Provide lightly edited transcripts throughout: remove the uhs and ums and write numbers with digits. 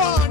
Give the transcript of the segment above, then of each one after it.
One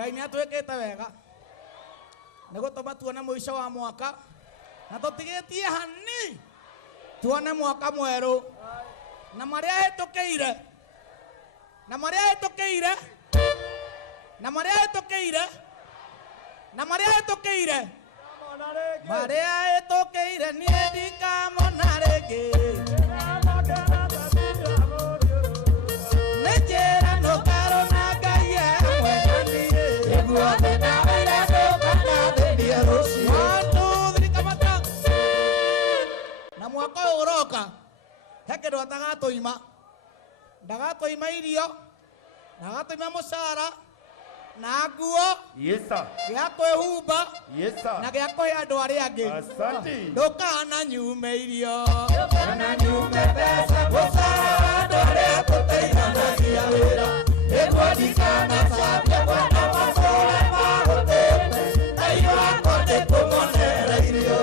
Ngai nĩ atwĩkĩte wega nĩ gũtũma tuone mũico wa mwaka na tũtigĩtie hani tuone mwaka mwerũ na marĩa hĩtũkĩire na marĩa hĩtũkĩire na marĩa hĩtũkĩire na marĩa hĩtũkĩire marĩa hĩtũkĩire niĩ ndikamona rĩngĩ nĩ njĩrano Karo na Ngai mwendanie nĩguo thĩna wĩra ndũkanathĩnie rũciũ thirikamata na mwaka ũyũ ũroka he kĩndũ ndagatũima irio ndagatũima mũcara na nguo gĩa kwĩhumba na gĩa kũhe andũ arĩa angĩ ndũkananyume irio ndũkananyume mbeca mũcara andũ arĩa tũteithanagia wĩra nĩguo ndikanacambie kwenda matũũra ma gũtũũte Ngai wakwa ndĩkũmonera irio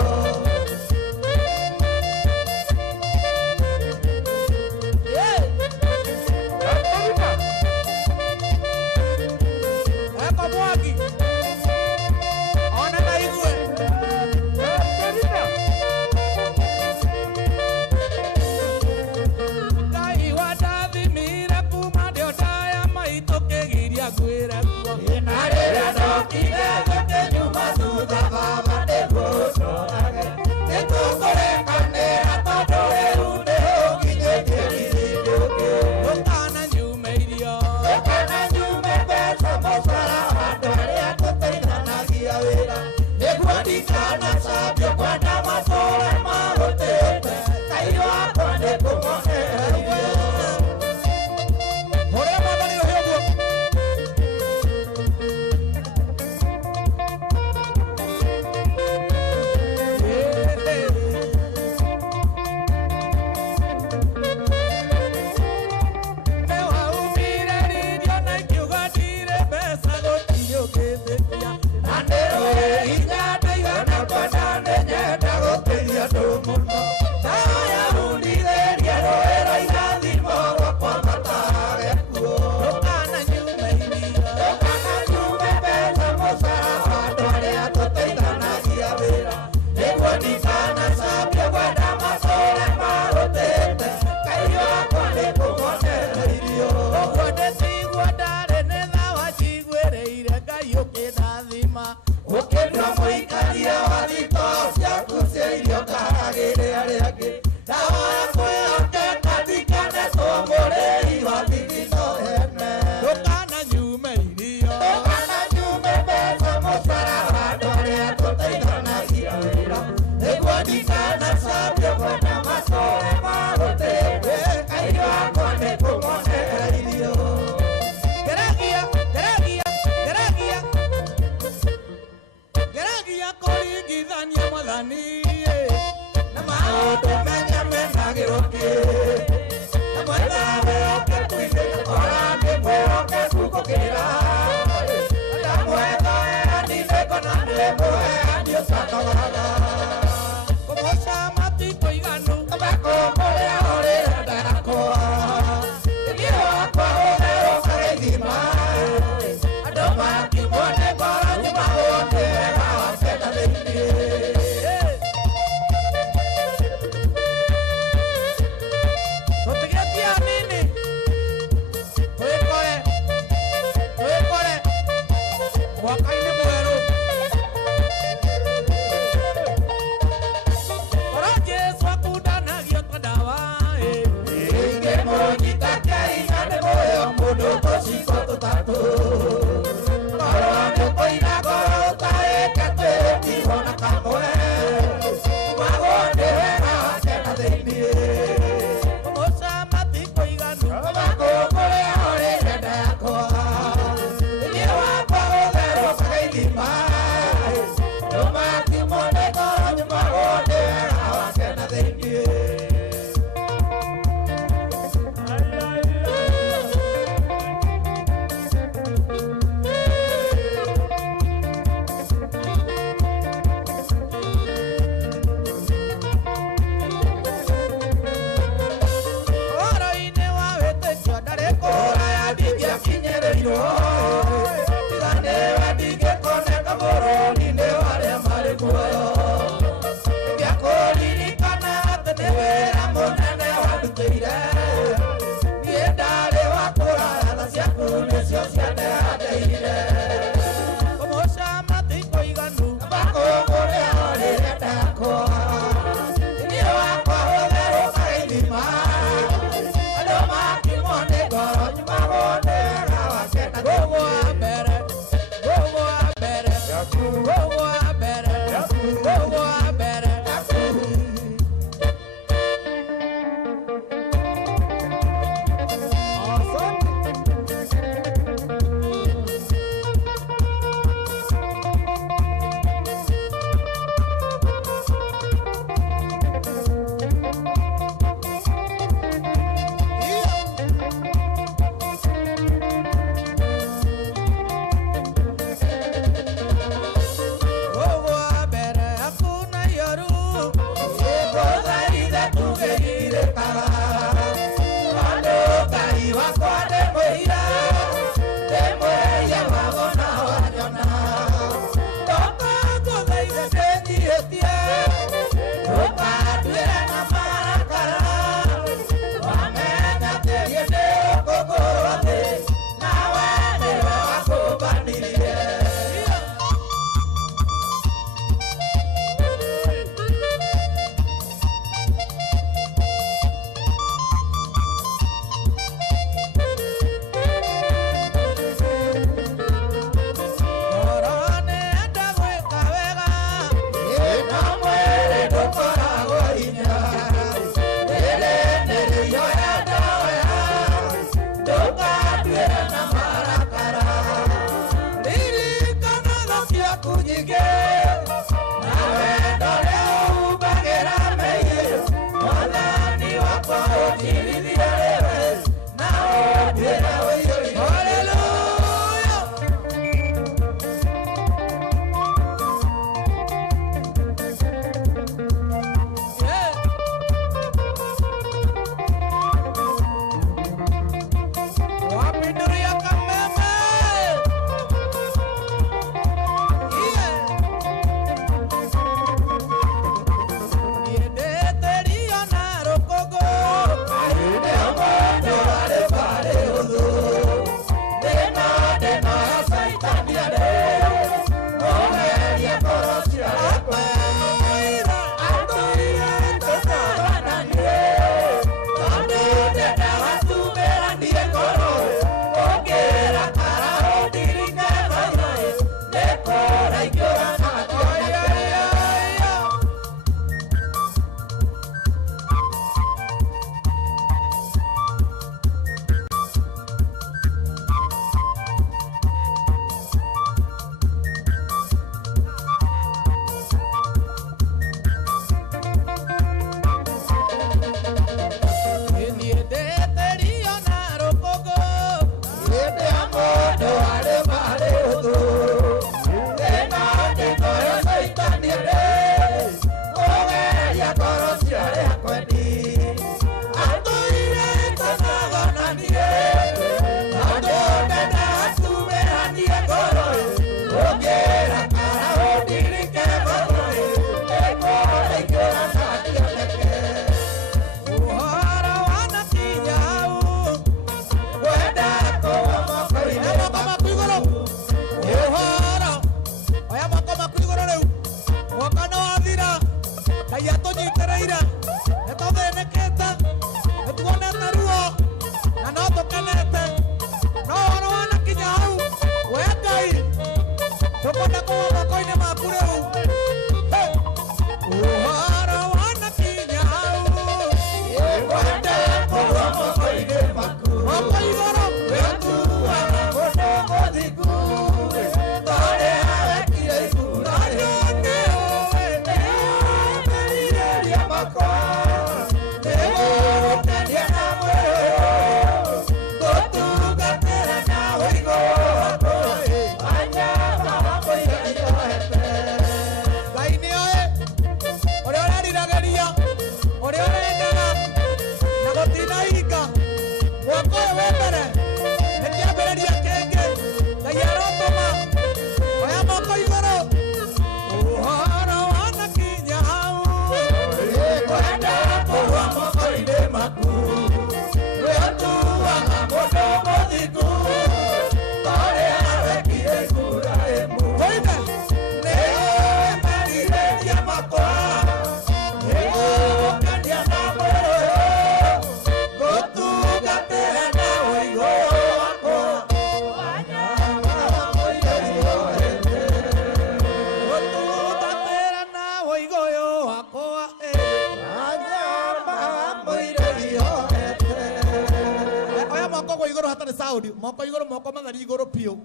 moko igoro moko magari igoro pio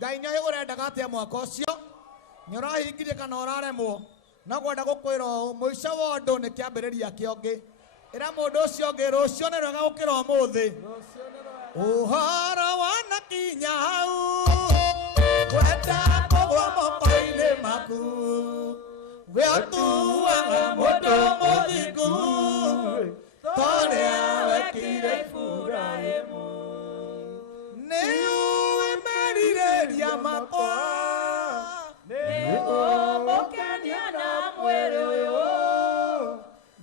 ngai nyoe urendaga atia mwaka ucio nyorahingirie kana uraremwo no gwenda gukwira muico wa ndu ni kiambiriria kiongi ira mundu ucio ungi rucio ni rwega gukira umuthi uhoro wana kinya hau gwenda kugwa moko-ini maku we utuaga mundu muthingu toria wekire Iburaimu Niumerirĩria makwa nĩgũgũkenia na mwĩrĩ ũyũ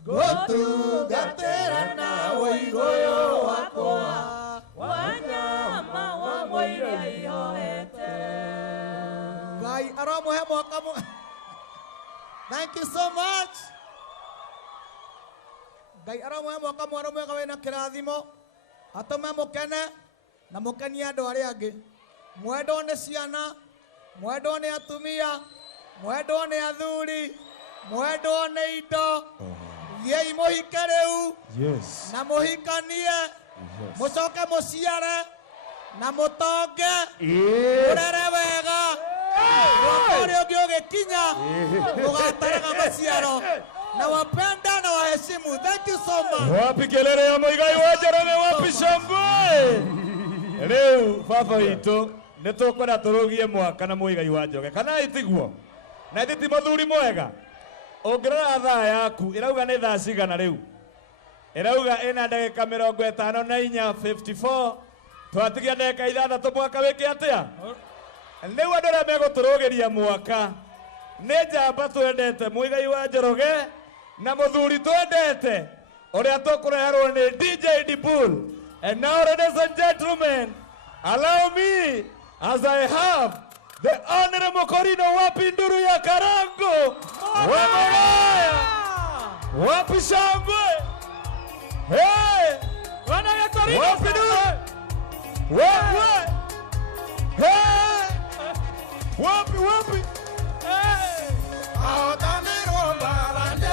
ngũtungatĩra na ũigũyũ wakwa wanyama wa mwĩrĩ ihoete Ngai aromũhe mwaka Thank you so much Ngai aromũhe mwaka mwerũ mwega wĩna kĩrathimo atũme mũkene na mukenie andu aria angi mwendwo ni ciana mwendwo ni atumia mwendwo ni athuri mwendwo ni indo thiei muhike riu na muhikanie mucoke muciare na mutonge urere wega uri ungi ugikinya ugataraga maciaro na wapenda na heshimu. Thank you so much. Wapi kelele ya Muigai wa Njoroge, wapi shangwe? Leo baba witũ nĩ tũkwenda tũrũgie mwaka na Muigai wa Njoroge. Kana itiguo? Na ithiti mũthuri mwega. Ũngĩrora thaa yaku ĩrauga nĩ thaa cigana rĩu? Ĩrauga ĩna ndagĩka 54. Twatigia ndagĩka 6 mwaka wĩke atĩa? Rĩu andũ arĩa megũtũrũgĩria mwaka nĩ njamba twendete Muigai wa Njoroge na mũthuri twendete ũrĩa tũkũreherwo nĩ DJ Dibul. And now, ladies and gentlemen, allow me as I have the Honorable Corino wapi nduru ya Karango. Wapi shangwe. Hey! Wana ya Corino. Wapi nduru. Wapi. Hey! Wapi. Hey! Aotanero barande.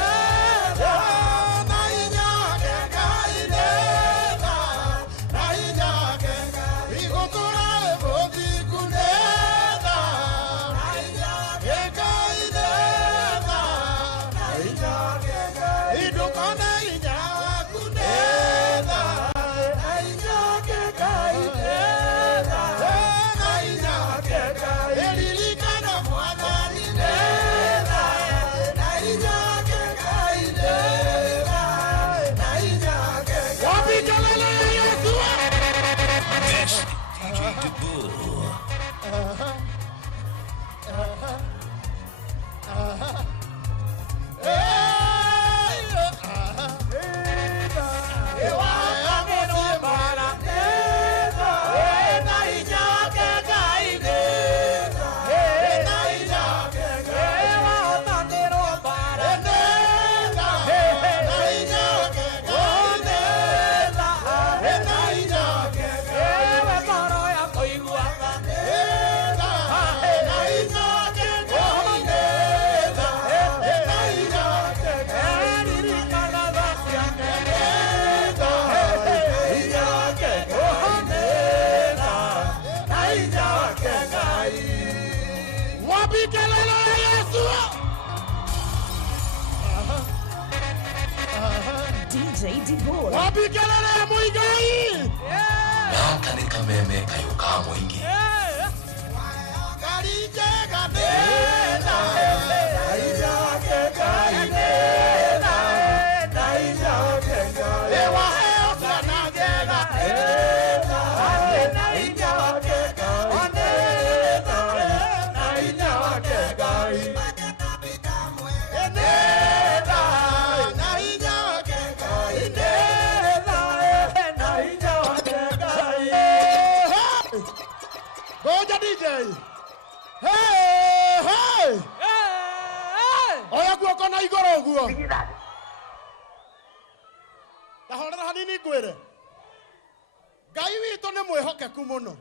DJ Dibul. Wapi kelele ya Muigai? Naka ni kameme kayuka mwingi. Garije gabena. Naija kekaine. Naija kekaine. Ewa heo sana jega. Naija kekaine. Naija kekaine. Goja DJ. Hey! Oya guoko na igoro guo. Tahorera hanini kwire. Ngai witũ nĩ mwĩhokeku mũno.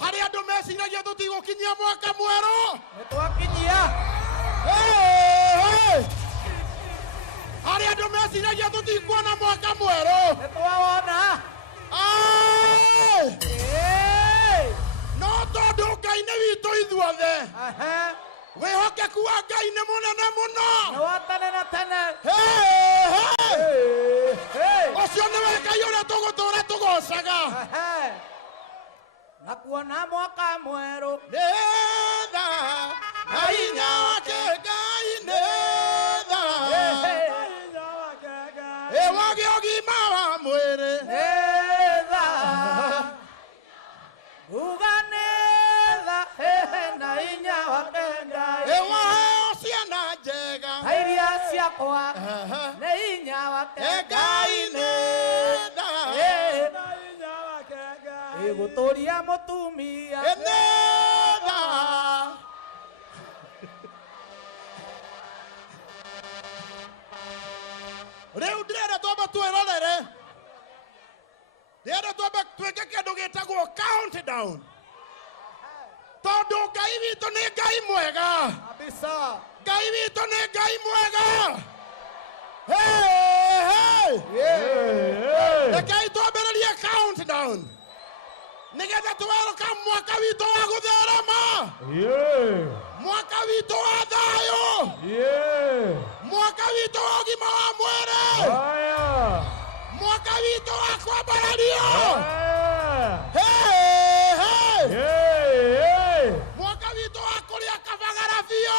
Harĩ andũ meciragia tũtigũkinyia mwaka mwerũ. Nĩtwakinyia. Harĩ andũ meciragia tũtikuona mwaka mwerũ. Nĩtwawona. No tondũ Ngai nĩ witũ ithuothe. Wĩhokeku wa Ngai nĩ mũnene mũno. Nĩ wa tene na tene. Ũcio nĩwe Ngai ũrĩa tũgũtũũra tũgocaga. Na kuona mwaka mwerũ. Nĩ tha na hinya wake Ngai nĩ tha. Wage ũgima wa mwĩrĩ. Uganeza na inya wakenga ewa ciana njega iria ciakwa na inya wakenga inenda inya wakenga iguturia mutumia enenda riu ndirenda twamba twirorere. Ndirenda twamba twike kindu gitagwo countdown. Tondu Ngai witũ nĩ Ngai mwega. Kabisa. Ngai witũ nĩ Ngai mwega. Rekei twambĩrĩrie countdown. Nĩgetha tũ-welcome mwaka witũ wa gũtherema. Mwaka witũ wa thayũ. mwaka witũ wa ũgima wa mwĩrĩ, Haya. mwaka witũ wa kwambarario, mwaka witũ wa kũrĩa kabagara biũ,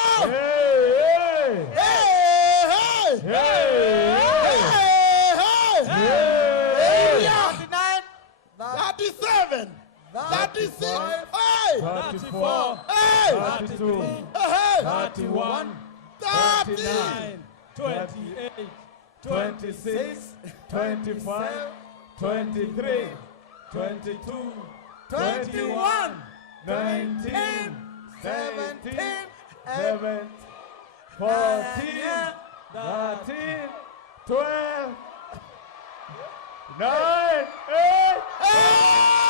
37, 36, 34, 32, 31, 30, 28, 26, 25, 23, 22, 21, 19, 17, 14, 13, 12, 9, 8,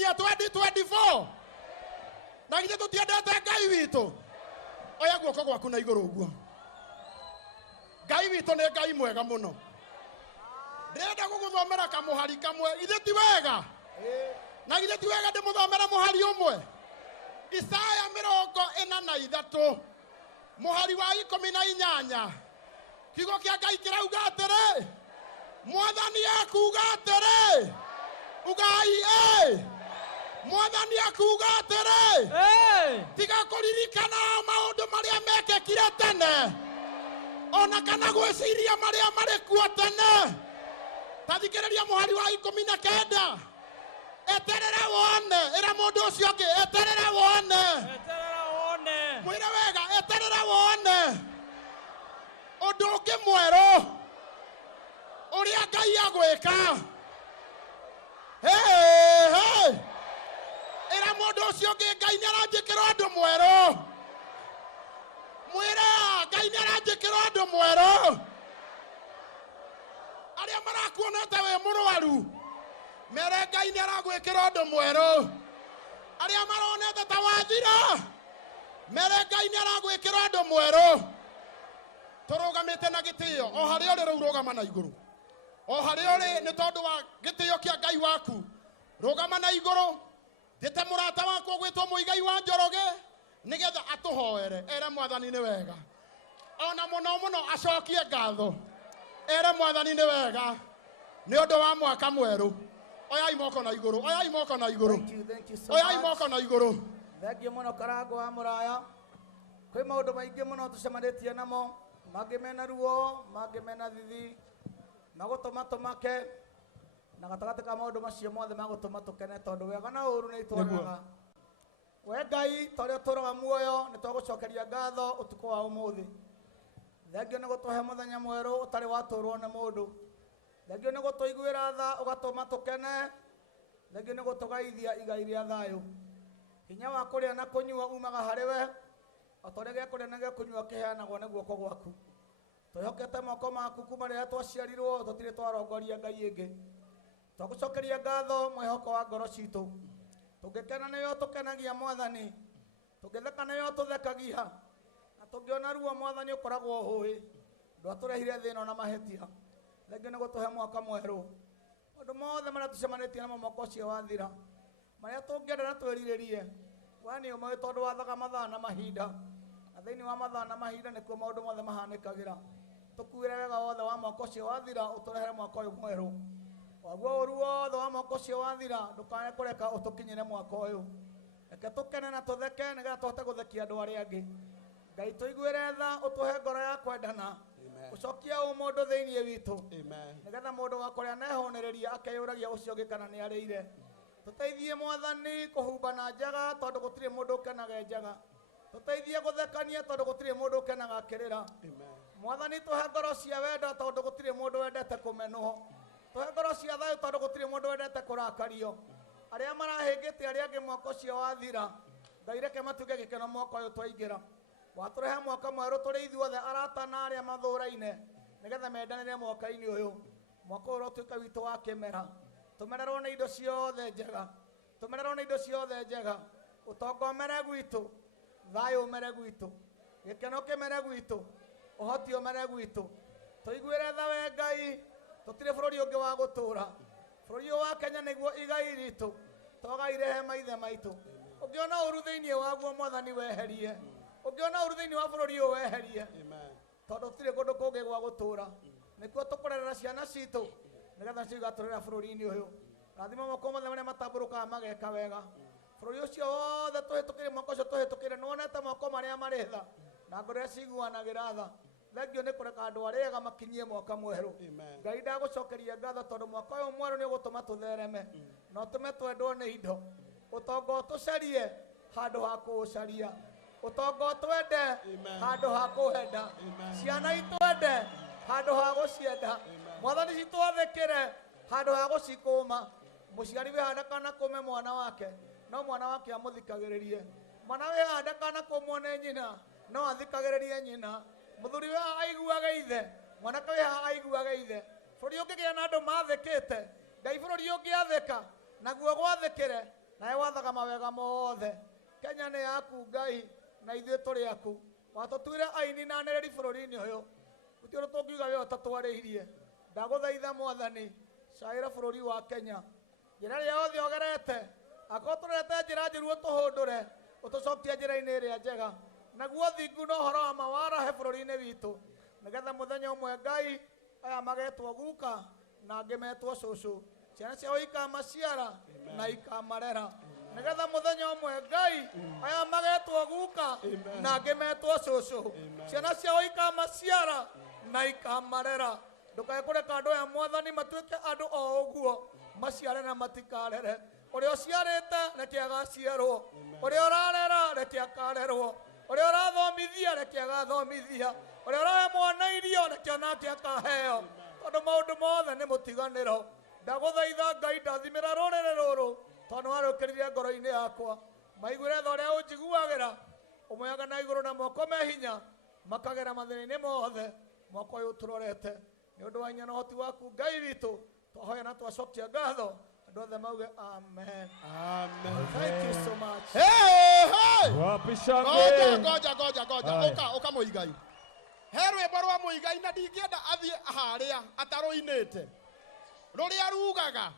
2024 na githĩ tũtiendete Ngai witũ oya guoko gwaku na igũrũ ũguo Ngai witũ nĩ Ngai mwega mũno ndĩrenda gũgũthomera kamũhari kamwe githĩ ti wega na githĩ ti wega ndĩmũthomera mũhari ũmwe Isaya 43 mũhari wa 18 kiugo kĩa Ngai kĩrauga atĩrĩ Mwathani akuuga atĩrĩ Ugai Mwathani akuuga atĩrĩ tiga kũririkana maũndũ marĩa mekĩkire tene ona kana gwĩciria marĩa marĩ kuo tene tathikĩrĩria mũhari wa 19 eterera wone ĩra mũndũ ũcio ũngĩ eterera wone mwĩre wega eterera wone ũndũ ũngĩ mwerũ ũrĩa Ngai agwĩka ĩra mũndũ ũcio ũngĩ Ngai nĩaranjĩkĩra ũndũ mwerũ mwĩre Ngai nĩaranjĩkĩra ũndũ mwerũ arĩa marakuonete wĩ mũrwaru mere Ngai nĩaragwĩkĩra ũndũ mwerũ arĩa maronete ta wathira mere Ngai nĩaragwĩkĩra ũndũ mwerũ turugamite na gitio o haria uri rugama na iguru o haria uri ni tondu wa gitio kia Ngai waku rugama na iguru ndite murata wakwa gwitwo Muigai wa Njoroge nigetha atuhoere ere Mwathani ni wega ona muno acokie ngatho ere Mwathani ni wega ni undu wa mwaka mweru oyai moko na iguru oyai moko na iguru Thank you so oyai much. moko na iguru Thengio muno Karango wa Muraya. Kwĩ maũndũ maingĩ mũno tũcemanĩtie namo, mangĩ mena ruo, mangĩ mena thithi, magũtũma tũmake, na gatagatĩ ka maũndũ macio mothe magũtũma tũkene tondũ wega na ũũru nĩ itwaraga. We Ngai ta ũrĩa ũtũũraga muoyo nĩ twagũcokeria ngatho ũtukũ wa ũmũthĩ. Thengio nĩ gũtũhe mũthenya mwerũ ũtarĩ watũũrwo nĩ mũndũ. Thengio nĩ gũtũiguĩra tha ũgatũma tũkene. Thengio nĩ gũtũgaithia igai rĩa thayũ. Hinya wa kũrĩa na kũnyua umaga harĩ we, o ta ũrĩa gĩa kũrĩa na gĩa kũnyua kĩheanagwo nĩ guoko gwaku. Twĩhokete moko maku kuma rĩrĩa twaciarirwo tũtirĩ twarongoria Ngai ĩngĩ. Twagũcokeria ngatho mwĩhoko wa ngoro citũ. Tũngĩkena nĩwe ũtũkenagia Mwathani, tũngĩtheka nĩwe ũtũthekagia, na tũngĩona ruo Mwathani ũkoragwo ũũĩ. Ndwatũrehire thĩna na mahĩtia. Thengio nĩ gũtũhe mwaka mwerũ. Maũndũ mothe marĩa tũcemanĩtie namo mwaka ũcio wathira, marĩa tũngĩenda na twĩrirĩrie, we nĩ ũmwe tondũ wathaga mathaa na mahinda, na thĩinĩ wa mathaa na mahinda nĩkuo maũndũ mothe mahanĩkagĩra. Tũkuĩre wega wothe wa mwaka ũcio wathira ũtũrehere mwaka ũyũ mwerũ. Waguo ũru wothe wa mwaka ũcio wathira ndũkae kũreka ũtũkinyĩre mwaka ũyũ. Reke tũkene na tũtheke nĩgetha tũhote gũthekia andũ arĩa angĩ. Ngai tũiguĩre tha ũtũhe ngoro ya kwendana, ũcokie ũmũndũ thĩinĩ witũ, nĩgetha mũndũ wa kũrĩa nehũnĩrĩria akeyũragia ũcio ũngĩ kana nĩ arĩire. Tũteithie Mwathani kũhumba na njaga tondũ gũtirĩ mũndũ ũkenaga njaga. Tũteithie gũthekania tondũ gũtirĩ mũndũ ũkenaga akĩrĩra. Mwathani tũhe ngoro cia wendo tondũ gũtirĩ mũndũ wendete kũmenwo. Tũhe ngoro cia thayũ tondũ gũtirĩ mũndũ wendete kũrakario. Arĩa marahĩngĩte arĩa angĩ mwaka ũcio wathira, Ngai reke matuĩke gĩkeno mwaka ũyũ twaingĩra. Watũrehe mwaka mwerũ tũrĩ ithuothe arata na arĩa mathũũraine, nĩgetha mendanĩre mwaka-inĩ ũyũ. Mwaka ũyũ ũtuĩke witũ wa kĩmera. Tũmererwo nĩ indo ciothe njega, tũmererwo nĩ indo ciothe njega. Ũtonga ũmere gwitũ, thayũ ũmere gwitũ, gĩkeno kĩmere gwitũ, ũhoti ũmere gwitũ. Tũiguĩre tha we Ngai, tũtirĩ bũrũri ũngĩ wa gũtũũra. Bũrũri ũyũ wa Kenya nĩguo igai ritũ, twagaire he maithe maitũ. Ũngĩona ũru thĩinĩ waguo Mwathani weherie, ũngĩona ũru thĩinĩ wa bũrũri ũyũ weherie, tondũ tũtirĩ kũndũ kũngĩ gwa gũtũũra. Nĩkuo tũkũrerera ciana citũ, nĩgetha cio igatũrera bũrũri-inĩ ũyũ. Rathima moko mothe marĩa matambũrũkaga mageka wega. Bũrũri ũcio wothe tũhĩtũkĩre mwaka ũcio tũhĩtũkĩre, nĩwonete moko marĩa marĩ tha na ngoro iria ciguanagĩra tha. Thengio nĩ kũreka andũ arĩa ega makinyie mwaka mwerũ. Ngai ndagũcokeria ngatho tondũ mwaka ũyũ mwerũ nĩ ũgũtũma tũthereme na ũtũme twendwo nĩ indo. Ũtonga ũtũcarie handũ ha kũũcaria, ũtonga ũtwende handũ ha kũwenda, ciana itwende handũ ha gũcienda, Mwathani citwathĩkĩre handũ ha gũcikũũma. Mũciari wĩhanda kana kũme mwana wake, no mwana wake amũthikagĩrĩrie. Mwana wĩhanda kana kũmwo nĩ nyina, no athikagĩrĩrie nyina. Mũthuri wĩhaha aiguage ithe, mwanake wĩhaha aiguage ithe. Bũrũri ũngĩgĩa na andũ mathĩkĩte, Ngai bũrũri ũngĩathĩka naguo gwathĩkĩre, nawe wathaga mawega mothe. Kenya nĩ yaku Ngai, na ithuĩ tũrĩ aku. Watũtuire aini na anĩrĩri bũrũri-inĩ ũyũ, gũtirĩ ũndũ tũngiuga we ũtatwarĩirie. Ndagũthaitha Mwathani, caĩra bũrũri wa Kenya njĩra ĩrĩa yothe ũgerete. Akorwo tũrete njĩra njũru ũtũhũndũre, ũtũcokie njĩra-inĩ ĩrĩa njega. Naguo thingu na ũhoro wa ma warahe bũrũri-inĩ witũ, nĩgetha mũthenya ũmwe Ngai aya magetwo guka na angĩ metwo cũcũ. Ciana ciao ikamaciara na ikamarera, nĩgetha mũthenya ũmwe Ngai aya magetwo guka na angĩ metwo cũcũ. Ciana ciao ikamaciara na ikamarera. Ndũkae kũreka andũ aya Mwathani matuĩke andũ o ũguo, maciare na matikarere. Ũrĩa ũciarĩte reke agaciarwo, ũrĩa ũrarera reke akarerwo, ũrĩa ũrathomithia reke agathomithia, ũrĩa ũrahe mwana irio reke onake akaheo, tondũ maũndũ mothe nĩ mũtiganĩro. Ndagũthaitha Ngai ndathimĩra rũrĩrĩ rũrũ tondũ warũkĩrire ngoro-inĩ yakwa. Maiguĩre tha ũrĩa ũnjiguagĩra, ũmoyaga na igũrũ na moko me hinya, makagera mathĩna-inĩ mothe. Mwaka ũyũ tũrorete nĩ ũndũ wa hinya na ũhoti waku Ngai witũ, twahoya na twacokia ngatho. Andũ othe mauge amen. Amen. Thank you so much. Hey, hey. Wapi shangwe? Goja. Uka Muigai. Herwe barwa muigai na ndingĩenda athiĩ harĩa ataroinĩte. Rũrĩa rugaga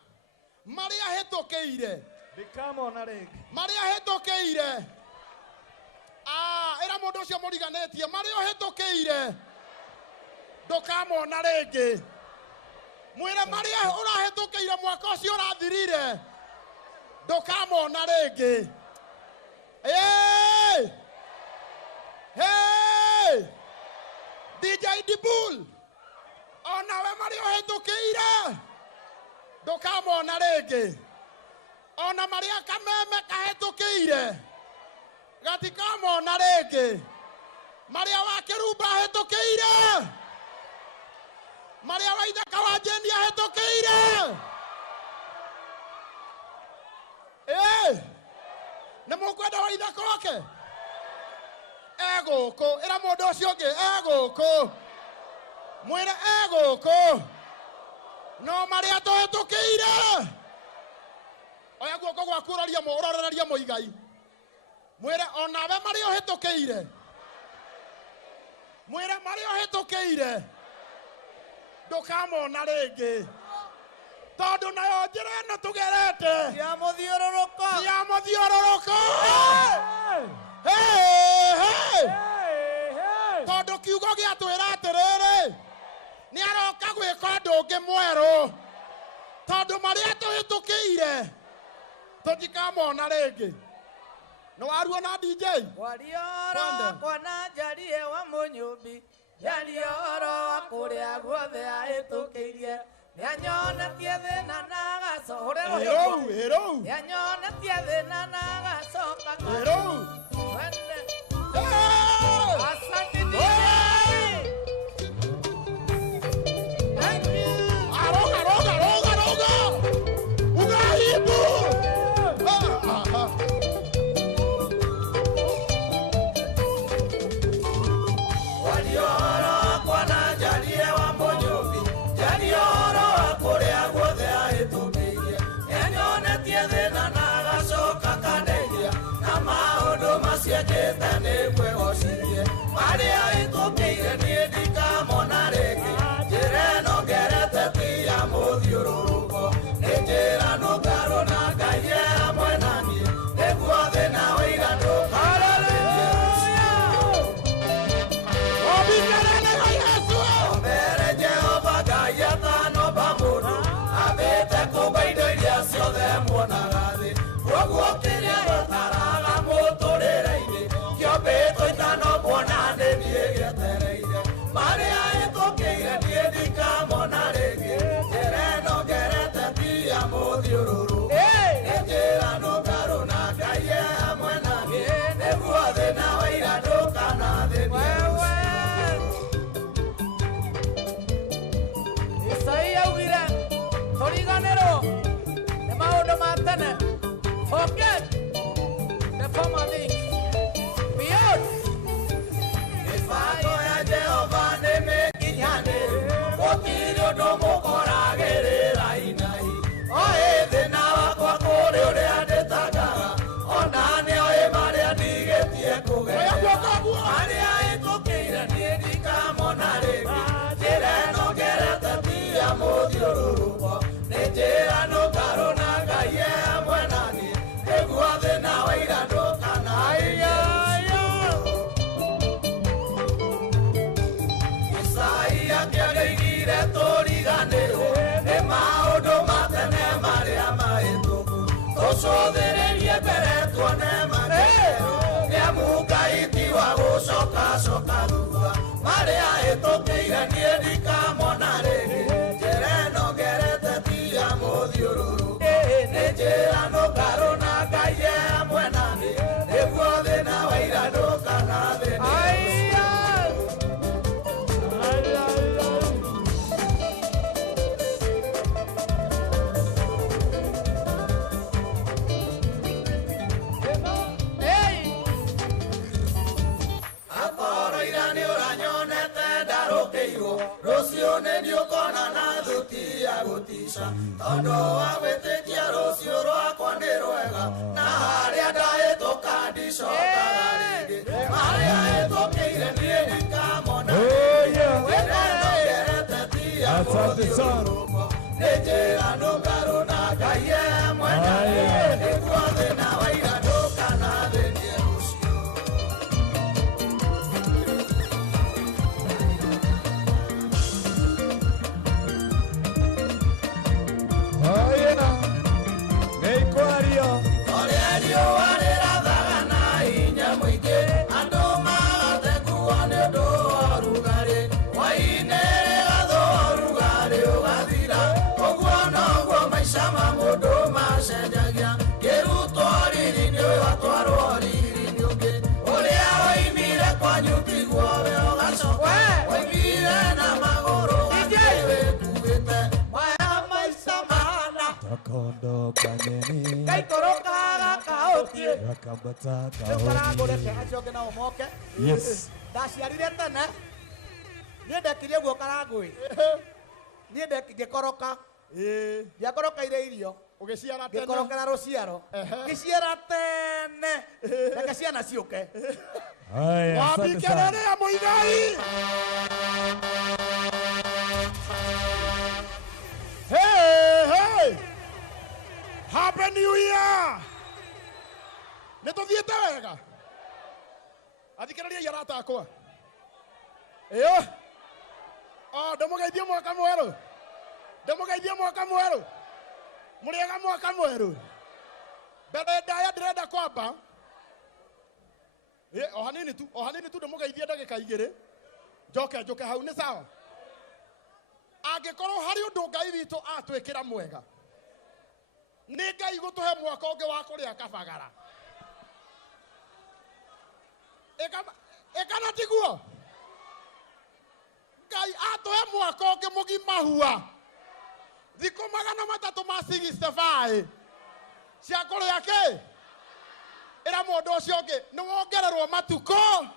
marĩa hetũkĩire. Ndikamona rĩngĩ. Marĩa hetũkĩire. Era mũndũ ũcio mũriganĩtie marĩa hetũkĩire. Ndũkamona rĩngĩ. Mwĩre marĩa ũrahetũkĩire mwaka ũcio ũrathirire. Ndũkamona rĩngĩ. Hey! Hey! DJ Dibul. Ona we marĩa ũhetũkĩire. Ndũkamona rĩngĩ. Ona marĩa kameme kahetũkĩire. Gatikamona rĩngĩ. Marĩa wa Kĩrumba hetũkĩire. Marĩa wa Ithaka wa Jeni hetũkĩire. Nĩ mũkwenda wa Ithaka wake? Egũkũ. Ĩra mũndũ ũcio ũngĩ egũkũ. Mwĩre egũkũ. No marĩa tũhetũkĩire. Oya guoko gwaku ũrorereria Muigai. Mwĩre onawe marĩa ũhetũkĩire. Mwĩre marĩa ũhetũkĩire. Ndũkamona rĩngĩ. Tondũ nayo njĩra ĩno tũgerete. Ya mũthiũrũrũko. Ya mũthiũrũrũko. Tondũ kiugo gĩatwĩra atĩrĩrĩ. Nĩ aroka gwĩka ũndũ ũngĩ mwerũ. Tondũ marĩa tũhetũkĩire. Tũtikamona rĩngĩ. Nĩ waruona DJ? Warioro kwana njarie wa Mũnyũmbi. Njarioro wa kũrĩa guothe ahĩtũkĩirie. Nĩanyonetie thĩna na agacoka. Nĩanyonetie thĩna na agacoka. Asante DJ. Roga. Ugaibu. Warioro kwana njarie wa Mũnyũmbi. Njarioro wa kũrĩa guothe ahĩtũkĩirie. Nĩanyonetie thĩna na agacoka kandeithia. Na maũndũ maciekĩte nĩ kwĩgocirie. Marĩa ahĩtũkĩire niĩ ndikamona rĩngĩ. Njĩra ĩno ngerete ti ya mũthiũrũrũko. Nĩ njĩra nũngarũ na Ngai e hamwe na niĩ. Nĩguo thĩna ũiganu mbere Jehova Ngai atanomba mũndũ. Ambĩte kũmba indo iria ciothe muonaga thĩ. Koguo kĩrĩa gĩtaraga mũtũrĩre-inĩ. Kĩombĩtwo itanombwo na nĩ niĩ gĩetereire. Marĩa ahĩtũkĩire niĩ ndikamona rĩngĩ. Njĩra ĩno ngerete ti ya mũthiũrũrũko. Nĩ njĩra nũngarũ na Ngai e hamwe na niĩ. Nĩguo thĩna waira ndũkanathĩnie. Isaia augire tũriganĩrwo nĩ maũndũ ma tene. Forget the former things. Beyond. Mĩbango ya Jehova nĩ mĩkinyanĩru. Gũtirĩ ũndũ mũkoragĩrĩra inahi. Oĩ thĩna wakwa kũrĩ ũrĩa ndĩtangaga. Ona nĩoĩ marĩa ndigĩtie kũgerera. Marĩa ahĩtũkĩire niĩ ndikamona rĩngĩ. Njĩra ĩno ngerete ti ya mũthiũrũrũko. Nĩ njĩra nũngarũ na Ngai e hamwe na niĩ. Nĩguo thĩna waira ndũkanathĩnie. Isaia kĩagĩigire tũriganĩrwo. Nĩ maũndũ ma tene marĩa mahĩtũku. Tũcũthĩrĩrie mbere tuone makerũ. Nĩamu Ngai ti wa gũcokacoka thutha. Marĩa ahĩtũkĩire niĩ ndikamona rĩngĩ. Njĩra ĩno ngerete ti ya mũthiũrũrũko. Nĩ njĩra nũngarũ na Ngai e hamwe na niĩ. Nĩguo thĩna waira ndũkanathĩnie. Akoroira nĩ ũranyonete ndarũkĩirwo. Rũciũ nĩ ndiũkona na thuti ya gũtica. Tondũ wa gwĩtĩkia rũciũ rwakwa nĩ rwega. Na harĩa ndahĩtũka ndicokaga rĩngĩ. Marĩa ahĩtũkĩire niĩ ndikamona. Asante sana. Nejera nungaru na gaye mwenye Nikuade na waira doka na denye rusio Ayena. Neikwario. Orerio warera dhagana inya mwige Andoma atekuwa nedo orugare Wainere gatho orugare ugathira Ogwana gwa maisha mamundo macenjagia Geruto riri ni watwaro riri ni ungi Uria oimire kwanyu tigwo we ugacoka Waimire na maguru atiwe kuwite Maya maisha mahana Takondo kanyeni. Kaikorokaga kaotie. Rakambata Karagore kaoni. ke acoke na omoke. Yes. Ndaciarire tene. Niĩ ndekirie guo karagwe. Niĩ ngĩkoroka. Ndiakorokaire irio. Ugiciara tene. Ngĩkorokera rũciaro. Ngĩciara tene. Reke ciana ciũke. Haya, asante sana. Wabikerere Muigai. Hey, hey. Happy New Year. Nituthiete wega. Athikĩrĩria yarata akwa. Iyo. Ndĩmũgeithie mwaka mwerũ. Ndĩmũgeithie mwaka mwerũ. Mũrĩega mwaka mwerũ. Mbere ndaya ndĩrenda kwamba. O hanini tu ndĩmũgeithie ndagĩka igĩrĩ. Njoke hau nĩ sawa. Angĩkorwo harĩ ũndũ Ngai witũ atwĩkĩra mwega. Nĩ Ngai gũtũhe mwaka ũngĩ wa kũrĩa kabagara. Ekana tiguo. Ngai atũhe mwaka ũngĩ mũgima hua. Thikũ 365 cia kũrĩa kĩ? Ĩra mũndũ ũcio ũngĩ nĩ wongererwo matukũ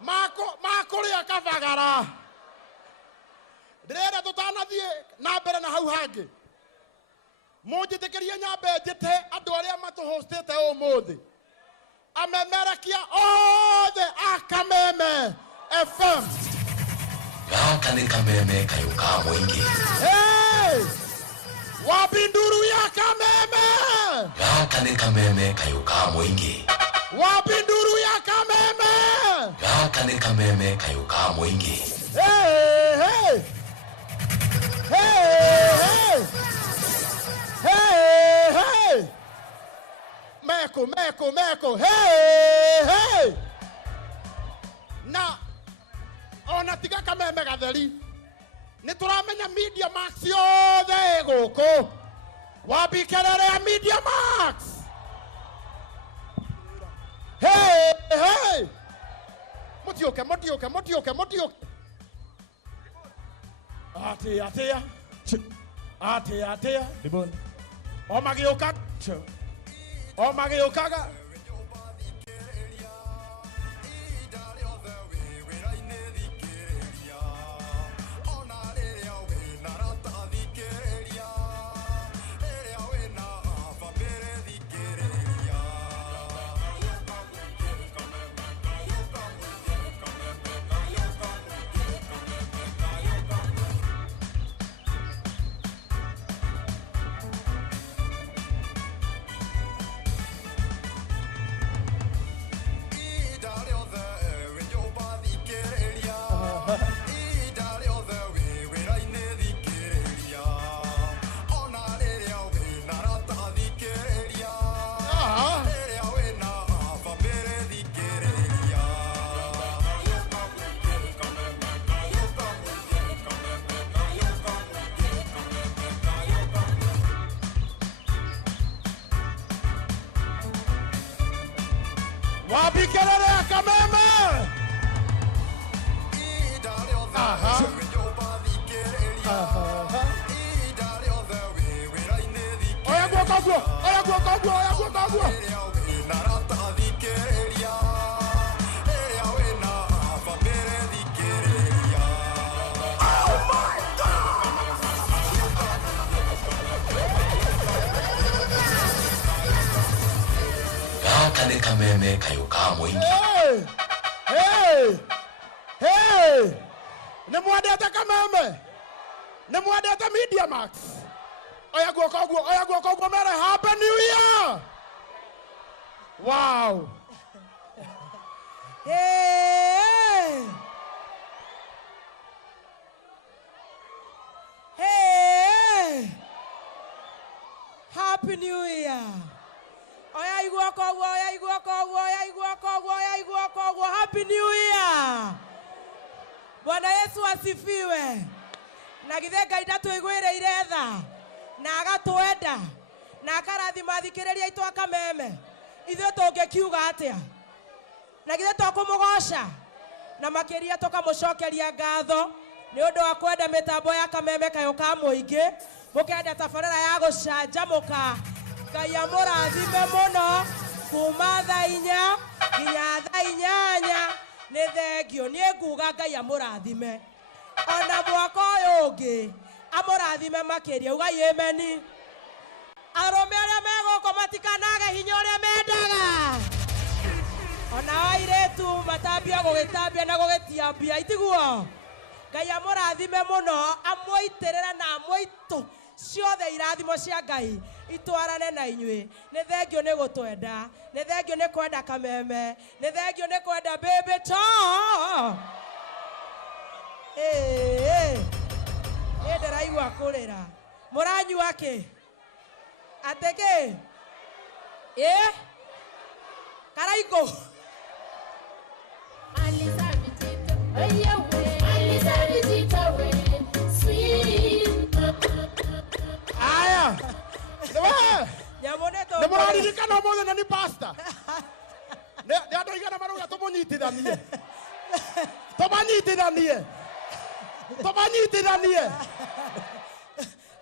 ma kũrĩa kabagara. Ndĩrenda tũtanathiĩ na mbere na hau hangĩ. Mũnjĩtĩkĩrie nyambe njĩte andũ arĩa matũhostete ũmũthĩ. Amemerekia othe a Kameme FM. Gaka nĩ kameme kayũka mũingĩ. Hey! Wapi nduru ya Kameme? Gaka nĩ kameme kayũka mũingĩ. Wapi nduru ya Kameme? Gaka nĩ kameme kayũka mũingĩ. Hey, hey! Hey, hey! Hey, hey! Meko. Hey, hey! Na ona tiga Kameme gatheri. Nĩtũramenya Media Max yothe gũkũ. Wapi kelele ya Media Max? Hey, hey! Mutioke. Atia. Dibon. Omagĩũkaga. Wapi kelele ya Kameme? Oya guoko. Gaka nĩ kameme kayũka mũingĩ. Hey! Nĩ mwendete Kameme? Nemwendete Media Max. Oya guoko mere. Happy New Year. Wow. Hey. Hey. Happy New Year. Oya guoko. Happy New Year. Bwana Yesu asifiwe. Na githe Ngai ndatwiguire iretha na agatwenda na akarathima thikiriria itu akameme ithuĩ tũngĩkiuga atĩa na githe tũkũmũgoca na makĩria tũkamũcokeria ngatho nĩ ũndũ wa kwenda mĩtambo ya kameme kayo ka mũingĩ mũkenda tabarĩra ya gũcanjamũka. Ngai amũrathime mũno kuma thaa 4 nginya thaa 8 nĩ thengio. Niĩ nguga Ngai amũrathime ona mwaka ũyũ ũngĩ amũrathime makĩria. Ugai ameni. Arũme arĩa megũkũ matikanage hinya ũrĩa mendaga. Ona airĩtu matambia gũgĩtambia na gũgĩtiambia itiguo. Ngai amũrathime mũno amũitĩrĩre na amũitũ ciothe irathimo cia Ngai itwarane na inyuĩ. Nĩ thengio nĩ gũtwenda, nĩ thengio nĩ kwenda kameme, nĩ thengio nĩ kwenda baby to. Nĩ ndĩraigua kũrĩra. Mũranyua kĩ? Ateke? Karaiko? Aya. Nyamoneto. Nemũraririkana ũmũthĩ na ni pastor. Nĩ andũ aigana marauga tũmũnyitithanie. Tũmanyitithanie.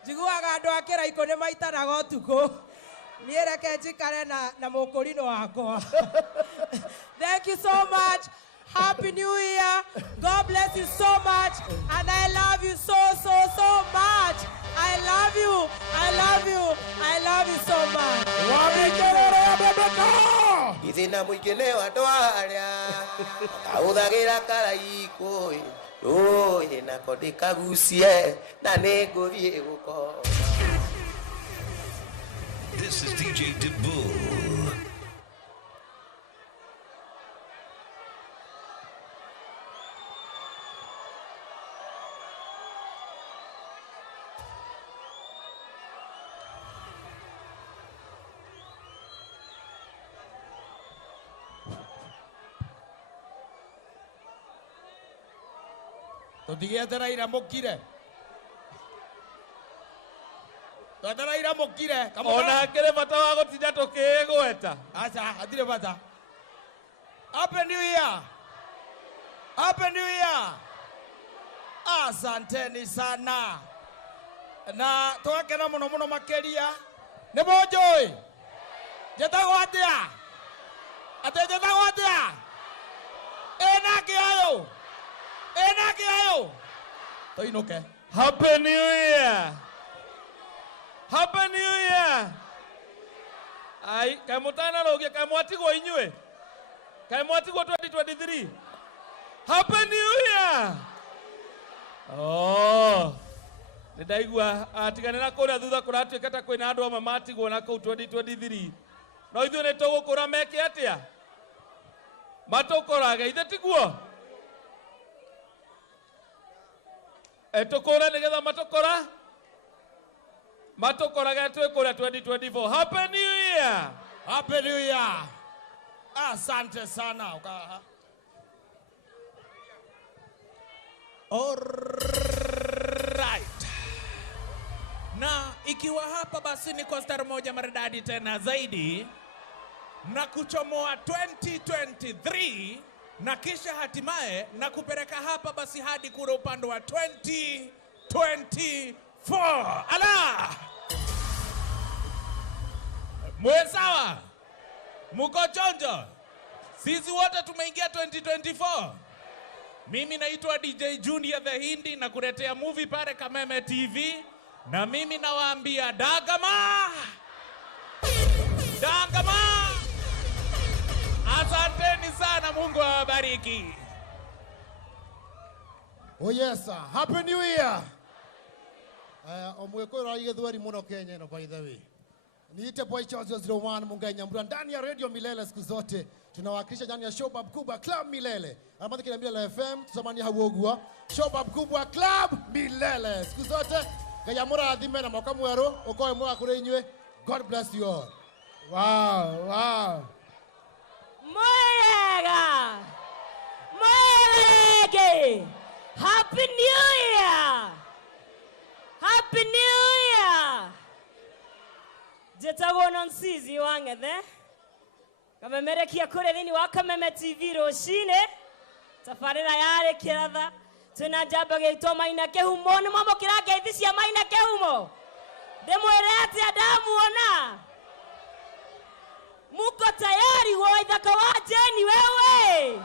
Njiguaga andũ a Kĩraiko nĩ maitanaga ũtukũ. Niĩ reke njikare na mũkũrinũ wakwa. Thank you so much. Happy New Year. God bless you so much. And I love you so much. I love you. I love you so much. Wamĩkĩrĩre bebeka. Ithina mũingĩ andũ arĩa kaũthagĩra karaiko rũĩ nako ndĩkagucie na nĩngũthiĩ gũkoma. This is DJ Debull. Tutigĩetereire mũkire. Twetereire mũkire. Ona kĩrĩ bata wa gũtinda tũkĩgweta. Acha, hatirĩ bata. Happy New Year. Happy New Year. Asanteni sana. Na twakena mũno makĩria. Nĩ mũnjũĩ. Njĩtagwo atĩa? Atĩ njĩtagwo atĩa? Enake ayo. Toinuke. Happy New Year. Happy New Year. Ai, kai mutana roge kai mwatigwo inywe. Kai mwatigwo 2023. Happy New Year. Oh. Nĩndaigua atiganĩra kũrĩa thutha kũratuĩka ta kwĩna andũ amwe matigwo na kũu 2023. No ithuĩ nĩ tũgũkũra meke atĩa? Matũkũrage ithe tiguo? Tukũra nĩgetha matũkũraga twĩkũrĩa 2024. Happy New Year. Happy New Year. Asante sana. Alright. Na ikiwa hapa basi ni kwa star moja maridadi tena zaidi na kuchomoa 2023 na kisha hatimaye na kupeleka hapa basi hadi kule upande wa 2024. Ala! Mwesawa? Muko chonjo? Sisi wote tumeingia 2024. Mimi naitwa DJ Junior the Hindi na kuletea movie pale Kameme TV. Na mimi nawaambia Dagama! Dagama! Asanteni sana, Mungu awabariki. Oh yes sir. Happy New Year. Omwekoro igethweri muno Kenya no, by the way. Niite Boy Charles 01 Mungai Nyambura ndani ya Radio Milele siku zote. Tunawakilisha ndani ya Showbab Kubwa Club Milele. Ambapo kile Milele FM tusamani hauogua. Showbab Kubwa Club Milele siku zote. Kayamura adhime na mwaka mweru okoe mwaka kule inywe. God bless you all. Wow, wow. Moyega! Moyege! Happy New Year! Happy New Year! Jetago nonsizi wangethe. Kamemerekia kure thini wa Kameme TV rucine. Tafarira yare kiratha. Tunajamba gitwa Maina Kehumo ni mamo kirage ithi cia Maina Kehumo. Ndemwere ati adamuona. Muko tayari Waithaka wa Jeni wewe?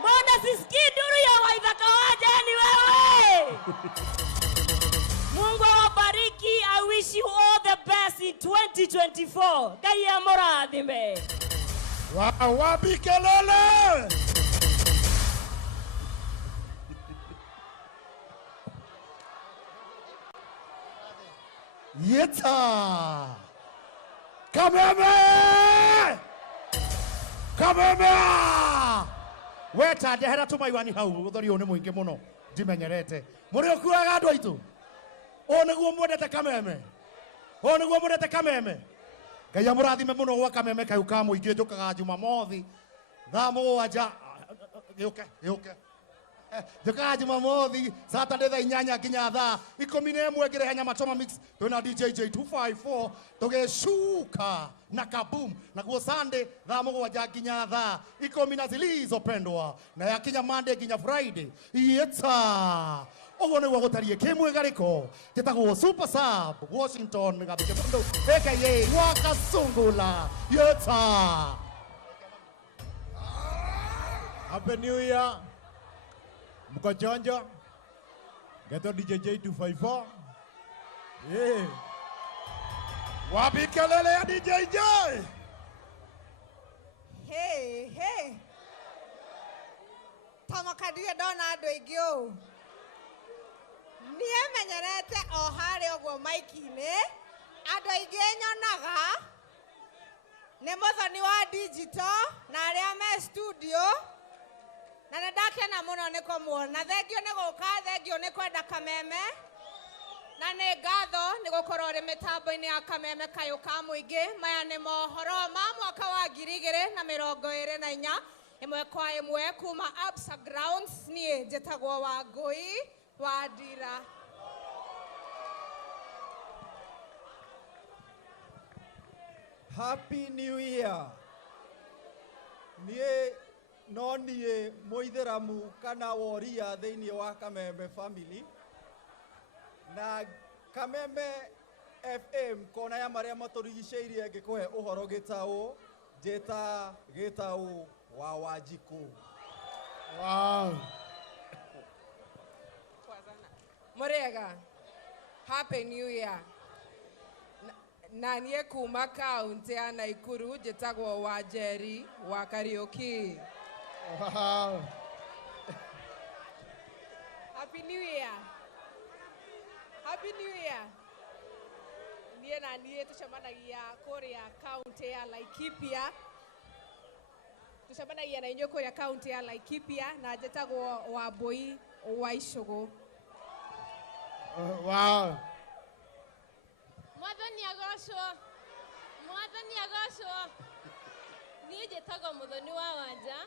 Mbona sisikii duru ya Waithaka wa Jeni wewe? Mungu awabariki. I wish you all the best in 2024. Kaya moradhime. Wapi kelele? Yeta! Kameme! Kameme! Weta ndehera tumaiwani hau uthori one muingi muno ndimenyerete. Muri okuaga andu aitu. O niguo mwendete Kameme. O niguo mwendete Kameme. Ngai amurathime muno gwa Kameme kau ka muingi njukaga Jumamothi. Thaa mũgwanja gĩũke. Njukaga Jumamothi Saturday thaa 8 nginya thaa 11 ngirehe nyama choma mix. Twina DJ J254 tugeshuka na kaboom. Na kwa Sunday thaa mũgwanja nginya thaa 10 zilizopendwa. Na yakinya Monday nginya Friday. Yeta! Ogo ne wagotariye kemwe gariko tetagwo Super Sub Washington ngabike bondo aka Wakasungula Yeta. Happy New Year. Mko chonjo? Geto DJ J254. Yeah. Wapi kelele ya DJ J? Hey, hey. Tamakadie dona ando igio. Niye menyerete o hare ogwo maiki-ini andu aingi nyonaga ni muthoni wa digital na aria me studio na ndakena muno ni kumuona. Thengio ni guka, thengio ni kwenda Kameme na ni ngatho ni gukorwo ri mitambo-ini ya Kameme kayo ka muingi. Maya ni mohoro ma mwaka wa 2024 imwe kwa imwe kuma Absa Grounds. Nie njitagwo Wangui Wadira. Happy New Year. Nie no nie Muitheramu kana woria thiini wa Kameme family. Na Kameme FM kona ya maria maturigiceirie ngikuhe uhoro gitau njeta gitau wa Wanjiku. Wow. Murega. Happy New Year. Na niye kuma kaunti ya Naikuru njitagwo Wanjeri wa Kariuki. Wow. Happy New Year. Happy New Year. Niye na niye tucemanagia kuria kaunti ya Laikipia. Tucemanagia na inyuĩ kuria kaunti ya Laikipia na njitagwo Wambui wa Icugu. Wow. Mwathani agocwo. Mwathani agocwo. Niĩ njĩtagwo Muthoni wa Wanja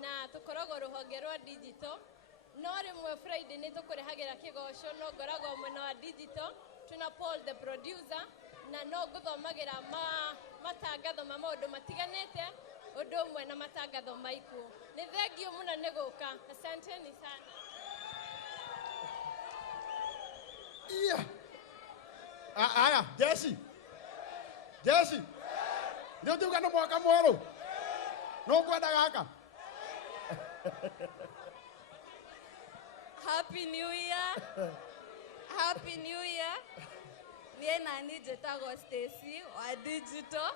na tũkoragwo rũhonge rwa digital. No rĩmwe Friday nĩ tũkũrehagĩra kĩgoco no ngoragwo mwena wa digital. Tuna Paul the producer na no ngũthomagĩra matangatho ma maũndũ matiganĩte ũndũ ũmwe na matangatho maiku. Nĩ thengio mũno nĩ gũka. Asanteni sana. Yeah. Aya, Jesse. Jesse. Ndio tuka no mwaka mweru. No kwenda gaka. Happy New Year. Happy New Year. Niĩ nani njĩtagwo Stacy wa digital.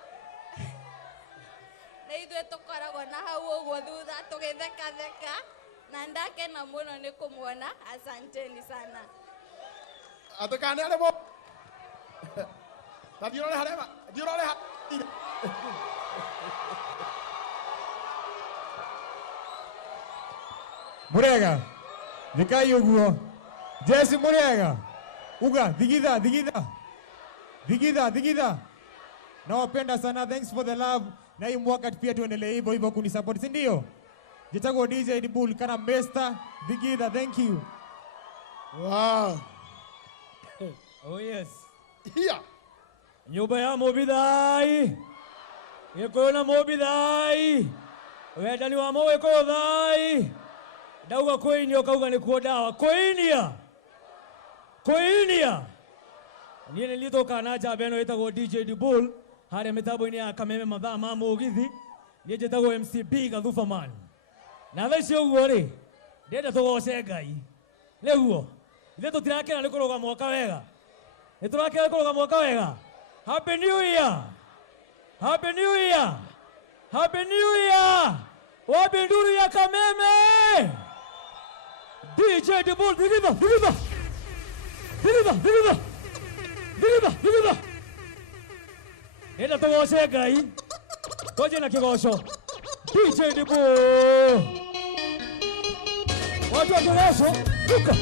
Na ithuĩ tũkoragwo na hau ũguo thutha tũgĩtheka na ndakena mũno nĩ kũmuona. Asanteni sana. Atakane ale mo. Ta diorole harema. Diorole ha. Murega. Nikai uguo. Jesse Murega. Uga, digida. Nawapenda sana, thanks for the love. Na hii mwaka pia tuendelee hivyo kunisupport, si ndio? Jitago DJ Dibul kana Mr. Digida, thank you. Wow. Oh yes. Here. Nyumba ya Mobidai. Yekona Mobidai. Wendani wa mowe ko thai. Dauga koini okauga ni kuodawa. Koinia. Niye nilitoka na jabeno itago DJ Dibul. Hare mitambo-ini ya Kameme mathaa ma mugithi. Niye njĩtagwo MCB Gathuba man. Na thaa icio ũguo rĩ, ndĩrenda tũgoce Ngai. Nĩguo. Ithe tũtirakena nĩ kũrũga mwaka wega. Nĩ tũrakena kũrũga mwaka wega. Happy New Year. Happy New Year. Happy New Year. Wapi nduru ya Kameme? DJ Dibul, digida. Enda tũgoce Ngai. Tũnjie na kĩgoco. DJ Dibul. Watu wa kĩgoco. Ruka.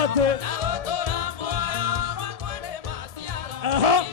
Ate. Aha.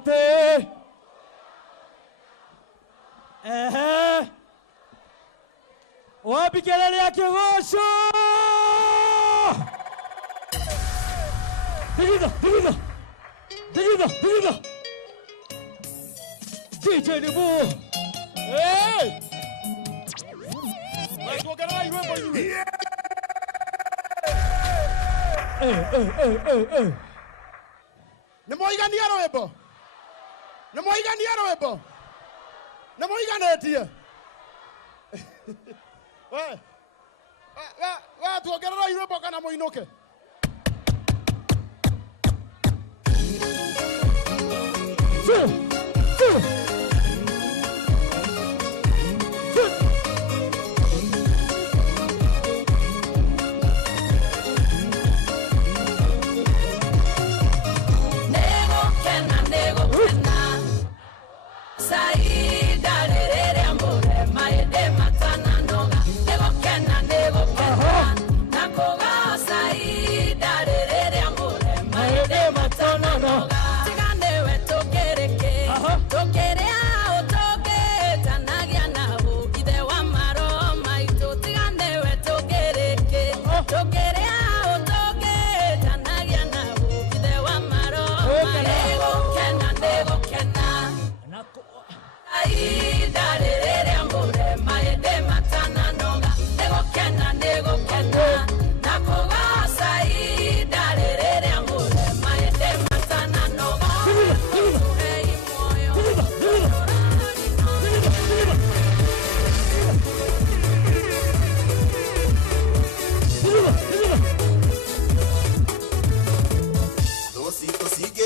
ate wapi kelele ya kigosho? Digida DJ Dibu. Hey! Let's go get right with you. Nemoigania rwimbo. Nemoiganetie. We tuongerera rwimbo kana muinuke.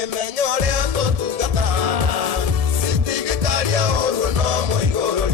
Menyorea totugata sitigikaria oruo no moigoro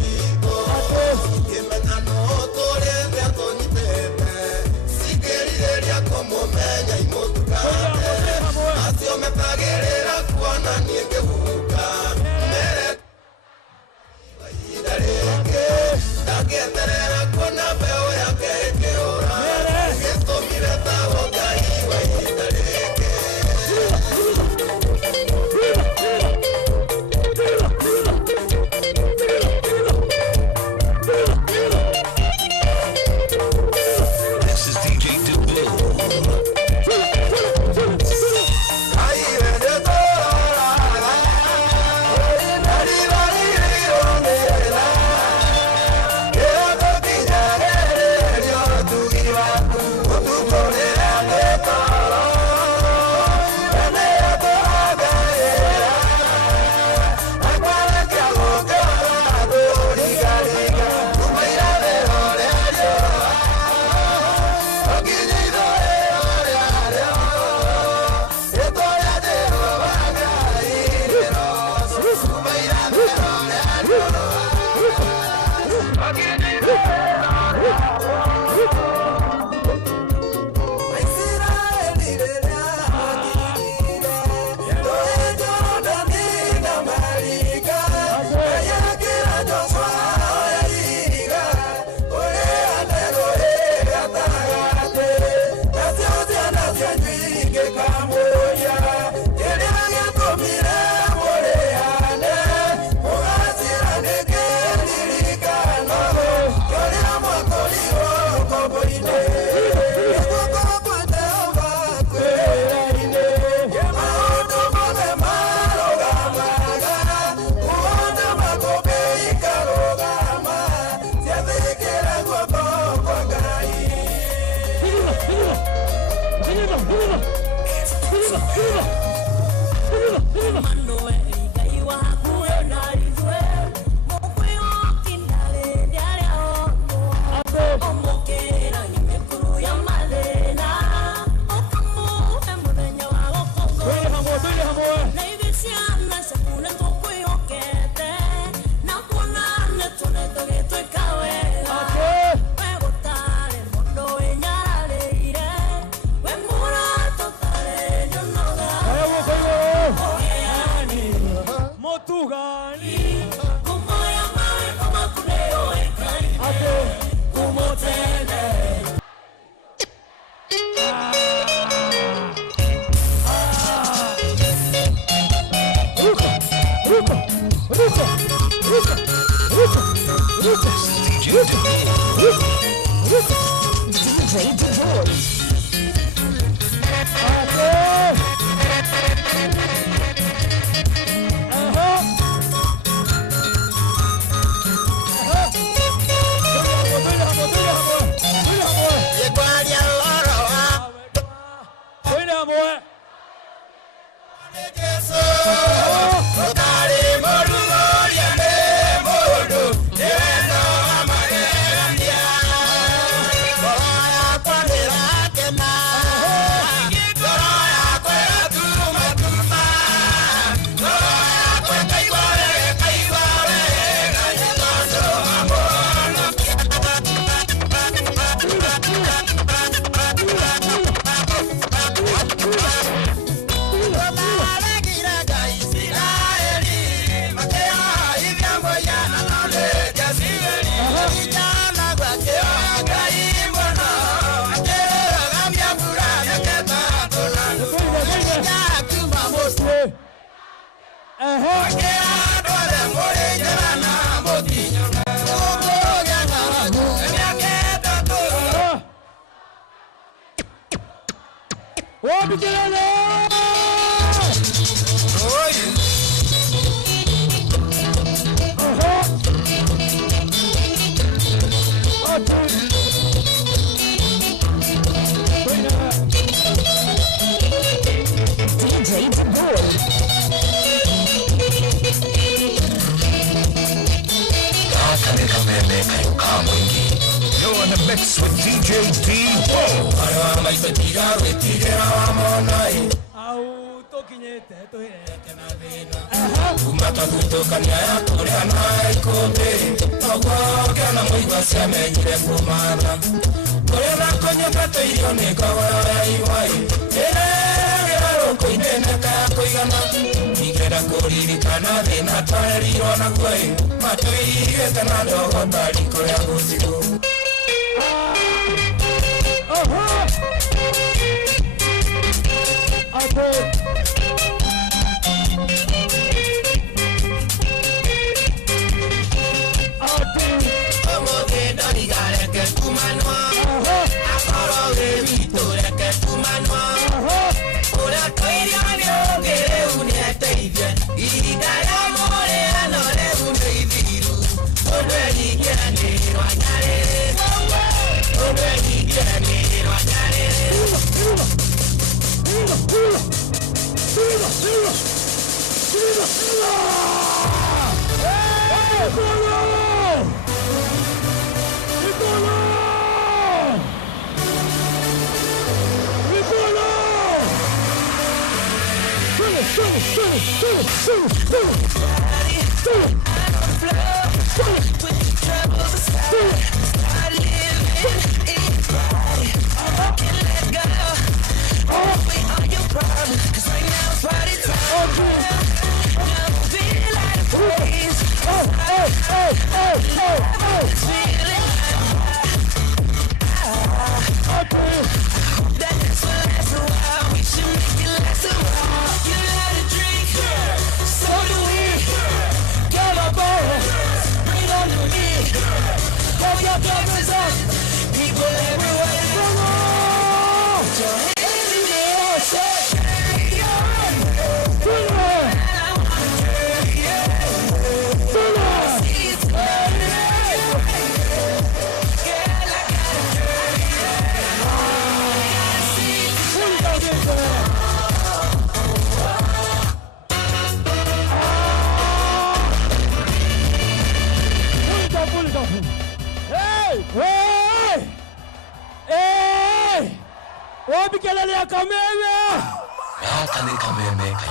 You're in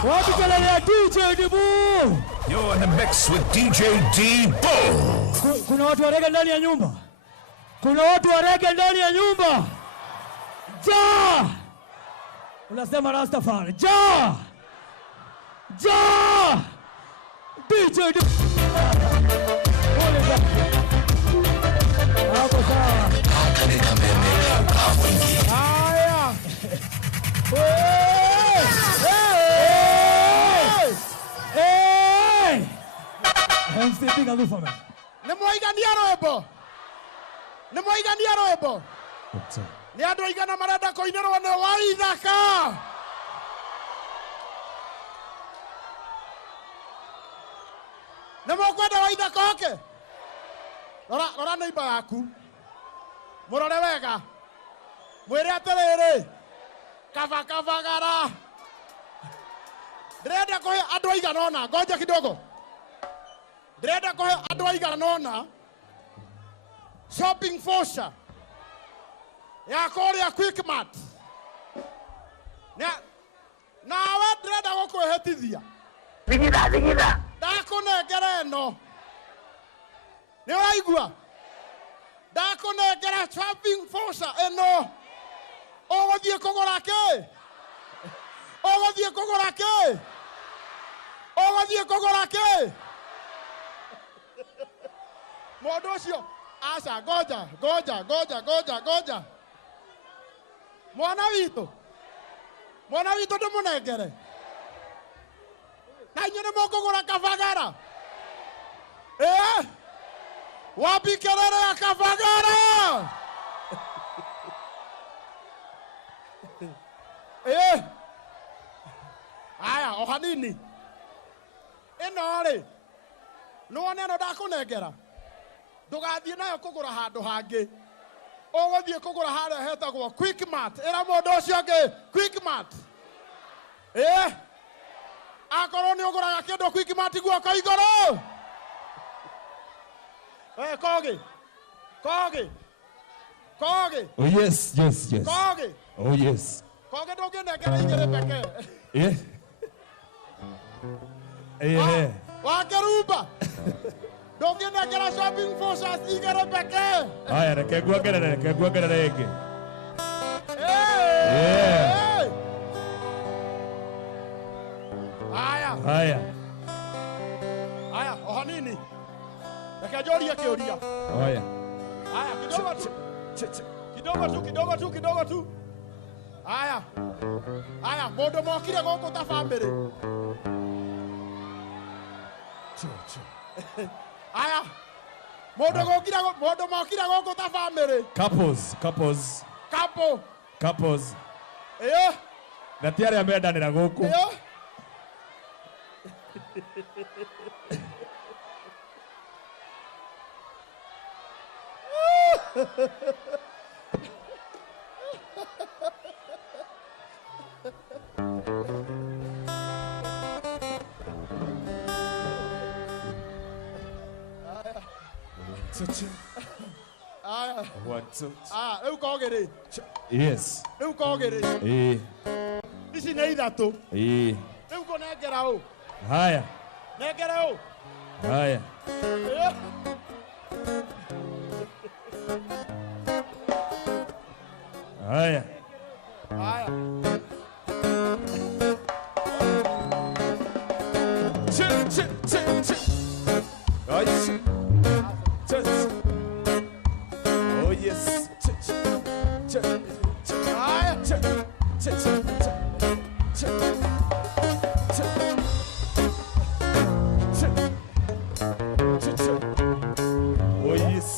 the mix with DJ D-Bull. You're in the mix with DJ D-Bull. Kuna watu wa reggae ndani ya nyumba. Kuna watu wa reggae ndani ya nyumba. Ja! Unasema Rastafari. Ja! Ja! DJ D-Bull. Hapo sawa. Haya. Hey! Hey! MC Big Alpha Man. Nĩ mwaigania rwĩmbo. Nĩ mwaigania rwĩmbo. Nĩ andũ aigana marenda kũinĩrwo nĩ Waithaka. Nĩ mũkwenda Waithaka oke? Rora neighbor yaku. Mũrore wega. Mwĩre atĩrĩrĩ. Kavagara. Ndĩrenda kũhe andũ aigana ũna. Ngoja kidogo. Ndĩrenda kũhe andũ aigana ũna. Shopping voucher. Ya kũrĩa Quickmart. Nawe ndĩrenda gũkwĩhĩtithia. Thigitha. Ndakũnengera ĩno. Nĩ ũraigua? Ndakũnengera shopping voucher ĩno. Ũgũthiĩ kũgũra kĩ? Ũgũthiĩ kũgũra kĩ? Ũgũthiĩ kũgũra kĩ? Mũndũ ũcio aca ngoja. Mwana witũ ndĩmũnengere. Na inyuĩ nĩmũkũgũra Kavagara. Wapi kelele ya Kavagara? Aya, ohanini. Ĩno rĩ. Nĩwona ĩno ndakũnengera. Ndũgathiĩ nayo kũgũra handũ hangĩ. Ũgũthiĩ kũgũra harĩa hetagwo Quickmart. Ĩra mũndũ ũcio ũngĩ Quickmart. Akorwo nĩ ũgũraga kĩndũ Quickmart guoko igũrũ. Kogi. Oh yes. Kogi. Oh yes. Kogi ndũngĩnengera igĩrĩ pekee. Wakerumba. Ndũngĩnengera shopping vouchers igĩrĩ pekee. Haya, reke nguongerere ĩngĩ. Haya, ohanini. Reke njorie kĩũria. Haya, kidogo tu. Haya, mũndũ mokire gũkũ ta family. Haya, mũndũ mokire gũkũ ta family. Couples. Na ti arĩa mendanĩra gũkũ. Rĩu kogĩrĩ. Yes. Rĩu kogĩrĩ. Ici nĩ ithatũ. Rĩu kũnengera ũũ. Haya. Nengera ũũ. Haya. Haya. Oh yes.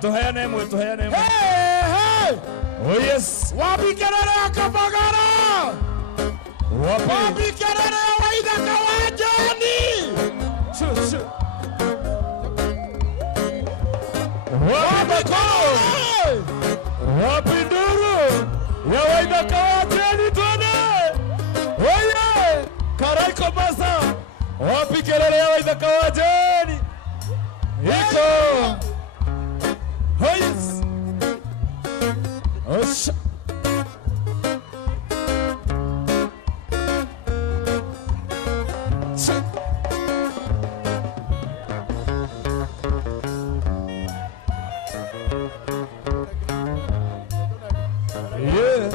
Tuheane imwe. Hey! Oh yes. Wapi kelele ya Kavagara? Wapi kelele ya Waithaka wa Joni? Wapi nduru ya Waithaka wa Joni tuone? Oye! Karaiko basa. Wapi kelele ya Waithaka wa Joni? Iko. Yes. Oh, Yeah.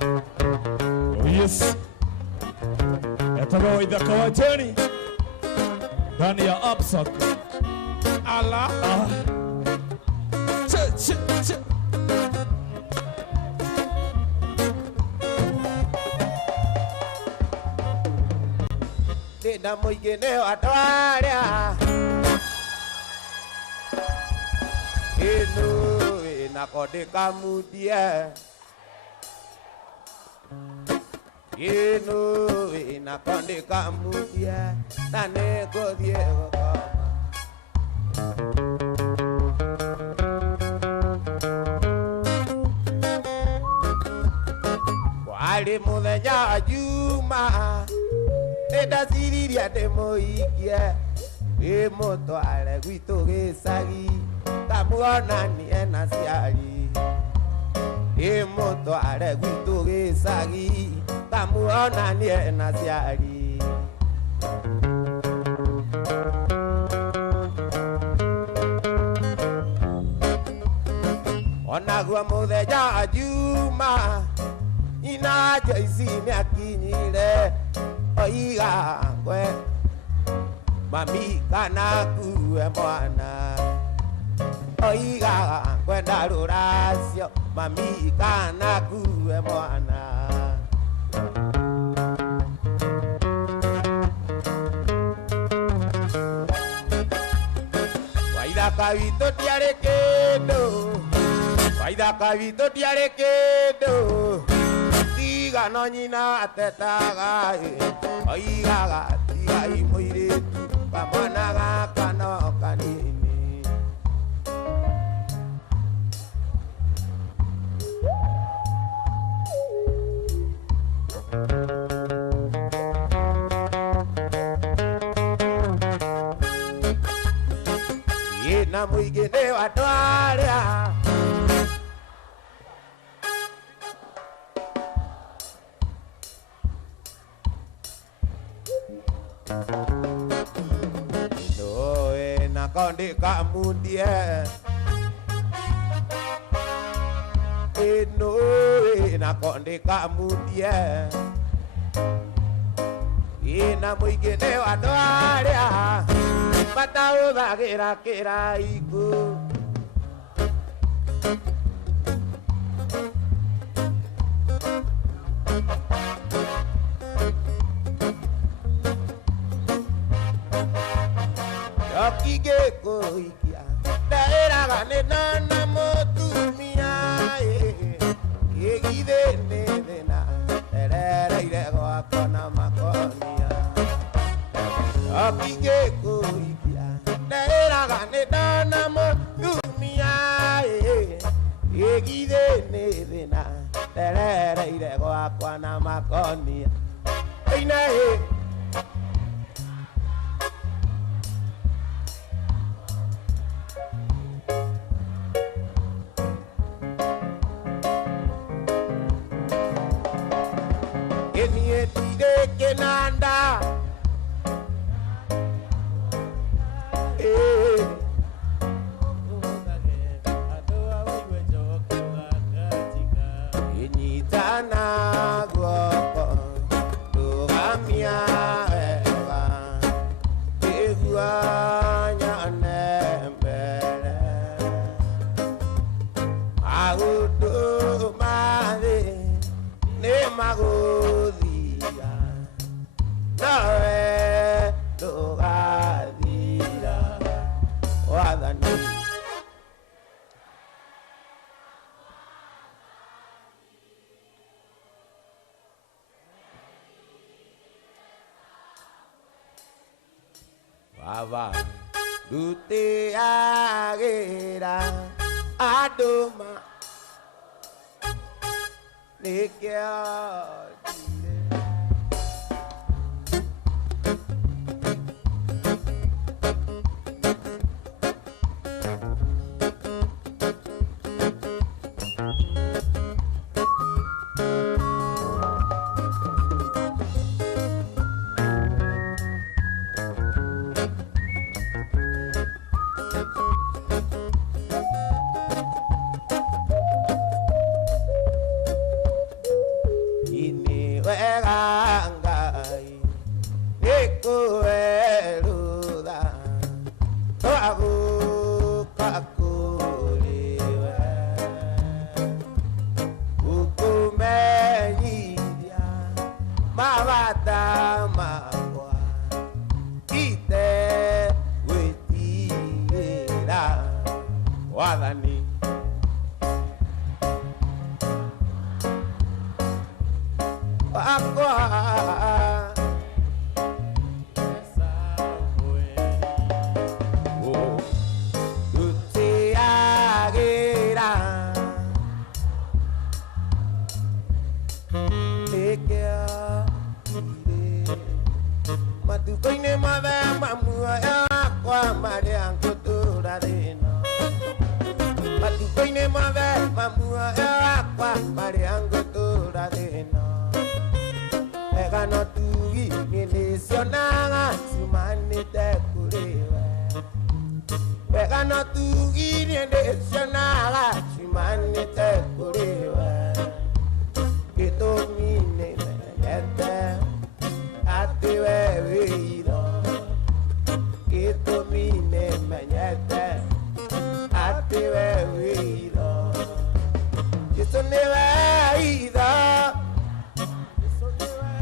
Oh yes. Yatabawa idhaka wajeni ndani ya Absak. Ala. Che. Ndina muingine wa twaria inu inakondeka mudie inu inakondeka mudie na niguthie gukoma kwari muthenya wa juma ndaciririe ndĩmũikie ndĩmũtware gwitũ gĩcagi ngamuonanie na ciari ndĩmũtware gwitũ gĩcagi ngamuonanie na ciari onaguo mũthenya wa juma ina Joyce nĩakinyire oiga ngwe mami kana kuwe mwana oiga kwenda rũracio mami kana kuwe mwana waithaka witũ ndiarĩ kĩndũ waithaka witũ ndiarĩ kĩndũ tiga no nyina atetaga oigaga tigai mũirĩtu kamwana gaka no kanini ina mũingĩ nĩ watwarĩa Noe na konde kamundie Noe na konde kamundie Ina muigene wa ndwaria Matauthagira kiraiku Okige koikia Daeraga nena motumia Egide nena Terereire gwakona makonia Okige koikia Daeraga nena motumia Egide nena Terereire gwakona makonia Eina Kenanda Inyitana guoko Tugamia eva Iguanya nembere Agudu madhe Ne magodhia Nawe tugadhira Wathani Baba Dute agera Adoma Nikia wega Ngai nĩkũeruga twaguka kũrĩwe gũkũmenyithia mabata makwa itegwĩtigĩra wathani wakwa gũtiagĩra nĩkĩo matukũ-inĩ mothe mamuoyo wakwa marĩa ngũtũũra thĩno matukũ-inĩ mothe mamuoyo wakwa marĩa ngũtũũra thĩno wega no tugi nĩndĩcionaga ciumanĩte kũrĩ we wega no tugi nĩndĩcionaga ciumanĩte kũrĩ we gĩtũmi nĩmenyete atĩ we wĩiro gĩtũmi nĩmenyete atĩ we wĩiro Jesũ nĩwe itho Jesũ nĩwe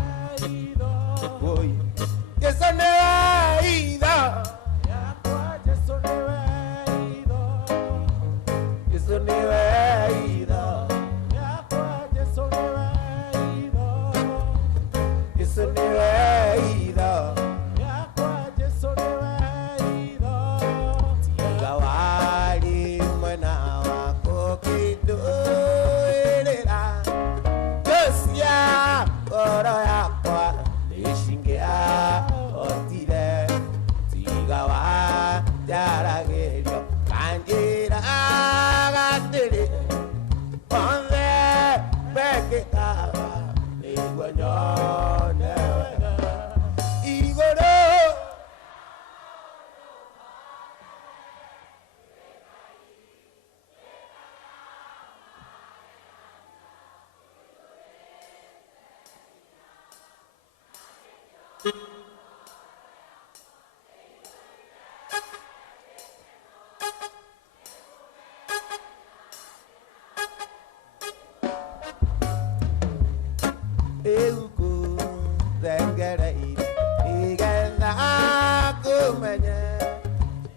itho Jesũ nĩwe itho Jesũ nĩwe itho Jesũ nĩwe itho Jesũ nĩwe itho Jesũ nĩwe itho tiga wari mwena wako kĩndũĩrĩra Josia ngoro yakwa nĩcingĩa otire tiga wanjaragĩrio kanjĩraga atĩrĩ othe mekĩkaga nĩguo nyone wega igũrũ ĩgũkũthengereire nĩgetha kũmenye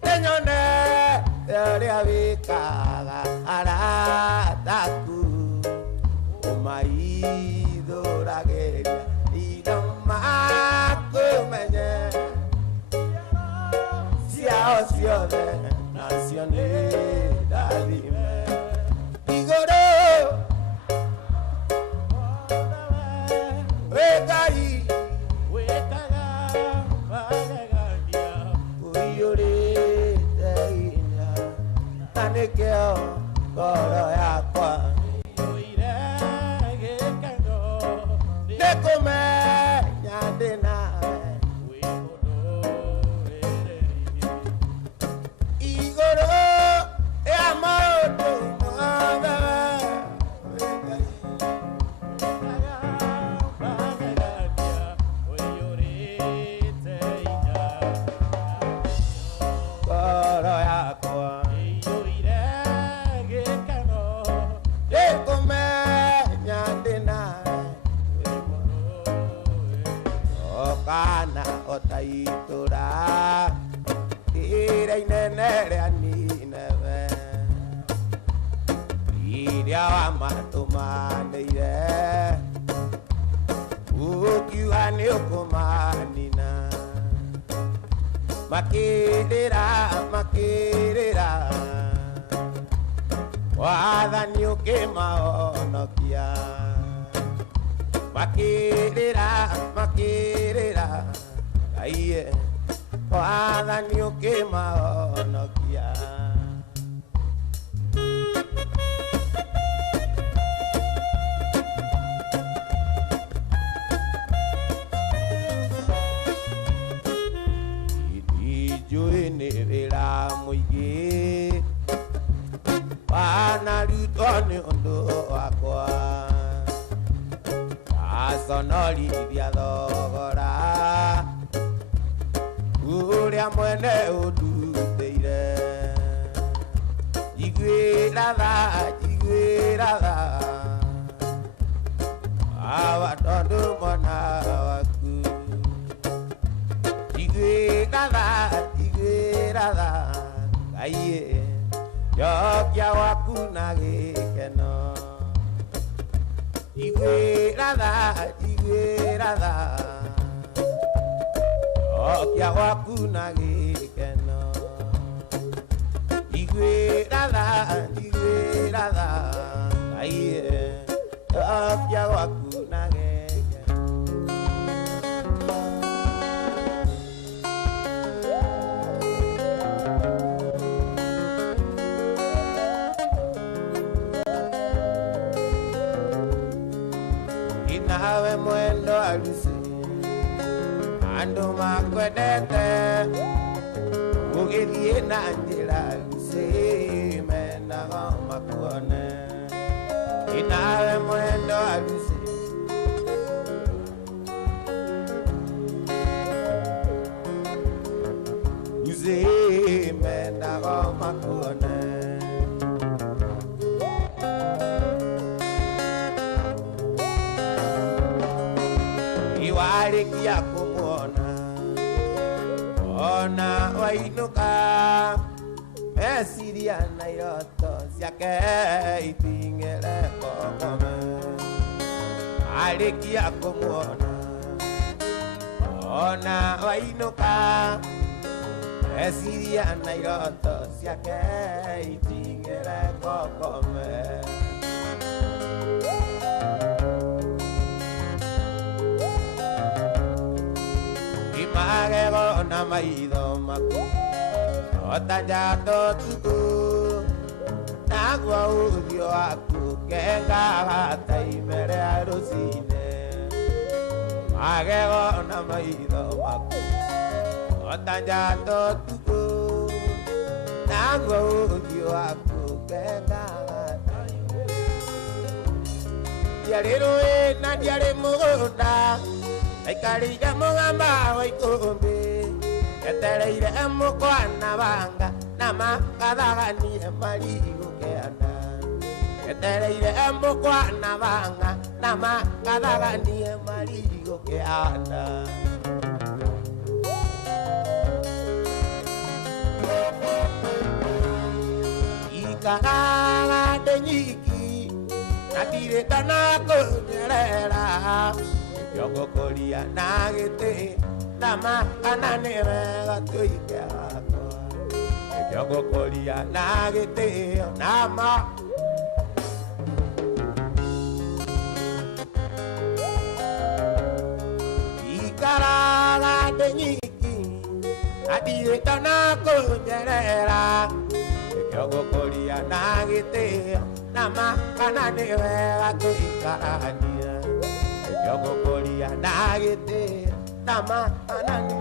nĩnyone ũrĩa wĩkaga arataku ũmaithũragĩria indo makũmenye ciao ciothe nacio nĩ ndathime igũrũ Wegai, wekaga magegania ũiyũrĩte hinya na nĩkĩo ngoro yakwa ĩiyũire gĩkeno nĩkũmenya ndĩ nawe wĩ mũndũ-wĩrĩrie igũrũ ya maũndũ mothe Wegai ngoro yakwa ĩiyũire gĩkeno nĩkũmenya ndĩ nawe wĩ mũndũ-wĩrĩrie okana otaitũra ira inene rĩa Nineve iria wamatũmanĩire ũkiuga nĩũkũmanina makĩrĩra makĩrĩra wathani ũkĩmahonokia makĩrĩra makĩrĩra Ngai wathani ũkĩmahonokia ijũĩ nĩ wĩra mũingĩ wanarutwo nĩ ũndũ wakwa akonolithia thogora uria mwene unduteire igwira tha awa tondu mwana waku igwira tha Ngai yokia waku na gikeno igwira tha yokia waku na gikeno igwira tha Ngai yokia waku na gikeno nawe mwendo arusi andu makwendete ugithie na njira arusi menaga makuone nawe mwendo arusi uzi menaga makuone warikia kumwona ona wainuka meciria na iroto ciake iting'ere kokome warikia kumwona ona wainuka meciria na iroto ciake iting'ere kokome magego na maitho maku otanjato tuku nagwa uthio waku kengagata imbere ya rũcinĩ magego na maitho maku otanjato tuku nagwa uthio waku kengagata ndiarĩ rũĩ na ndiarĩ mũgũnda aikarĩire mũgamba wa ikũmbĩ etereire mũkwana banga na makathaganie marigũ kĩanda etereire mũkwana banga na makathaganie marigũ kĩanda ikagaga ndĩ nyiki na ndirĩkana kũnyerera yogokoria na gĩtĩ nama kana nĩ wega tũike hakwa yogokoria na gĩtĩ nama ikaraga ndĩ nyiki atirĩkana kũnyerera yogokoria na gĩtĩ nama kana nĩ wega tũikarania yogokoria na gĩtĩ nama anani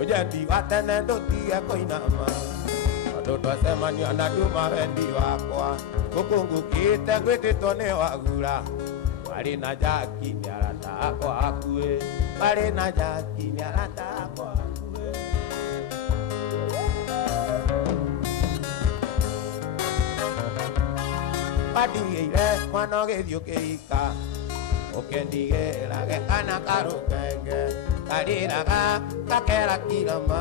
ujandi watene ndutige kũinama andũ twacemania na nduma wendi wakwa ngũkũngũkĩte gwĩtĩtwo nĩ wagura marĩ na njaki nĩ arata akwa hakuhĩ marĩ na njaki nĩ arata akwa hakuhĩ wandigĩire mwana ũgĩthiĩ ũkĩhika ũkĩndigĩra gekana karũkenge karĩraga gakera kirama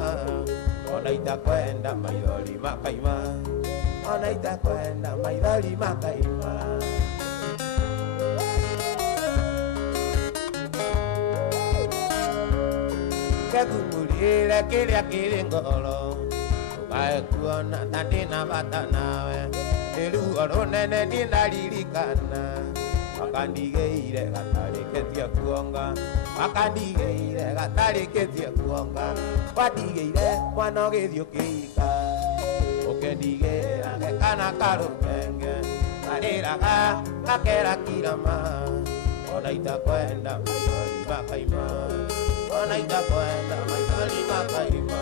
ona itakwenda maithori makaima ona itakwenda maithori makaima ngegumũrĩre kĩrĩa kĩrĩ ngoro ũkae kuona ta ndĩna bata nawe ruo rũnene niĩ ndaririkana wakandigĩire gatarĩkĩtie kuonga wakandigĩire gatarĩkĩtie kuonga wandigĩire mwana ũgĩthiĩ ũkĩhika ũkĩndigĩra gekana karũkenge karĩraga gakera kirama ona itakwenda maithori makaima ona itakwenda maithori makaima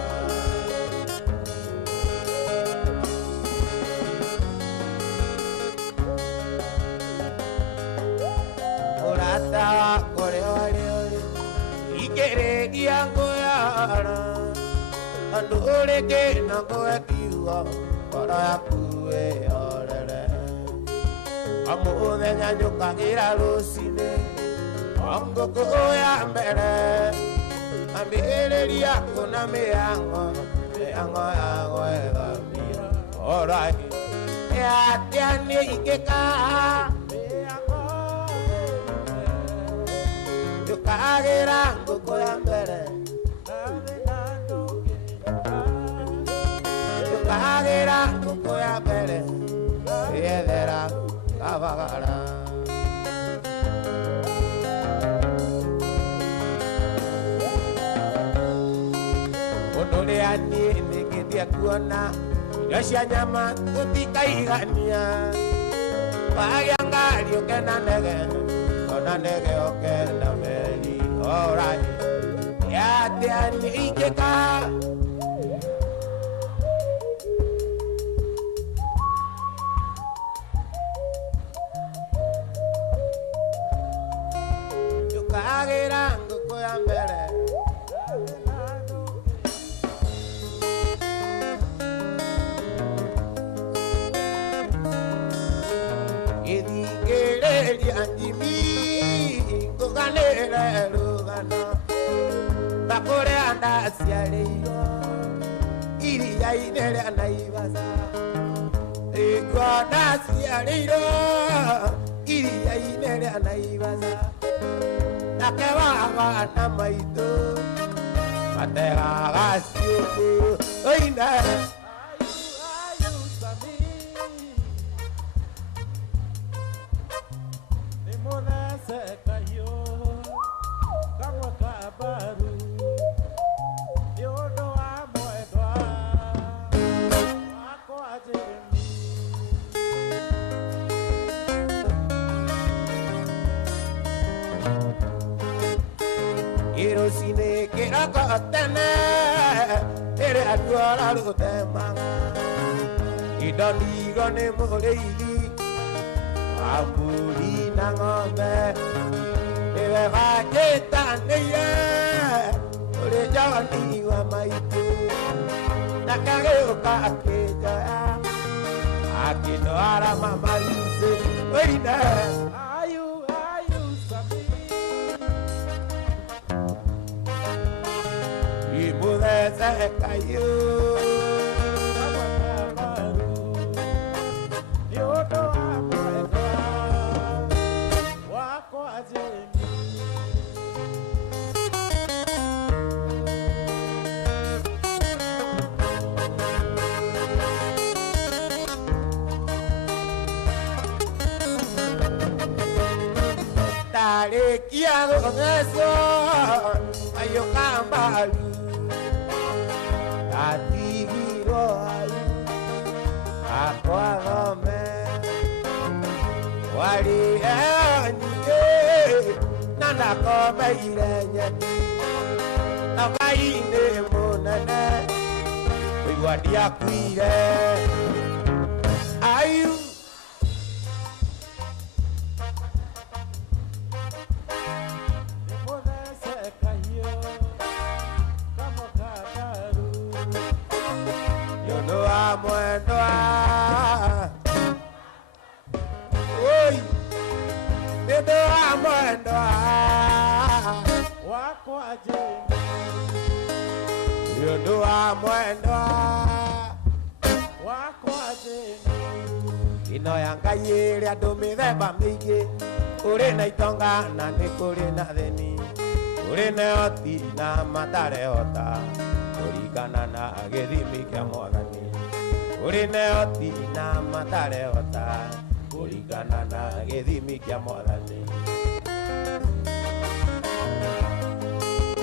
Murata kore ore ikere giango yara andure ke nango akiwa kora yakue orere amude nyanyuka ira rusine ongo ko ya mbere ambeleria kuna meango yago egamia orai ya tiani ikeka Kagera ngoko ya mbere Kagera ngoko ya mbere Yedera kabagara Onore ani negedia kuona Yasya nyama tutika igania Pagyanga liokena nege Ona nege okena meli Alright Ya tiani ikeka Yukagera ngoko ya mbere Idikere anjimi Kuganere lugana Bakore anda siareyo Iri ya inere anaibaza Iguana siareyo Iri ya inere anaibaza Nakewa na maito Matega gasio Oina Irosine kera katene ere aduara rutemanga idoni gone moreidi aburi nangombe ebe vajeta neye ore jani wa maitu nakage oka akeja akino ara mama lise oina Imudese cayó Yodo amweka Wako ajemi Dale kiado eso Ayo kambalu Atigiro ayu Akwagome Wali enike Nana kome irenyeni Nakaine monene Wadi akwire Ayu Muendoa Uy Muendoa Muendoa Wako ajeni Muendoa Muendoa Wako ajeni Ino yanga yere adome veba mige Ure na itonga na nekure na deni Ure ne oti na matare ota Urigana na agedimi kia mwagani Urine oti na matare ota Urigana na gethimi kia mwathani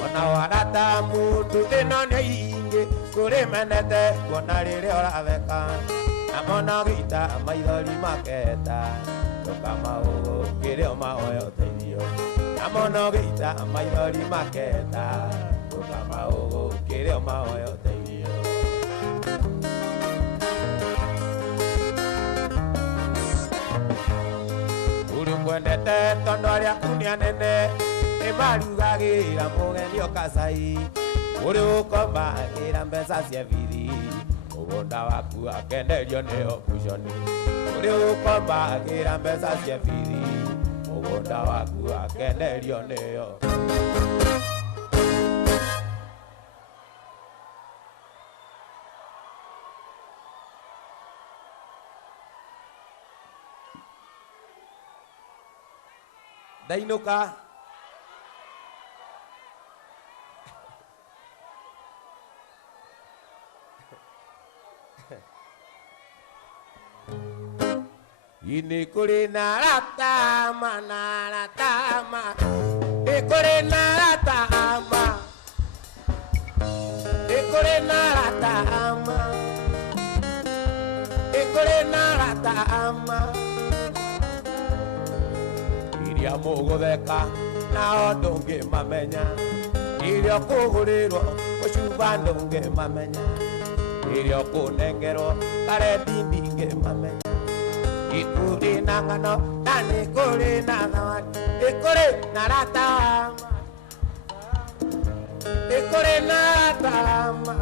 Ona warata mundu thino ni ingi Kuri menete kuona riri oraveka Na mona gita maithori maketa Toka maugu kiri omaoe uteithio Na mona gita maithori maketa Toka maugu kiri omaoe uteithio Nikwendete tondo aria kunia nene Nimarugagira mugeni okasai Uri ukombagira mbeca cia bithi Mugunda waku akenderio ni okushoni Uri ukombagira mbeca cia bithi Mugunda waku akenderio niyo Dainuka Ini kuri naratama Ikuri naratama Ikuri naratama Ikuri naratama Iria mugutheka na ndungi mamenya Iria kugurirwo ucuba ndungi mamenya Iria kunengerwo kareti ndingi mamenya Ikuri na ngano na nikuri na thawani Ikuri na ratama Ikuri na ratama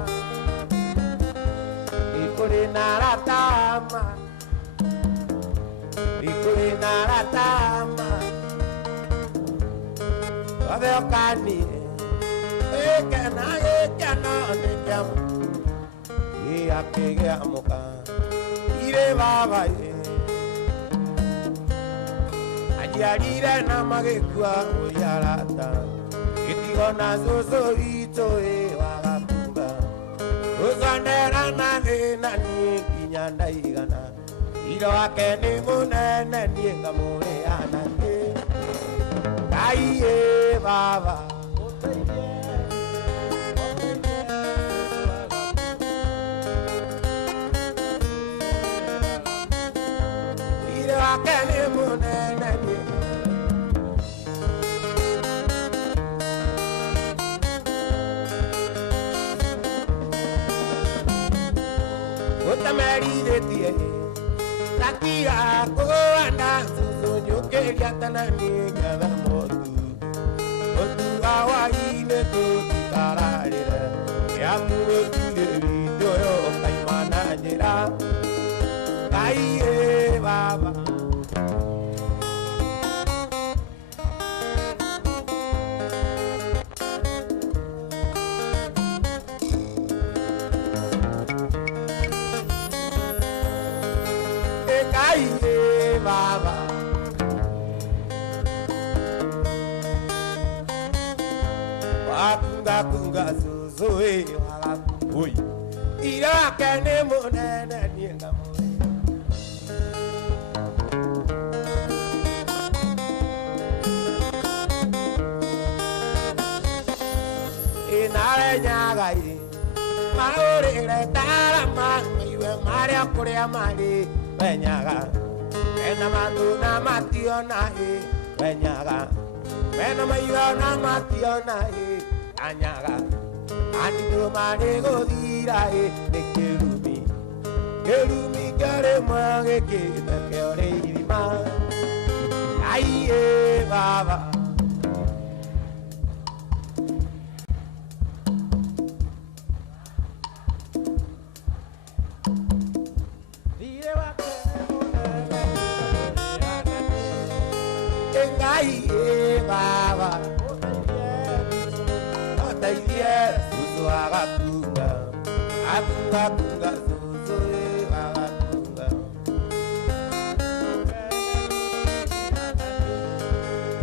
Ikuri na ratama Ikuri na ratama Waveo kani Ekena nikamu Ia kege amuka Ire baba ye Ajiarire na magekua uyarata Itigo na zozo ito wagakunga Uzandera na dhina ni kinyanda igana Iro wake ni munene nienga mure anake Kaiye baba Iro wake ni munene nienga Utamerire tiye Takia kuanda susunyo kelia tanani kada motu Otu awa ine tuti kararira Ya muetire video yo kaimana njira Kaiye baba Kaiye baba Wakunga kunga suzuwe wagakumbui Ira kene munene nienga mune Inare nyagai Maurire tarama Iwe maria kurea mali Benyaga Bena mandu na matio na e Benyaga Bena mayo na matio na e Anyaga Anido mane godira e De Kerumi kare mange ke Te keore irima Ai e baba Kaiye baba Otaiye susu agakunga Akunga kunga susu agakunga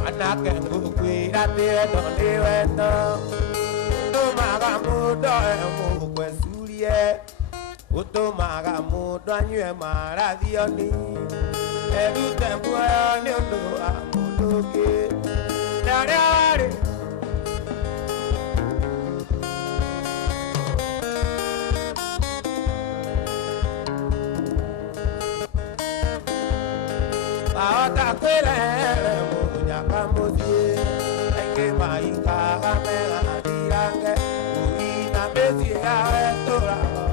Anake mukwira tiedo niwendo Utumaga mudo emukwe surie Utumaga mudo anyue marathioni Edute muyo ni undu amuduki Nariawari Maota kwirere munyaka muthie Eke maika amega dirange Uina mezi yawe turago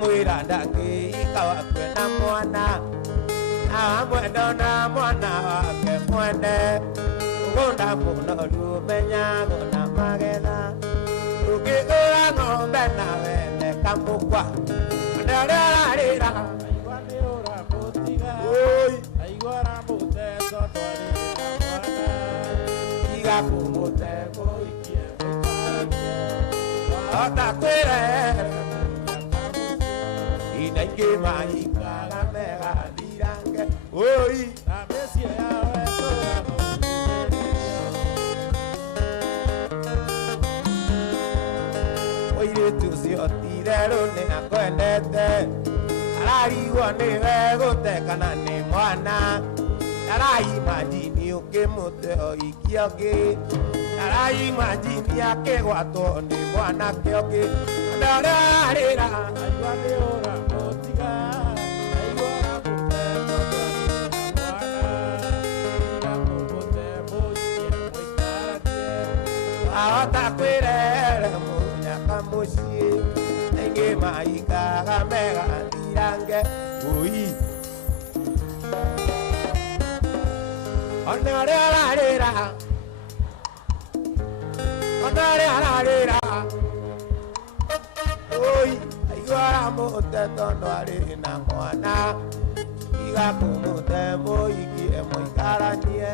mwira ndangi ikawa kwena mwana na mwendo na mwana wake mwende gunda muno rumenya guna magetha ukigura ng'ombe na wene kamukwa ndararira aigua ni uramutiga aigua ramuteto twarira mwana iga kumutego ikie ota kwirere inaingi maikaga mega thirange oi na mesie yawe oiretu cio tirero nĩ akwendete ararigwo nĩwe gũtekana nĩ mwana araimajini ũkĩmũte oikia ũngĩ araimajini akĩgwatwo nĩ mwanake ũngĩ ndararĩra aigua nĩ ũramũtiga aigua ũramũte mwana mũmũte mũikie mũikaranie ahota kwĩrere muciĩ engĩ maikaga mega thirange ui ona ũrĩa ararĩra ona ũrĩa ararĩra ui aigua aramũte tondũ arĩ na mwana iga kũmũte mũikie mũikaranie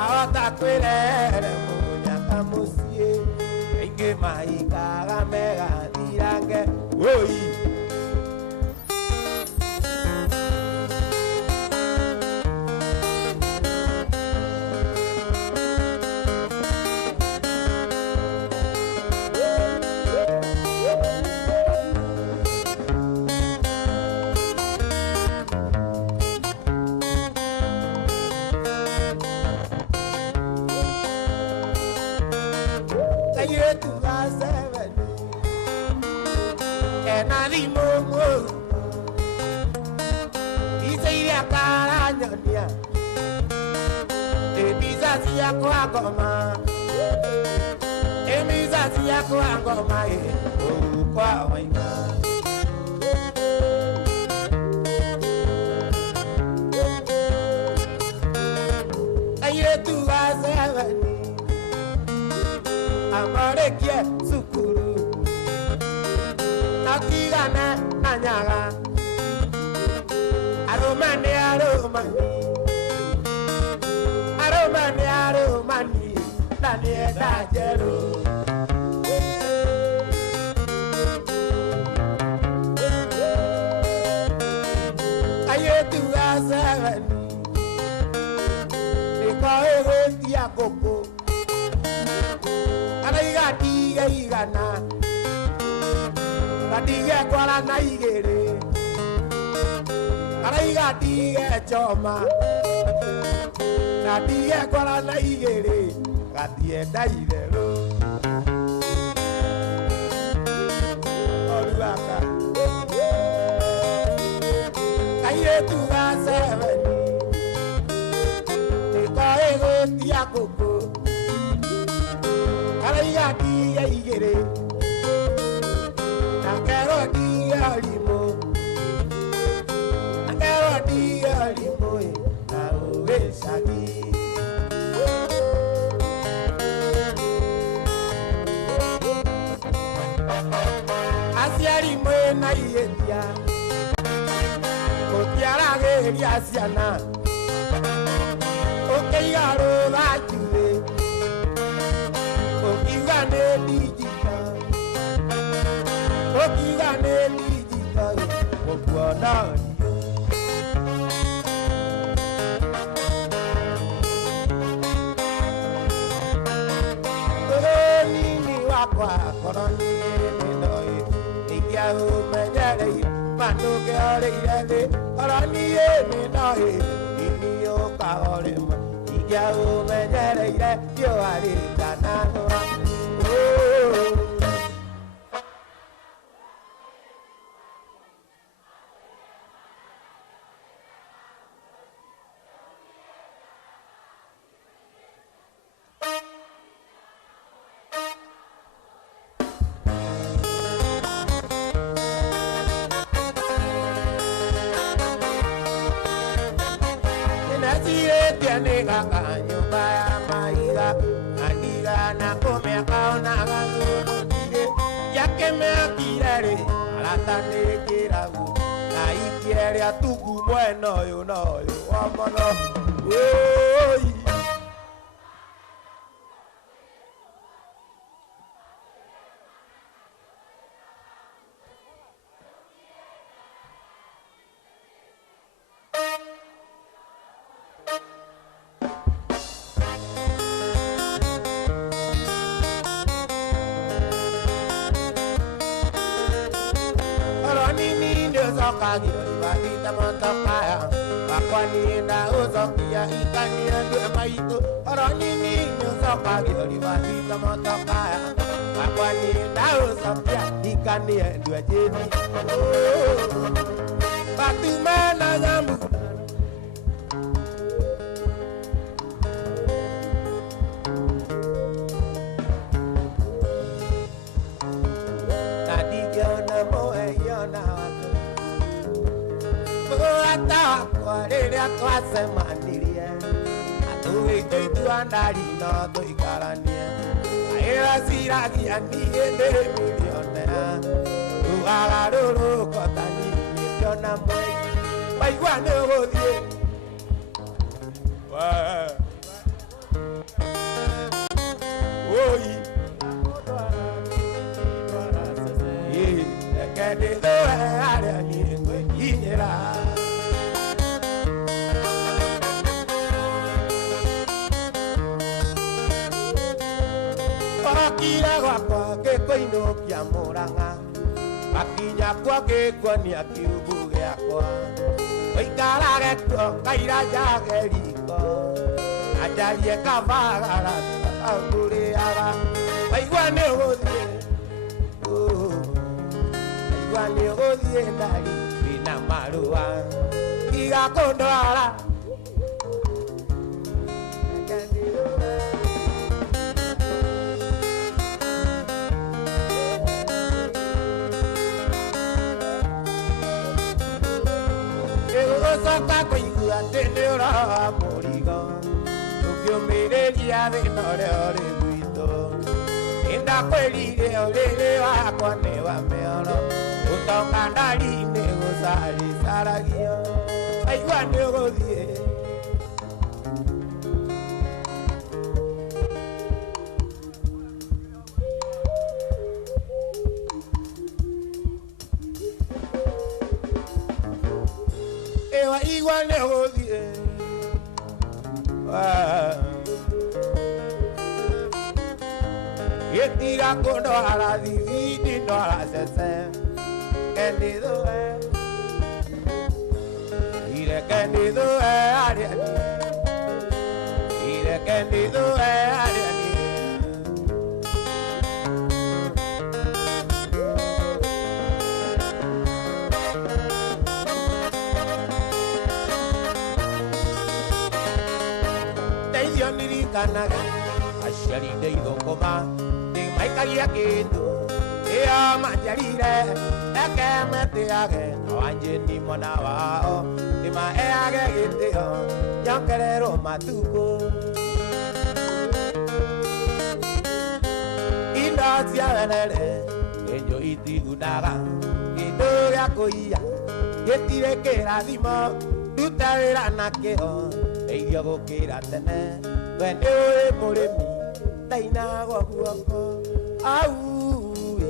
ahota kwĩrere mũnyaka mũciĩ engĩ maikaga mega thirange oi kwa ngoma emizazi yako ngoma kwa waina ayetu wasevani amarekie sukuru nakigana nanyaga aromane aromani nani edajero ayetu asevani nikoego tia koko anaigatige igana gatige kwara na igere anaigatige choma natige kwara na igere gatienda itherũ oruaka kairĩtu gaceveni nĩkoĩ gũtia ngũkũ karaiga ndige igĩrĩ nakerwo ndige ũrimũ nakerwo ndige ũrimũ na ũgĩcagi aciari mwĩna ihĩtia gũtiaragĩria ciana ũkĩiga rũtha njuĩ ũkiuga nĩ ndigita ũkiuga nĩ ndigita gũkuona nini wakwa koroni nĩndoĩ ingĩahũmenyereire manũke orĩire thĩ koroni nĩndoĩ nini ũkahorema ingĩahũmenyereire riũa rĩtanahũa tiene kaka nyumba ya maiga Aniga na kome kaona gangu dire Yake me akirere alatane kiragu Na ikiere atuku mweno yu no yu Wamono Oi Kagiro ibadita motokaya Wakwani enda uzokia ikani endue maitu Oronini nyuzokagiro ibadita motokaya Wakwani enda uzokia ikani endue jeni Fatumana nyambu Nadigiona moe yona Ata kwa rĩrĩa twacemanirie Atũgĩte ituandari no tũikaranie Aĩra ciragia niĩ ndĩ milionea Rugaga rũrũko ta nyinĩtio na mwei Waigua nĩ ũgũthiĩ Oi Reke ndĩthũe harĩa niĩ ngwĩkinyĩra Kira gwakwa gĩkũinũkia Mũrang'a Gakinya kwa gĩkwonia kiugu gĩakwa Ũikarage kuo ngaira njage riko Na njarie kabagara kakũrĩaga Waigua nĩ ũgũthiĩ Waigua nĩ ũgũthiĩ ndari wĩna marũa Igakũndwara Soka kũigua atĩ nĩ ũroha mũrigo Ũkĩũmĩrĩria thĩna ũrĩa ũrĩ gwitũ Nĩndakwĩrire ũrĩrĩ wakwa nĩ wa mĩoro Ũtonga ndari nĩ gũcaricaragia Waigua nĩ ũgũthiĩ Waigua nĩ ũgũthiĩ Gĩtiga kũndwara thithindi ndwara cece Kendithũe Ireke ndithũe harĩa niĩ Ireke ndithũe harĩa niĩ Ndirikanaga aciari ndeithũkũma nĩmaikagia kĩndũ ĩyo manjarire reke metĩage na wanjĩni mwana wao nĩmaheage gĩtĩo nyongererwo matukũ indo cia wenere enjo itigunaga kĩndũ gĩa kũiya gĩtirĩ kĩrathimo ndute wĩra nakĩo ndeithio gũkĩra tene we nĩ ũrĩ mũrĩmi ndainagwo guoko auĩ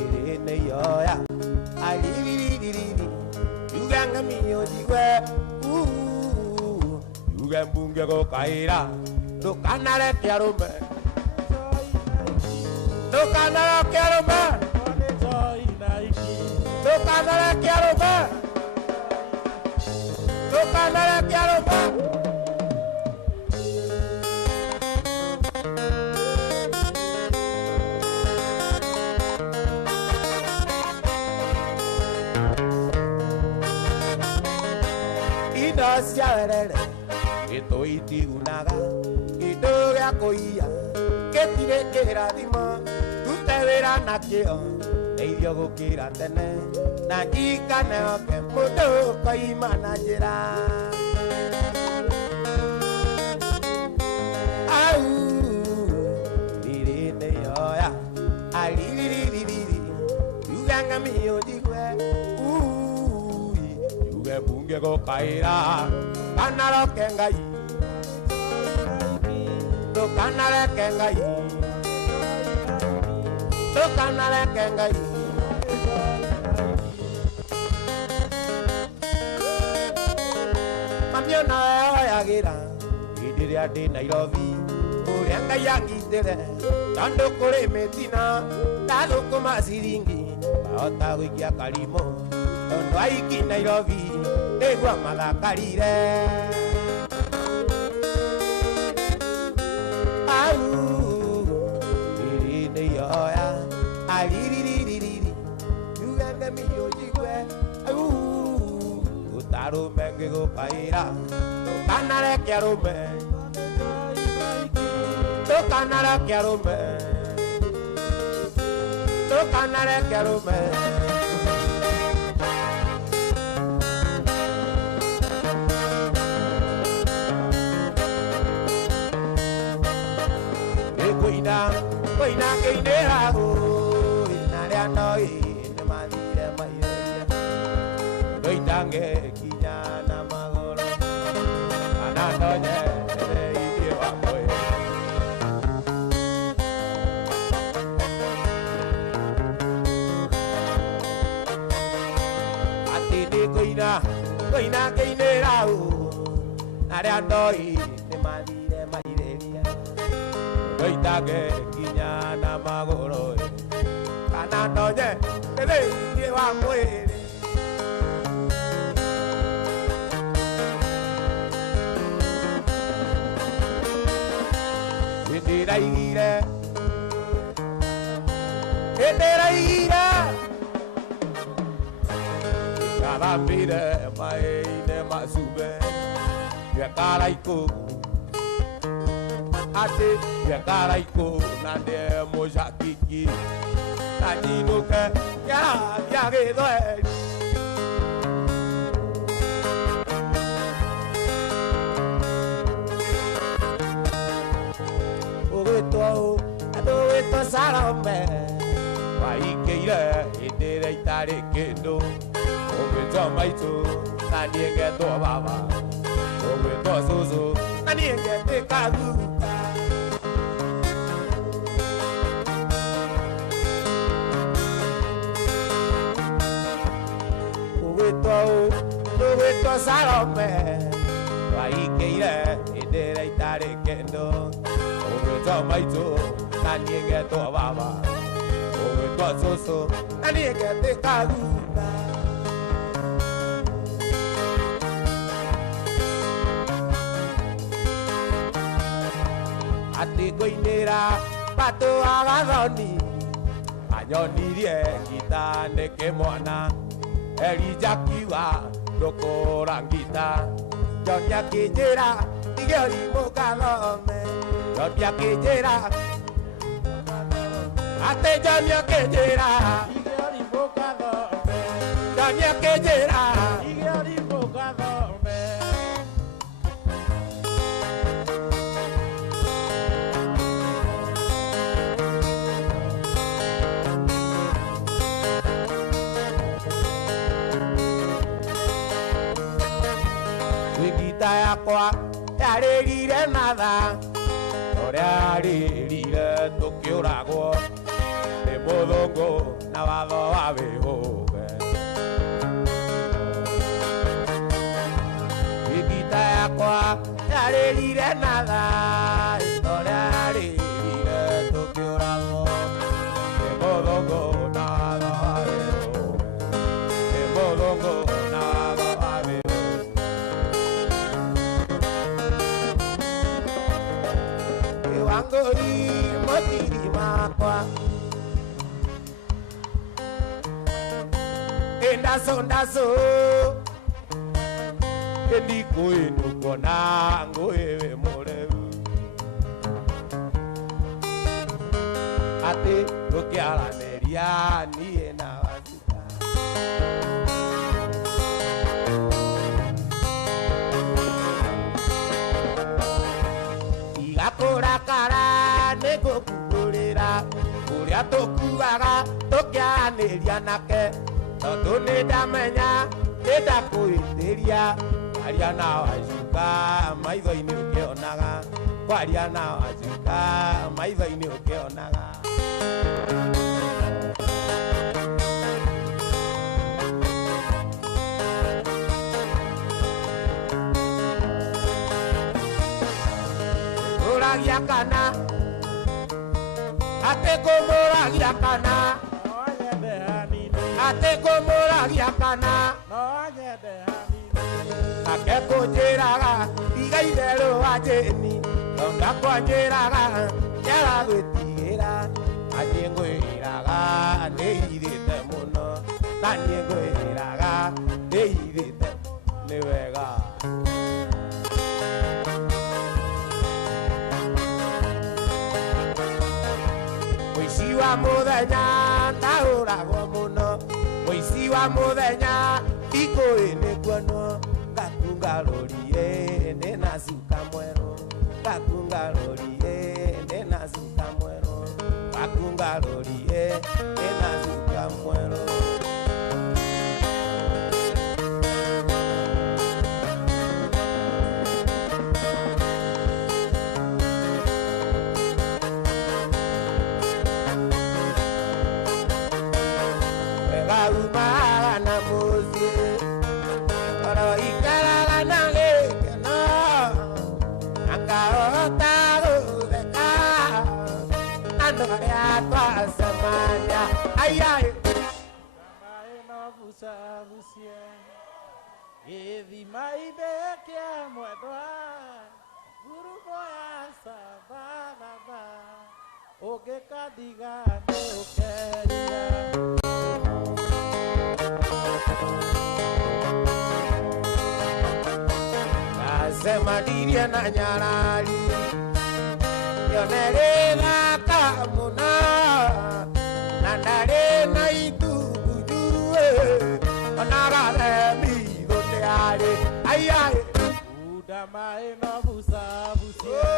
ĩrĩ nĩ ihoya ariririri yuge ng'emio njigwe yuge mbunge gũkaĩra ndũkanareke arũme ndũkanareke arũme ndũkanareke arũme ndũkanareke arũme cia werere gĩtũ itigunaga kĩndũ gĩa kũiya gĩtirĩ kĩrathimo ndute wĩra nakĩo ndeithio gũkĩra tene na njikane oke mũndũ koima na njĩra Au, liri ne yoya, aliri, yuganga miyo jigwe, yuge bunge go kaira, kanaro kengai, to kanare kengai, to kanare kengai. Mamiona yagira, idiri adi Nairobi. Urianga yangitere, tando kore metina, tado koma siringi, baota wikia kalimo, tondo aiki Nairobi, egwa malakarire. Au, irine yoya, aliriririri, yugenge miyo jigwe, au, utaro menge go kaira, kanare kiarume. Tokanara kiarume, tokanara kiarume. Koina keidera ho, inare noi ne madire mayoria. Koitange kinyana magoro, anandoye ide wakoe. Koina keidera ho, nare andoi ne madire maireria. Koitange kinyana magoro, anandoye ide wakoe. Eteraire, cada mire maine masube, ya caraiko, ate ya caraiko, nande mojaki, nani no que ya que doe. Esto sarame, vai que irá e dereitaré que no, o que toma isso, nadie que to baba, o que to susu, nadie que te cagu. O que sarame, vai que irá e dereitaré que no, o que toma isso. Nadie que to baba, o que to soso, nadie que te caguda. Ati koinera, pato agadoni, anyoni die kita ne que moana, eri jakiwa, loko rangita, jonya kijera, igeri mokalome, jonya kijera. Ate jamia kejera, igeri bocado, jamia kejera, igeri bocado. Wigita yakwa, yarerire nada, orarerire tokiorago. Bodongo navado abehobe Ikita yakwa yarelire nada Historiarire tokiorado Bodongo navado abehobe Bodongo navado abehobe Ewango y motiri makwa Ndaso Endiko inu kona ngoewe morevu Ate loke alaneria ni ena wasita Igakora tukuaga tukianiria nake tondu ni ndamenya ndakwitiria aria na wacuka maitho-ini ukionaga kwaria na wacuka maitho-ini ukionaga uragia kana ate kumuragia kana ate kumuragia kana ake kunjiraga iga itherũ wa njĩni tonga kwanjĩraga nyaragwĩtigĩra aniĩ ngwĩraga nĩirĩte mũno na niĩ ngwĩraga nĩirĩte nĩ wega mũici wa mũthenya ndaũragwo mũno mũici wa mũthenya ikũĩ nĩ kuonwo ngakungarorie ndĩna cuka mwerũ ngakungarorie ndĩna cuka mwerũ ngakungarorie ndĩna cuka mwerũ umaga na muzi oro ikaraga na gĩkeno akahota gũtheka andũ arĩa twacemania aiai no bucabucia gĩthima-inĩ kĩa mwendwa ngurumo ya sabaraba ũngĩkandiga nĩ ũkeria Nasema diria na nyarari yone gĩthaka mũno na ndarĩ na itungujue ona garemi thũnĩ arĩ aiai unda maĩ no bucabucia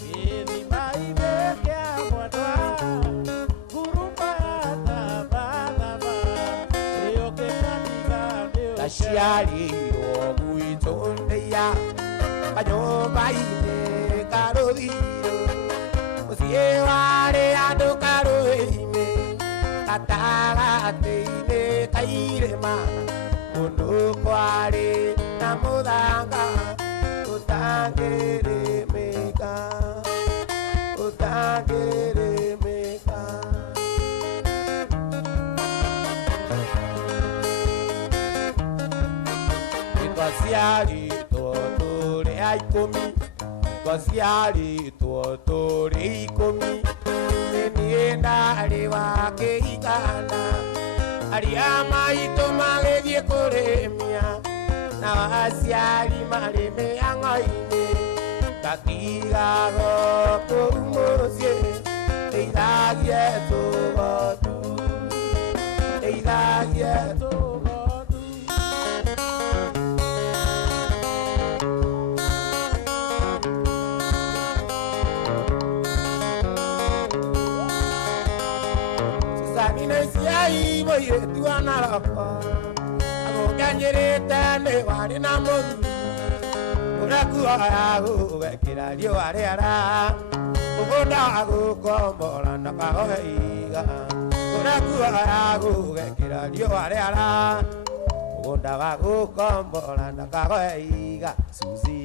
gĩthima-inĩ kĩa mwendwa ngurumo ya thabathaba ũngĩkandiga nĩ ndaciarirwo gwitũ ndĩia kanyũmba-inĩ karũthirũ mũciĩ warĩ andũ karũĩ-inĩ gatagatĩ-inĩ ka irĩma kũndũ kwarĩ na mũthanga ũtangĩrĩmĩka ũtangĩrĩmĩka Gociaritwo tũrĩ ikũmi gociaritwo tũrĩ ikũmi niĩ ndarĩ wa kĩigana aria maitũ magĩthiĩ kũrĩmia na aciari marĩ mĩhang'o-inĩ gatigagwo kũu mũciĩ ndeithagie tũgotu ndeithagie tũgotu Siai mũirĩtu wa Naroko agũkanyĩrĩte nĩ warĩ na mũthuri ũrĩa kuoya gũgekĩra riũa rĩara mũgũnda wa gũkombora na kahoe iga ũrĩa kuoya gũgekĩra riũa rĩara mũgũnda wa gũkombora na kahoe iga Suzi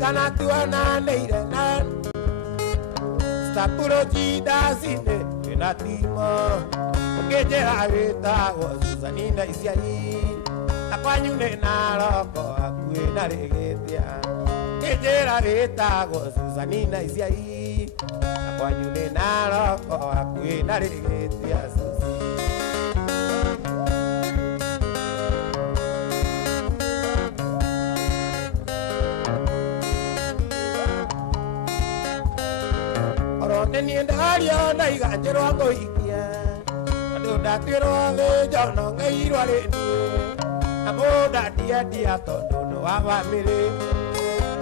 kana tuana neire nan stapuro jidasine na timo ukejera vita Susanina isiai akwanyune naroko akue na regetia kejera vita Susanina isiai akwanyune naroko akue na regetia Niĩ ndaria na iganjĩrwo ngũikia andũ ndatuĩrwo gĩnjono ng'eirwo rĩniĩ na mũnda ndiendia tondũ nĩ wa family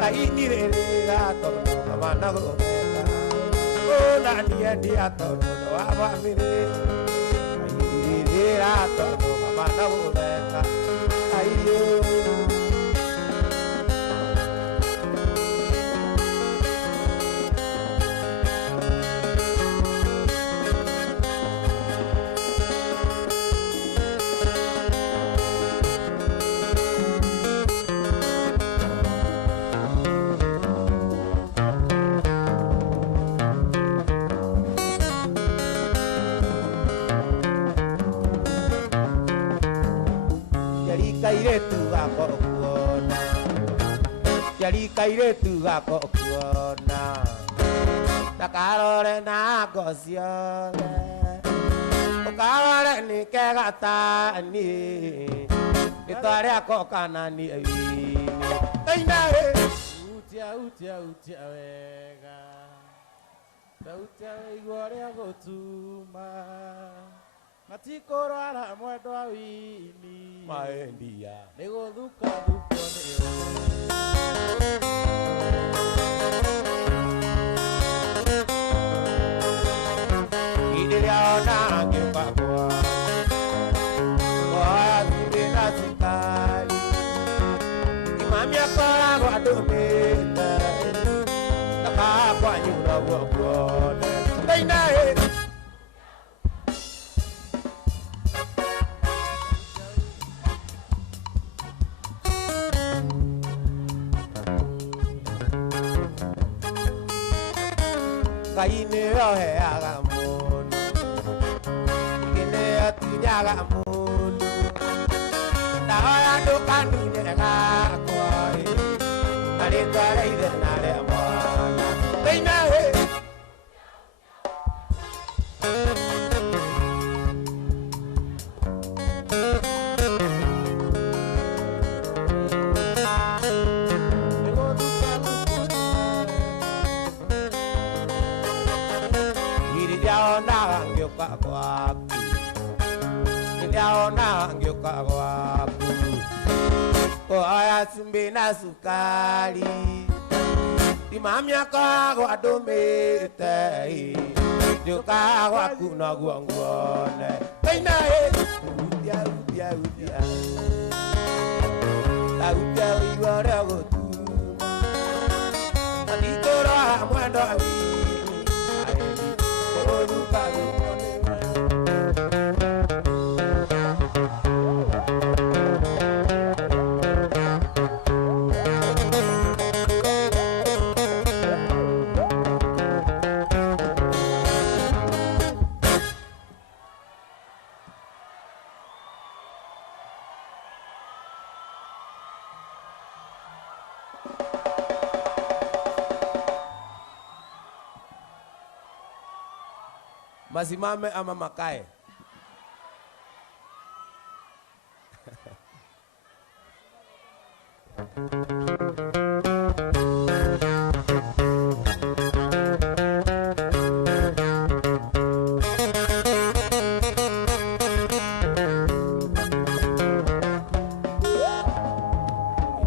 kainirera tondo kamana gomeka ona dia tondo wa family kainirera tondo kamana gomeka ayo kaire tu gako kuona takarore na gosiole ukarore ni kegata ni itare akokana ni ewi teina he utia wega utia igore agotuma matikorara mwendwa wini maendia niguthuka thuko Idiliona ngepakwa Kwa zubina sukali Imami akora kwa dumita Taka kwa nyura wakwone Teina he Kaine rohe agamono Kine atinyaga mono Naoya dukanu nyega kwai Naritware ide nare amona Teina he Oya sumbina sukari Imamia kwa domete Joka kwa kuna guangone Teina he Udia La udia iware agotuma Adikora mwendo awini Oduka gukone Masimame ama makae?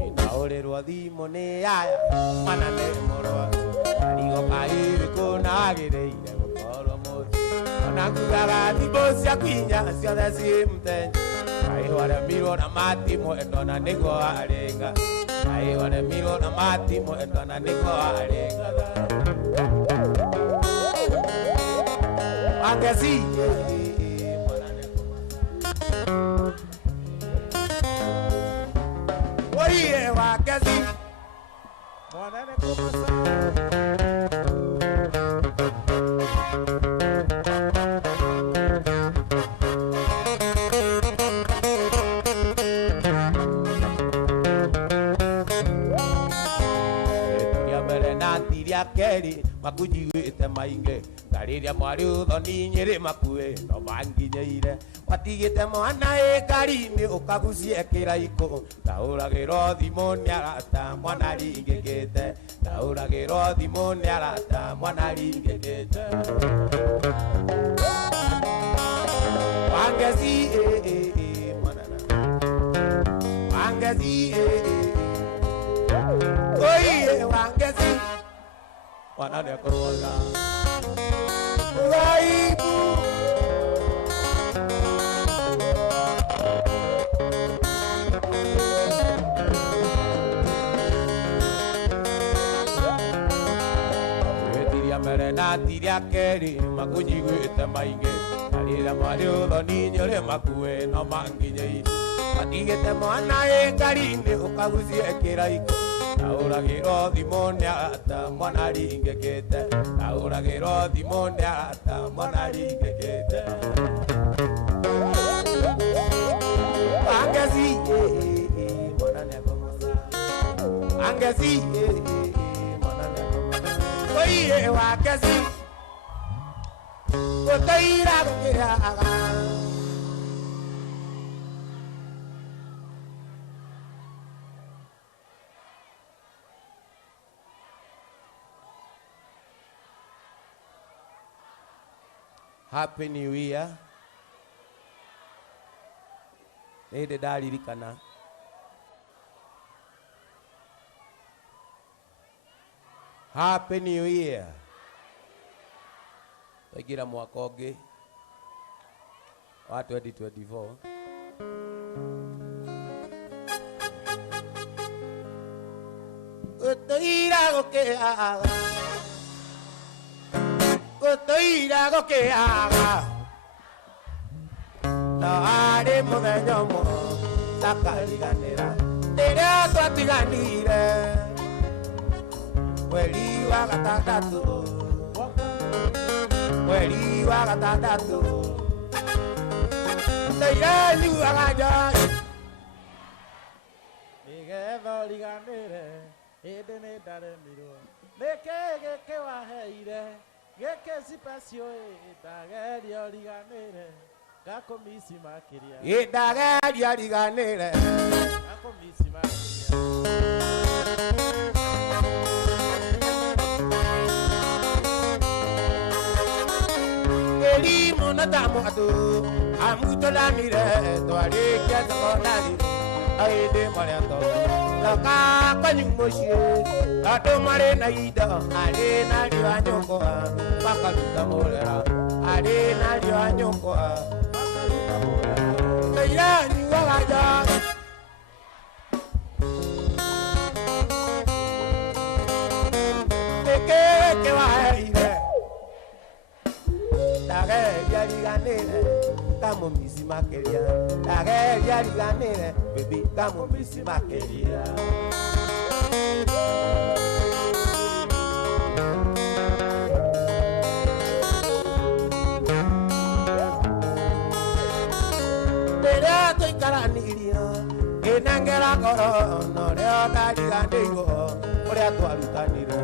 Inaorerwa thimo ni aya mana ne morwa arigo kai kunagireire gukoro muti onakugaga thimbo cia kwinya ciothe ci mutenya ai waremirwo na matimo endona niguo arenga ai waremirwo na matimo endona niguo arenga angesi oye wakezi mwanene kumasa Keri makujigwite mainge ngariria mwari uthoni nyiri makue no manginyeire watigite mwana ngari-ini ukagucie kiraiko ndauragirwo thimu ni arata mwana ringikite ndauragirwo thimu ni arata mwana ringikite wangezi mwanana wangezi wangeci mwana nä akårwaga Ugaibu wetiria mbere na tiria keri makunyiguĩte maingĩ arĩra marĩ ũthoni nyũrĩ makuĩ no manginyĩire matigĩte mwana ĩ ngari-inĩ ũkagucie kĩraiko naũragĩrwo thimũ nĩ arata mwana ringĩkĩte naũragĩrwo thimũ nĩ arata mwana ringĩkĩte angeci mwana nĩ akũmũca angeci mwana nĩ akũmũca ũiĩ wa ngeci gũtĩira gũkĩaga Happy New Year. Nĩndĩ ndaririkana Happy New Year. Twaingĩra mwaka ũngĩ wa 2024. Gũtũira gũkĩaga gũtũira gũkĩaga no harĩ mũthenya ũmwe takariganĩra rĩrĩa twatiganire mweri wa gatandatũ ndĩrenyuaga njohi nĩgetha ũriganĩre hĩndĩ nĩ ndaremirwo nĩkĩ gĩkĩ waheire gĩkĩ cipacio ndageria ũriganĩre ngakũmisi makĩria ndageria riganĩre ngakũmisi makĩria elimu na tamwatu amutũranire twarĩkia sekondari aĩndĩ marĩa toka kwanyu mũciĩ tondũ marĩ na indo arĩ na riũa nyũngũa makaruta mũrera arĩ na riũa nyũngũa ndĩrenyuaga njohi nĩkĩ kĩwaheire ndageria riganĩre ngamũmisi makĩria ndageria riganĩre baby ngamũmisi makĩria rĩrĩa tũikaranirio ngĩnengera ngoro norĩo ndariganĩirwo ũrĩa twarutanire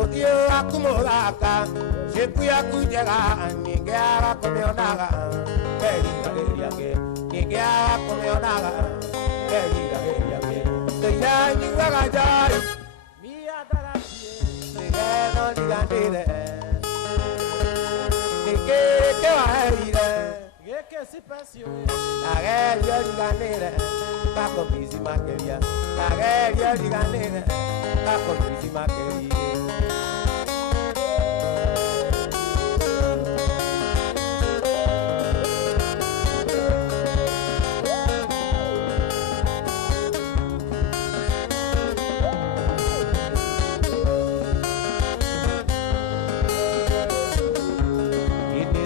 ũthiũ waku mũthaka ciĩku yaku njega ningĩaga kũmĩonaga ngeriragĩria ngĩ ningĩaga kũmĩonaga ngeriragĩria ngĩ ndĩrenyuaga njohi nĩgetha ũriganĩre nĩkĩ kĩwaheire gĩkĩ cipacio ndageria ũriganĩre ngakũmisi makĩria ndageria ũriganĩre ngakũmisi makĩria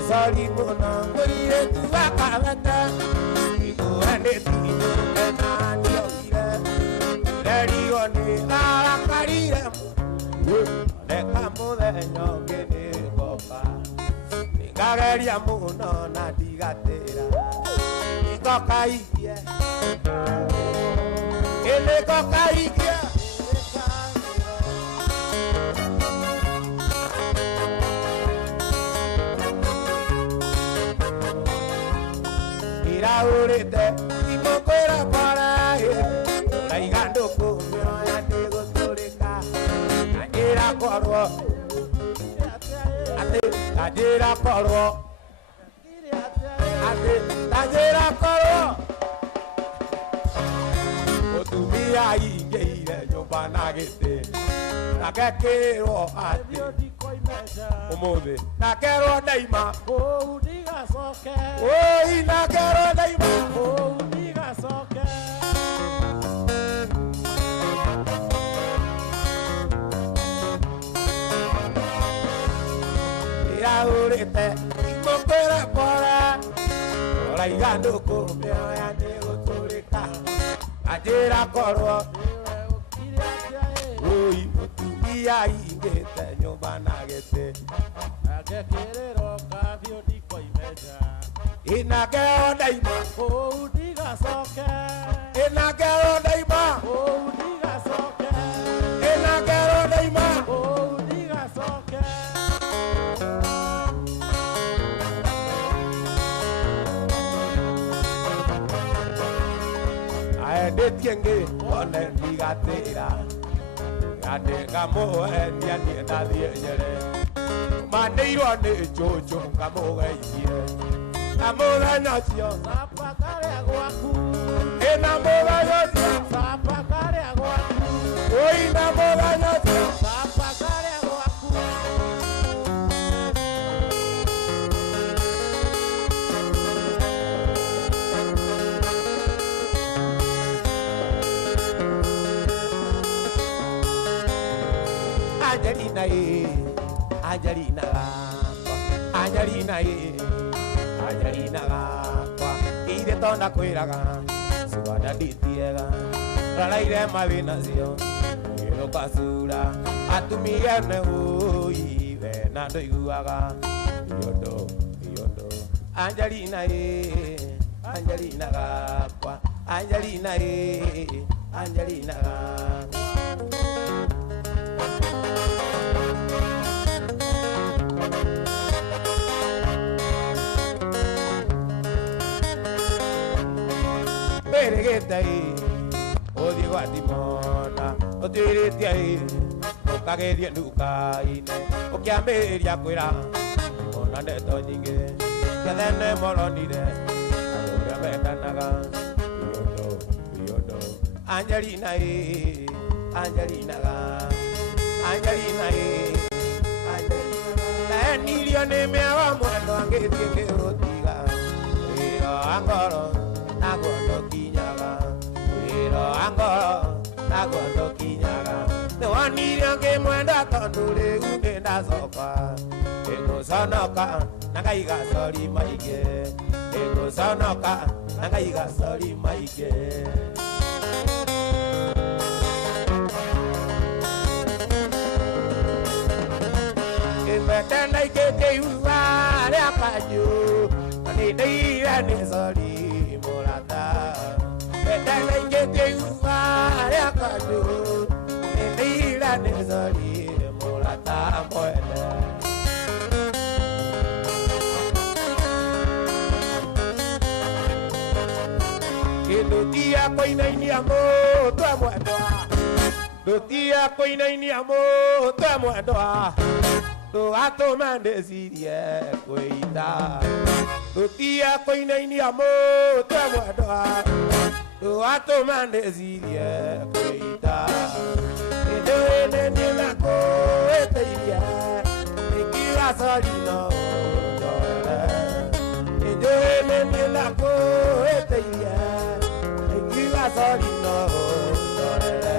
Sorry, Mona, we are too bad. And it's you and I. Ready on the career. The camel and your guinea copa. The Gagaria Mona, Nadigatera. The Cocaia. In the Cocaia. Urete y moquera para laigando como ate gotoleka ajera corro ate ajera corro ate ajera corro otumia ingeire nyumba nagete Nakekero ati umuthi nakero daima ndigacoke oi nakero daima ndigacoke iraurite imokwera kora ora igando kumioya niguturika ajira korwo oi mutumia ingite nyumba na gite agekiriro kabio ndikoimeja inakero daima ndigacoke inakero daima ndigacoke inakero daima ndigacoke aendetienge one ndigatira ngatega muendia niendathie nyere manĩirwo nĩ njũnjũ ngamũgeithie na mũthenya ũcio sapa karĩa gwaku ĩna mũthenya ũcio sapa karĩa gwaku oi na mũthenya ũcio sapa karĩa gwaku Angelina Angelina gakwa Angelina Angelina gakwa ire tonda kwiraga suada ditiega ralaire mavina cio iro kasura atumia ne ui vena ndoiguaga yondo Angelina Angelina gakwa Angelina Angelina gakwa Beregetai othi gwatimona otwiritie ai ukagerie nduka-inĩ ũkĩambĩrĩria kwĩra ona ndeto nyingĩ kethene moronire andũ ũrĩa mendanaga iondo Angelina Angelina Angelina enirio nĩ mĩago mwendo angĩthiĩ ngĩrũtiga wĩra wa ngoro naguo kinyaga wĩra wa ngoro naguo ndũkinyaga nĩwonirie ngĩmwenda tondũ rĩu nĩndacoka ngĩgũconoka na ngaiga cori maingĩ ngĩgũconoka na ngaiga cori maingĩ ngĩmwete na ingĩtĩ iua rĩa kanjũ na nĩndĩire nĩ cori mũrata ndena ingĩtĩ iua rĩa kanjũ nĩndĩire nĩ cori mũrata mwene ndũtia kũinainia mũtwe mwendwa ndũtia kũinainia mũtwe mwendwa ndũgatũme ndĩcirie kwĩita ndũtia kũinainia mũtwe mwendwa ndũgatũme ndĩcirie kwĩita ndĩndũĩ nĩ niĩ nakũĩtĩirie ĩngiuga cori no ũnjorere ndĩndũĩ nĩ niĩ nakũĩtĩirie ĩngiuga cori no ũnjorere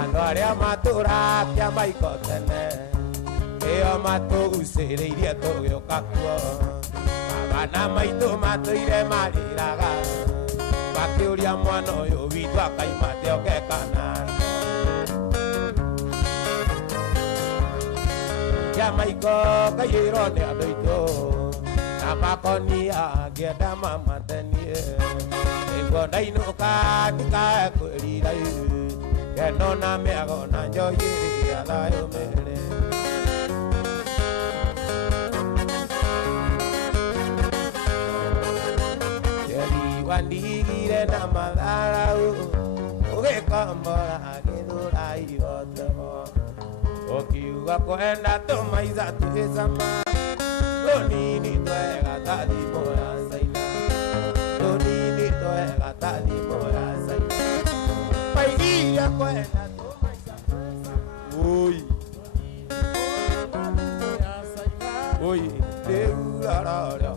andũ arĩa matũrakia maiko tene ĩo matũgucĩrĩirie tũgĩũka kuo abana maitũ matũire marĩraga makĩũria mwana ũyũ witũ akaima teoke kana kia maiko kaiyĩrwo nĩ andũ aitũ na makonia ngĩenda mamatenie nĩguo ndainũka ndikae kwĩrira keno na mĩago na njohi ya thayũ mĩrĩ wandigire na matharau ũgĩkombora gĩthũra ihoteho ukiuga kwenda tumaiza tuizama Donini twega tathimo ya saina Donini twega tathimo ya saina Maigia kwenda tumaiza tuizama Oi Oi Deurarara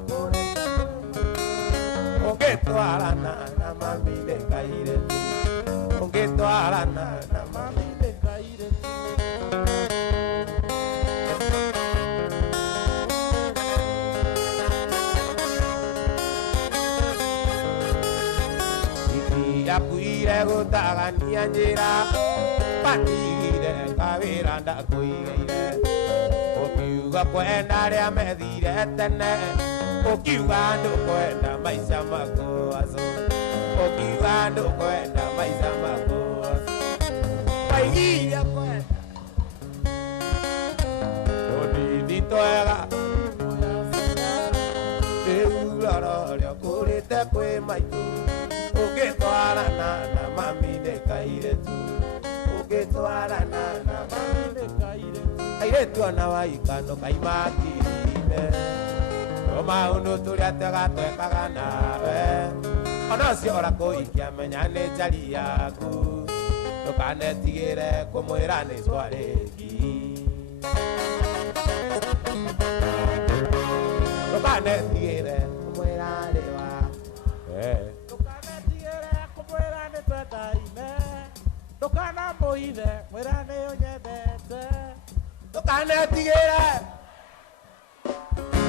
Ongetwarana na mami de kaire Ongetwarana na mami de kaire Yakuire gutagania njira Patigire kawira ndakuigeire Ukiuga kwenda ria methire tene Ukiuga ndukwenda maica makuacu Ukiuga ndukwenda maica makuacu Waigire kwenda Donini twega Deurarara kurite kwi maitu Ugitwarana na mami de kaire tu Ugitwarana na mami de kaire tu Airetu ana waikano kaimakirine No maundu turia tugatwekaga nawe Ona ciora kuikia menya ni njari yaku Ndukanetigire kumwira ni twariki Ndukanetigire kumwira ni wa Ndukana muhithe mwira ni unyendete Ndukanetigire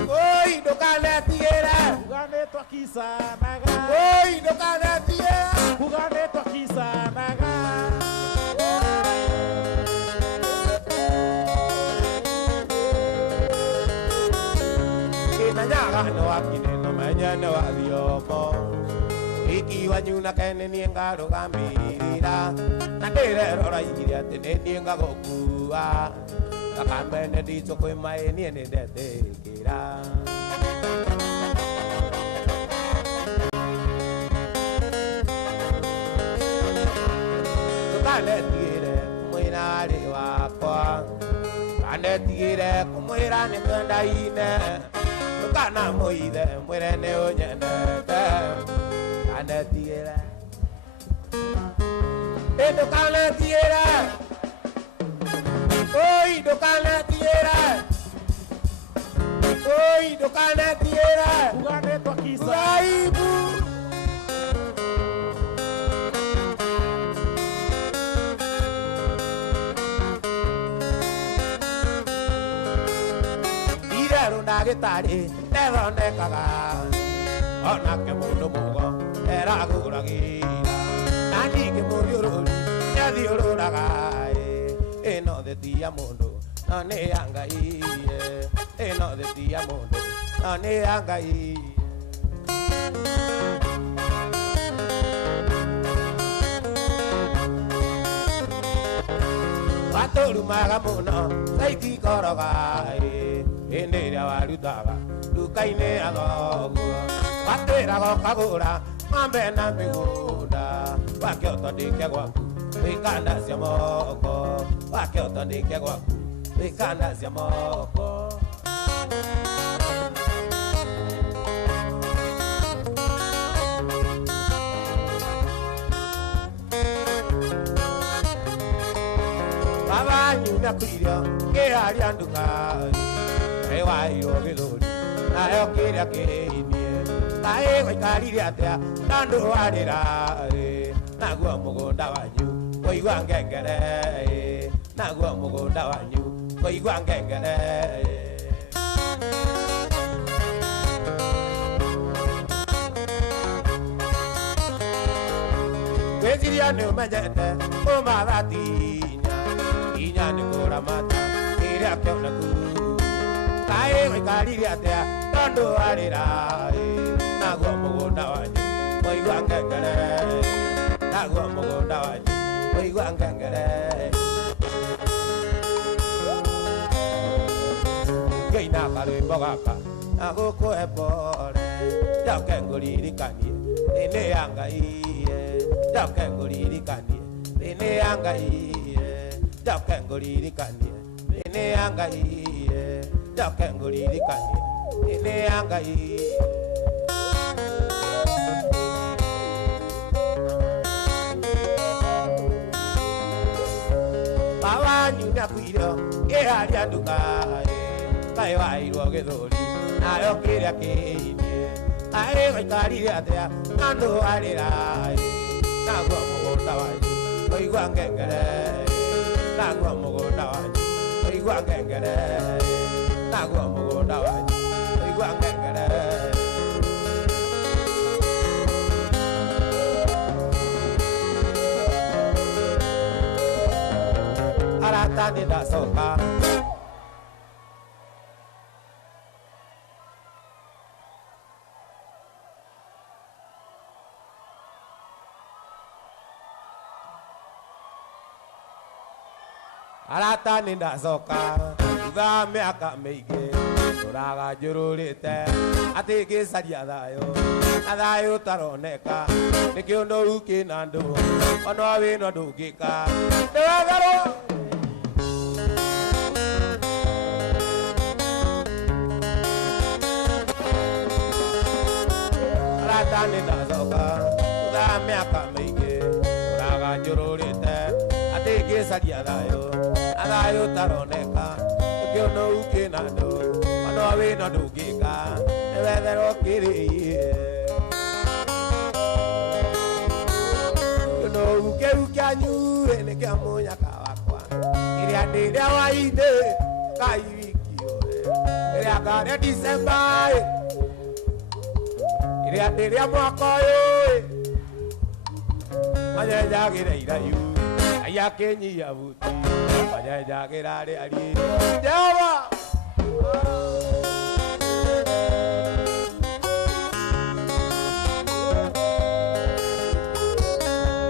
Oi ndukanetigire Kuganitwa kisanaga Oi ndukanetigire Kuganitwa kisanaga Kinanyaga no akine no menya no adiomo Iki wanyuna kene ni ngarugamirira Na ndirerora igire ati ni ni ngagokua Kakamene ndito kwi mai ni ndetekira Tukanetigire kumwirari wakwa Tukanetigire kumwira ni twendaine Tukana muithe mwire ni unyendete Tukanetigire Tukanetigire Oi ndukanetigire Oi ndukanetigire Kuganitwa kisanaga Raibu Irero ndagitari nethondekaga Onake mundu mugo eraguragira Na ningi muriururi nethiururaga Ino theti ya mundu no ni ya Ngai Ino theti ya mundu no ni ya Ngai Waturumaga muno saiti koroga Hindi iria warutaga nduka-inĩ ya thoguo Watwĩraga ũkagũra ng'ombe na mĩgũnda Wakĩhota ndĩke gwaku wĩkanda cia moko Wakĩhota ndĩke gwaku wĩkanda cia moko Baba nyuna kuirio kĩharia nduka Ewairwo gĩthũri nayo kĩrĩa kĩinie Kaĩ gũikarire atĩa na ndũarĩra Naguo mũgũnda wanyu kũigua ngengere Naguo mũgũnda wanyu kũigua ngengere Gwĩciria nĩ ũmenyete ũmatha tinya Inya nĩ kũramata kĩrĩa kĩoneku Kaĩ gũikarire atĩa na ndũarĩra Naguo mũgũnda wanyu kũigua ngengere Naguo mũgũnda wanyu kũigua ngengere Ngĩina karwĩmbo gaka na gũkũhe pore Njoke ngũririkanie thĩ-inĩ ya Ngai Njoke ngũririkanie thĩ-inĩ ya Ngai Njoke ngũririkanie thĩ-inĩ nĩ ya Ngai njoke ngũririkanie nĩ ya Ngai bawanyu nĩakuire kĩharia nduka kaĩ wairwo gĩthũri nayo kĩrĩa kĩinie kaĩ waikarire atĩa andũ arĩra naguo mũgũnda wanyu ũigua ngengere naguo mũgũnda wanyu ũigua ngengere naguo mũgũnda wanyu ũigua ngengere arata nĩndacoka arata nĩndacoka thutha wa mĩaka mĩingĩ tũraga njũrũrĩte atĩ ngĩcaria thayũ na thayũ ũtaroneka nĩ kĩũndũ kĩna andũ ona wĩno ndũngĩka nĩwetherwo arata nĩndacoka thutha wa mĩaka mĩingĩ tũraga njũrũrĩte atĩ ngĩcaria thayũ thayũ ũtaroneka nĩkĩũndũ kĩna andũ ona wĩno ndũngĩka nĩwetherwo kĩrĩie kĩũndũ kĩu kĩanyu nĩkĩa mũnyaka wakwa kĩrĩa ndĩrĩa wainĩ Ngai wiki kĩrĩa ngarĩa Decemba kĩrĩa ndĩrĩa mwaka ũyũ manyenjagĩra iraihu Ngai akĩnyia buti manyenjagĩra rĩari Jehova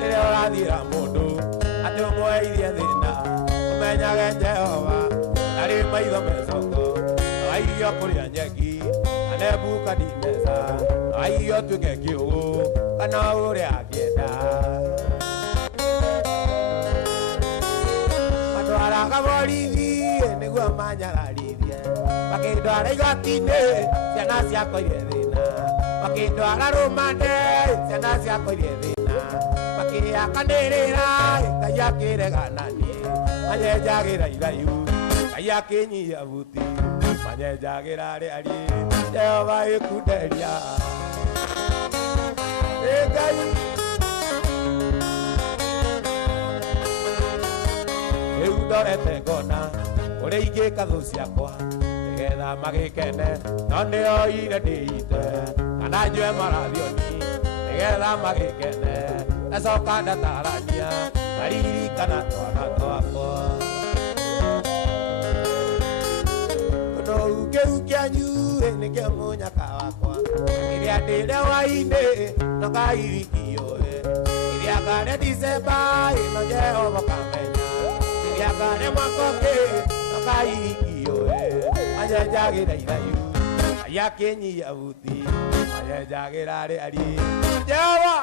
rĩrĩa ũrathira mũndũ atĩ ũmweithie thĩna ũmenyage Jehova ndarĩ maitho mecoko wairio kũrĩa nyeki na Nebukadineca wairio tuĩke kĩũgũ kana ũrĩa angĩenda matwaraga borithi nĩguo manyararithie makĩndwara igoti-inĩ ciana ciakoire thĩna makĩndwara rũmande ciana ciakoire thĩna makĩakanĩrĩra Ngai akĩregananie manyenjagĩra iraihu Ngai akĩnyia buti manyenjagĩra rĩari Jehova ĩkunderia Ngai rĩu ndorete ngona ũrĩa ingĩka thũ ciakwa nĩgetha magĩkene no nĩoire ndĩite kana njue marathioni nĩgetha magĩkene ndacoka ndatarania ngaririkana twana twakwa kũndũ kĩu kĩanyu nĩkĩo mũnyaka wakwa kĩrĩa ndĩrĩa wainĩ no Ngai wiki ũĩ kĩrĩa ngarĩa Decemba no Jehova kamenya kĩrĩa ngarĩa mwaka ũngĩ no Ngai wiki ũĩ manyenjagĩra iraihu Ngai akĩnyia buti manyenjagĩra rĩari Jehova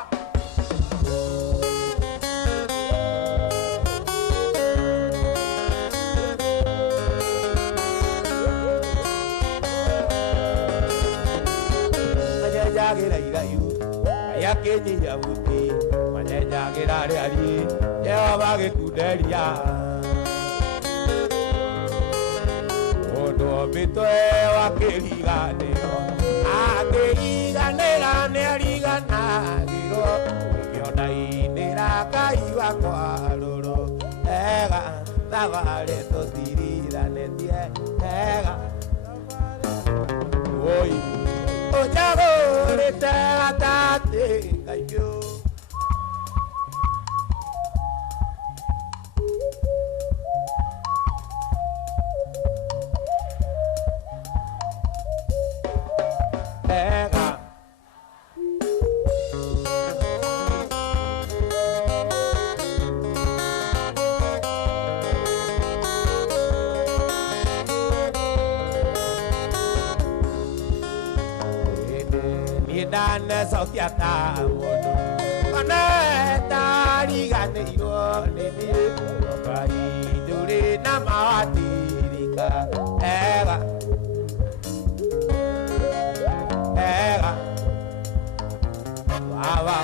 manyenjagĩra iraihu Ngai akĩnyia buti manyenjagĩra rĩari Jehova gĩkunderia mũndũ ombĩtwe wa kĩriganĩro akĩriganĩra nĩariganagĩrwo gĩkĩona-inĩra Ngai wakwa rũrũ ega thabarĩ tũtirithanĩtie ega oi ũnjagũrĩte gatatĩ Ngai ega ndanecokia ta mũndũ ona ndariganĩirwo nĩ niĩ Ngai ndũrĩ na mawatiri ega ega ega baba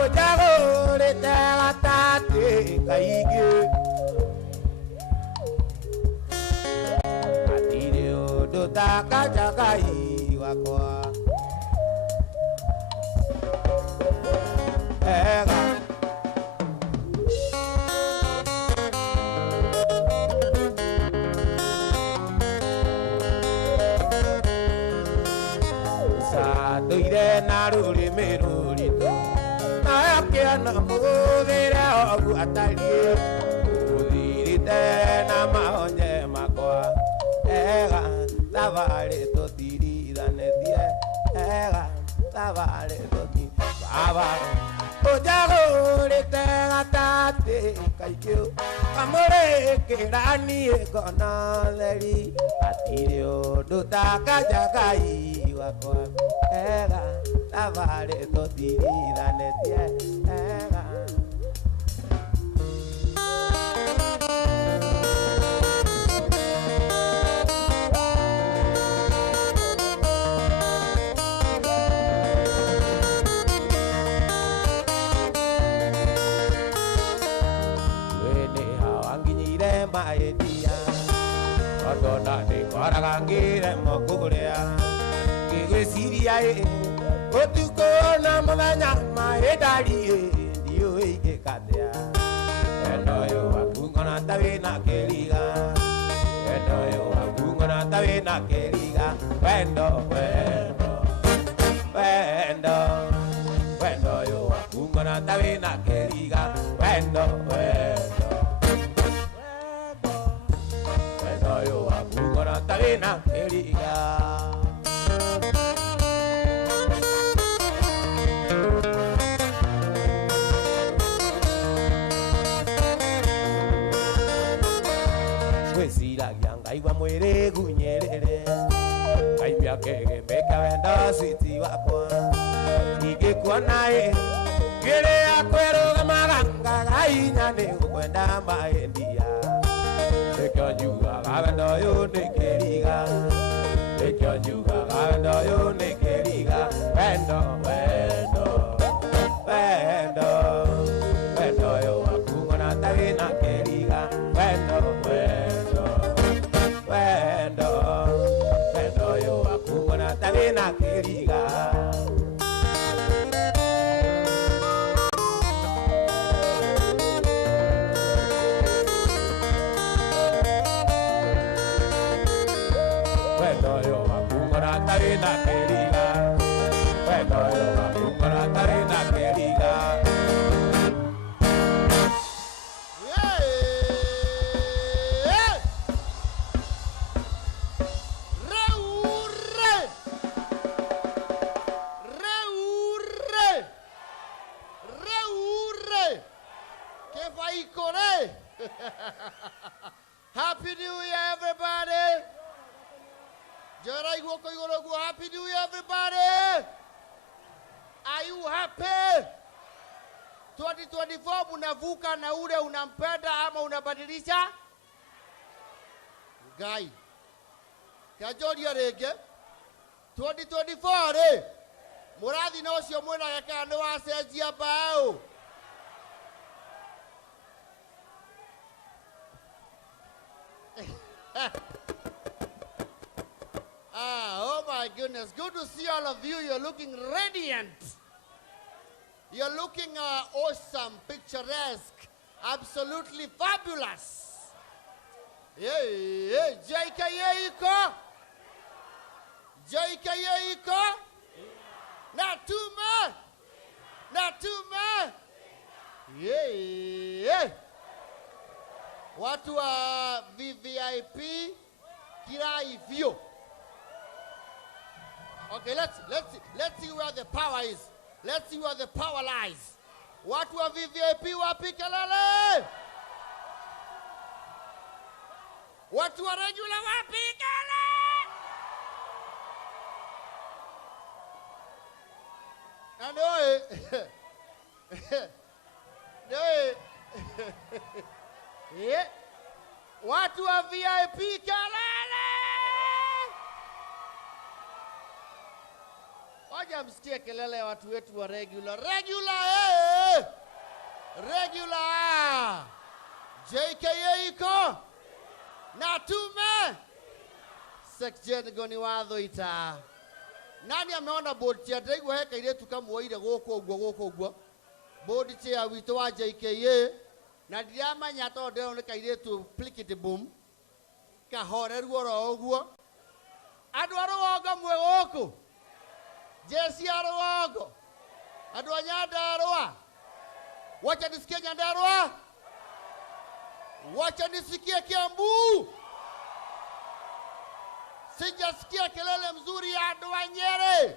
ojago le tela tate kaige atire odo takajagai wakwa ega Toire naruri meruri na kiana muvira ogu atali udirite na maonye makwa ega tabare totirida netie ega tabare toti baba ojago rete gatate kaikyo amore kirani ekona leri atirio dutaka jagai wakwa ega tabare totirida netie ega maedia odona de kwaragangire mokurea kigesiria otuko na mabanya maedari dio ikekatea eno yo akungona tawena keriga eno yo akungona tawena keriga wendo wendo wendo wendo yo akungona tawena keriga wendo wendo yo akungona tawena keriga swesira gyanga igwa mwere gunyerere kaimya kege meka wenda siti wakwa igekwa naye gere akwero maganga gainya ne kwenda maendia Ekyajuga gabendo yo nekeriga Ekyajuga gabendo yo nekeriga Wendo wendo wendo wendo yo akungona tawena keriga Wendo wendo wendo wendo yo akungona tawena keriga Tarina querida, bueno yo para Tarina querida. Reurre, reurre, reurre. Que vai correr? Happy New Year, everybody. Happy New Year, everybody! Are you happy? 2024 munavuka na ule unampenda ama unabadilisha? Guy. Kajoria rege. 2024 re. Murathi no cio mwena gekano wa cenjia bao. Oh my goodness. Good to see all of you. You're looking radiant. You're looking awesome, picturesque, absolutely fabulous. Yeah. JKA iko? JKA iko? Natuma? Yeah. Watu wa VVIP kila hivyo. Okay, let's see where the power is. Let's see where the power lies. Watu wa VVIP wapi kelele? Watu wa regular wapi kelele? Watu wa VIP kalele. Waja msikie kelele ya watu wetu wa regular. Regular. Regular. JKA iko. Na tume. Section goni watho ita. Nani ameona board ya ndaigu heka ile tukamuoire goko gwo. Board ya wito wa JKA. Na ndiamanya tonde kaire tu plikiti boom. Kahoreru oro ogwo. Andu arogo mwe goko. Jesi arogo. Andu anyandarwa. Wacha nisikie Nyandarua. Wacha nisikie Kiambu. Sijasikia kelele mzuri ya andu wa Nyeri.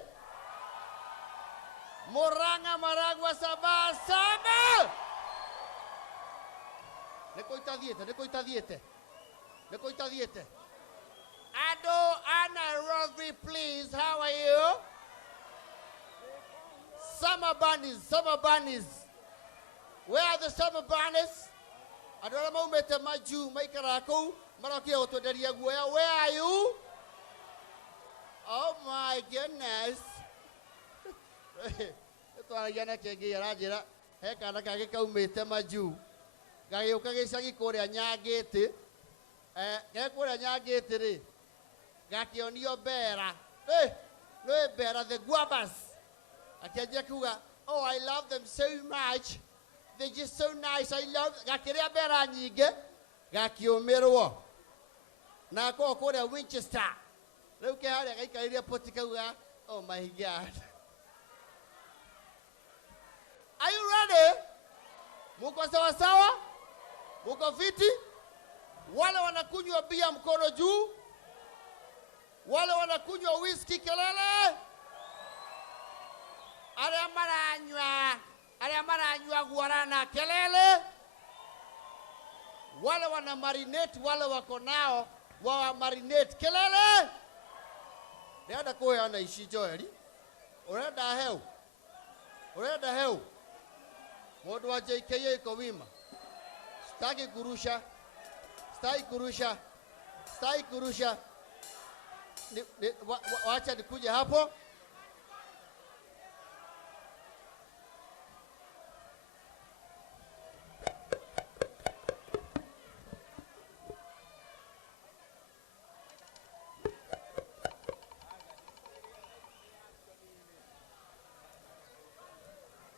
Murang'a, Maragwa, Sabasaba. Niko itadhiete. Ado Nairobi, please. How are you? Summer bunnies. Where are the summer bunnies? Adora maumete maju maikarako marokia otoderia guoya. Where are you? Oh my goodness. Twaragana kenge yarajira heka na kage kaumete maju. Gagioka gicagi kuria nyangite. Ge kuria nyangite ri. Gakionio bera. No bera the guabas. Akiaje kuga, oh I love them so much. They're just so nice. I love gakiria bera nyige. Gakiomerwo. Na ko kuria Winchester. Leo ke haria gaikariria potika uga. Oh my God. Are you ready? Muko sawa sawa? Muko fiti? Wale wanakunywa bia mkono juu. Wale wanakunywa whisky kelele. Ale maranywa guarana kelele. Wale wana marinate, wale wako nao wa marinate kelele. Nenda kwa ana ishi Joeli. Urenda heo. Modu wa JKA iko wima. Sitaki kurusha. Wacha nikuje hapo.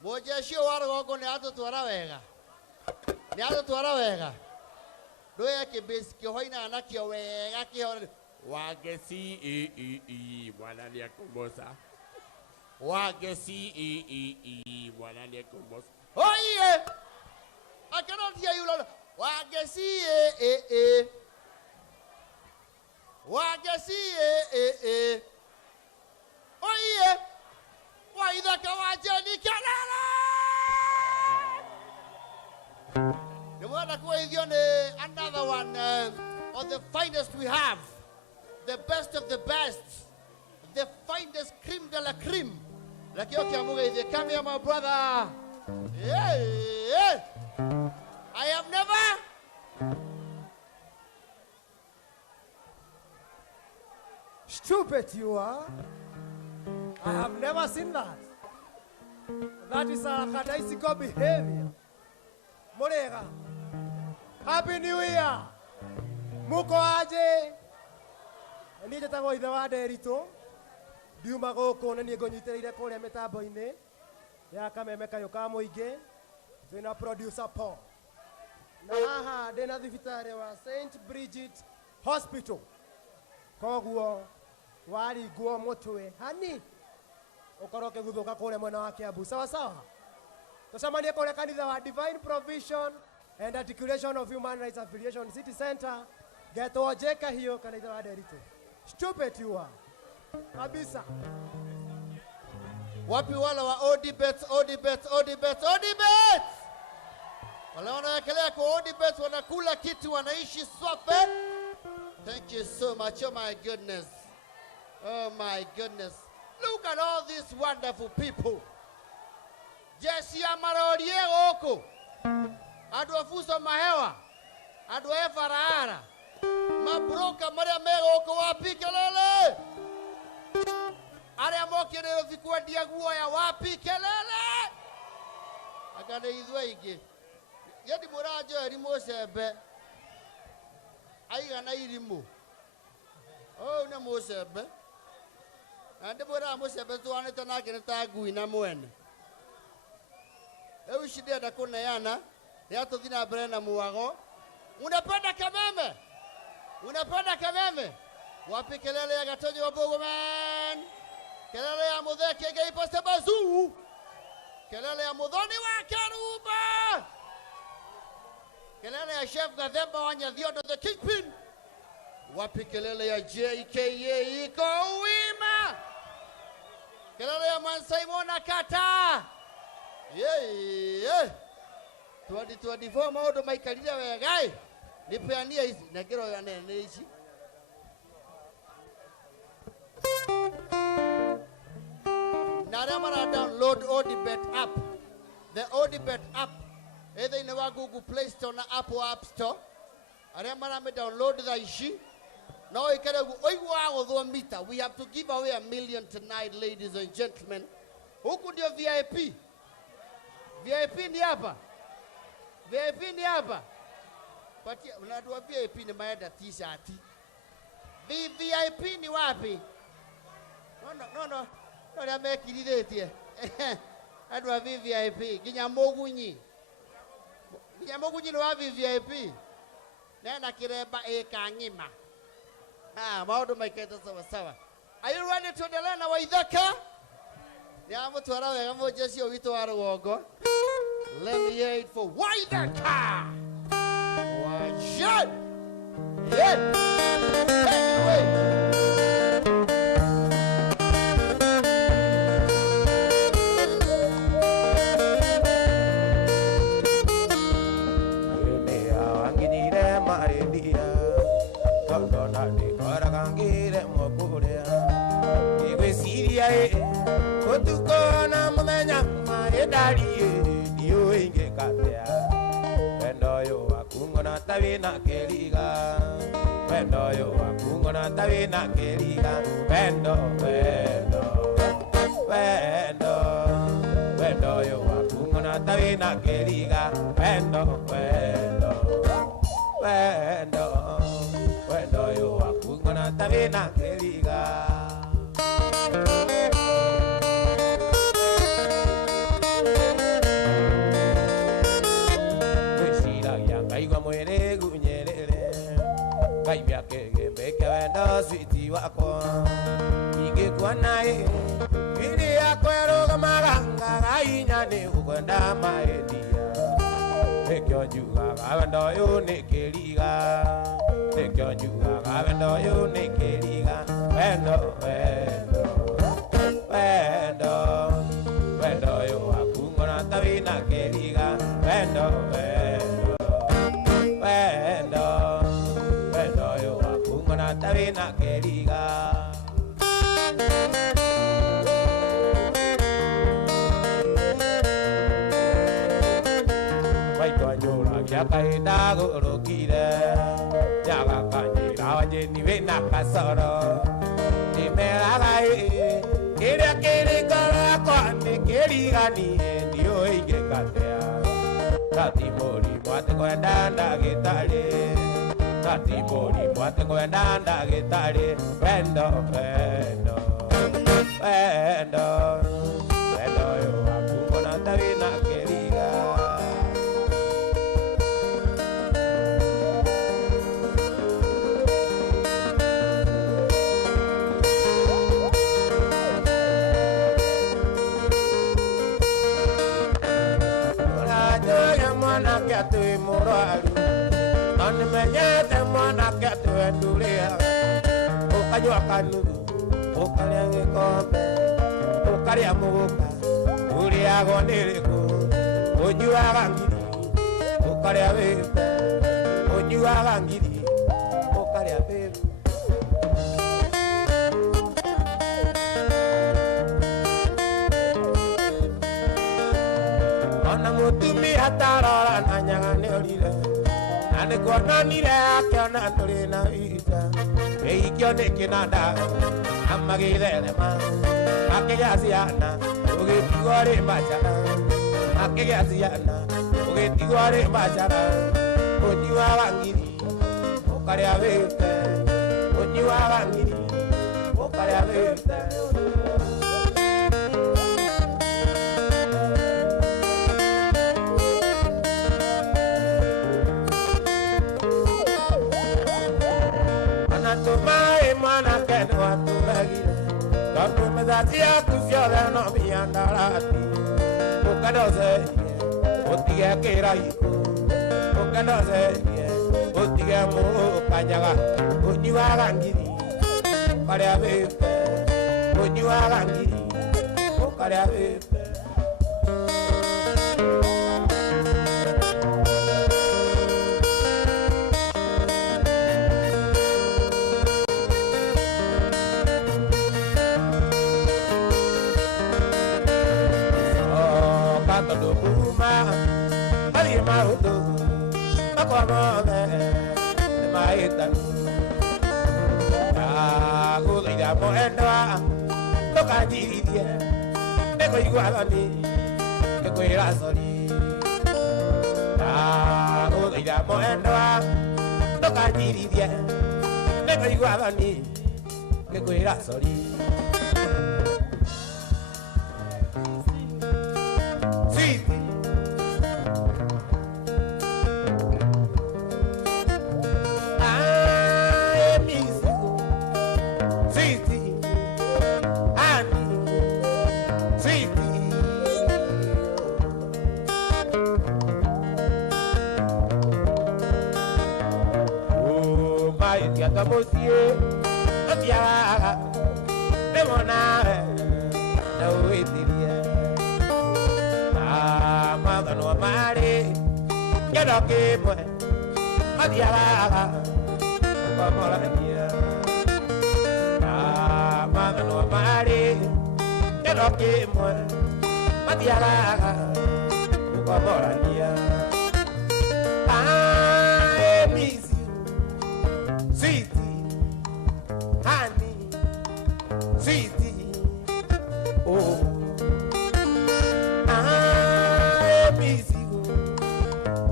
Moja sio waro ni ato twara wega. Doya ke basic hoina anakio wega kihore. Wagesi bwana ni akombosa. Wagesi bwana ni akombosa. Oh yeah. I cannot hear you Lord. Wagesi Oh yeah. Why the kawajani kalala? The one that was another one of the finest we have. The best of the best. The finest creme de la creme. Like your Kiamuga, they come here, my brother. Yeah. I have never. Stupid you are. I have never seen that. That is a kadaisiko behavior. Morega. Happy New Year. Muko aje. Nije tango ithawa derito. Diuma goko na niego nyitereire kuria mitambo-ini ya Kameme Kayuka Muingi. Twina producer Paul. Na haha ndina thibitari wa St Bridget Hospital. Koguo warigwo mutwe hani ukoroke guthuka kuria mwena wa Kiambu sawa sawa. Tucemanie kuria kanitha wa Divine Provision and Articulation of Human Rights Affiliation City Center. Getwo jeka hiyo kanitha wa Derito. Stupid you are. Kabisa. Wapi wala wa Odibet. Wala wanawekelea kwa Odibet wanakula kitu wanaishi swafe. Thank you so much. Oh my goodness. Look at all these wonderful people. Jesse Amarorie oko. Adu afuso mahewa. Andũ e barara. Mabroka maria megũkũ wapi kelele. Arĩa mokire thikwendia guoya wapi kelele. Akane ithuĩ aingĩ. Yedi mũranjo erimũ cembe. Aigana irimũ. Oh, nĩ mũcembe. Na ndĩmwĩraga mũcembe twanĩte nake nĩ ta ngui na mwene. Rĩu ici ndĩrenda kũneana rĩrĩa tũthiĩ na mbere na mwago. Unapenda kameme? Unapenda kameme? Wapi kelele ya Gatonyo wa Bogoman? Kelele ya Mutheke Ngai Pastor Bazuu? Kelele ya Muthoni wa Karuba? Kelele ya Chef Gathemba wa Nyathiondo the Kingpin? Wapi kelele ya JKA iko wima? Kelele ya Mansaimona Kata? Yeah. 2024 maũndũ maikarire wega ĩ. Nipeanie hizi na kero ya nene hizi. Narama download Odibet app. The Odibet app. Either in our Google Play Store na Apple App Store. Arema me download the ishi. Now we have to give away $1 million tonight, ladies and gentlemen. Who could your VIP? VIP ni hapa. VIP ni hapa. Pati unadua VIP ni maeda t-shirt. VIP ni wapi? No. No ya mekirithetie. Adwa VIP. Ginyamogunyi. Ginyamogunyi ni wa VIP. Nena kireba kangima. Maũndũ maikete sawa. Are you ready to endelea na Waithaka? Ya mutwara wega mũjeshi witũ wa rũgongo. Let me hear it for Waithaka. Wajad. Yeah. Anyway. Kutukona mumenya maedari dio inge katea. Wendo yo wakungona tawina keliga. Wendo yo wakungona tawina keliga. Wendo yo wakungona tawina keliga. Wendo yo wakungona tawina keliga. Kaibia kege wenda switi wako ingekuwa naye ili yakwero maganga gainyane ukwenda maedia tekyo juga wenda yo nekeliga tekyo juga wenda yo nekeliga wendo yo akungona tawina keliga wendo tawina keliga. Waitwa nyola kia kaita gurukire Jaga kanjira wajeni wina kasoro Nimeragai Kiria kirikara kwani keligani Ndio inge katea Tatimori mwate kwenda ndagitari Tatimori mwate kwenda ndagitari Wendo yo wakungona tawina keliga. Mwana kia tui muraru Nani menyete mwana kia tui endulia Ukajua kanugu Ukalia ngikombe Ukalia muguka Ulia gondiriku Ujua gangiri Ukalia wepe Ujua gangiri Ukalia wepe Ona mutumi hatarora na nyanga neolile Nane kuona nire akiona turi na vita Eikio ni kinanda Amagitherema Akigasiana Ugitigwo ri mbachara Akigasiana Ugitigwo ri mbachara Unyua wangiri Ukaria vite Unyua wangiri Ukaria vite Anatumai mana kene watu regile Tondu mezati ya kusiole no miandarati Ukadoze Utige kiraiko Ukadoze Utige mukanyaga Unyuaga ngiri Ukaria vite Unyuaga ngiri Ukaria vite Moendwa toka jirie Neko igualani Neko irasoli Ugira moendwa toka jirie Neko igualani Neko irasoli Sweet Monsieur, Atiaga, Lemonare, no Italia. Mother no Mari, get up, game, Atiaga, Pomorania. Mother no Mari, get up, game, Atiaga, Pomorania. I miss you, sweet. Sweetie, oh, I miss you,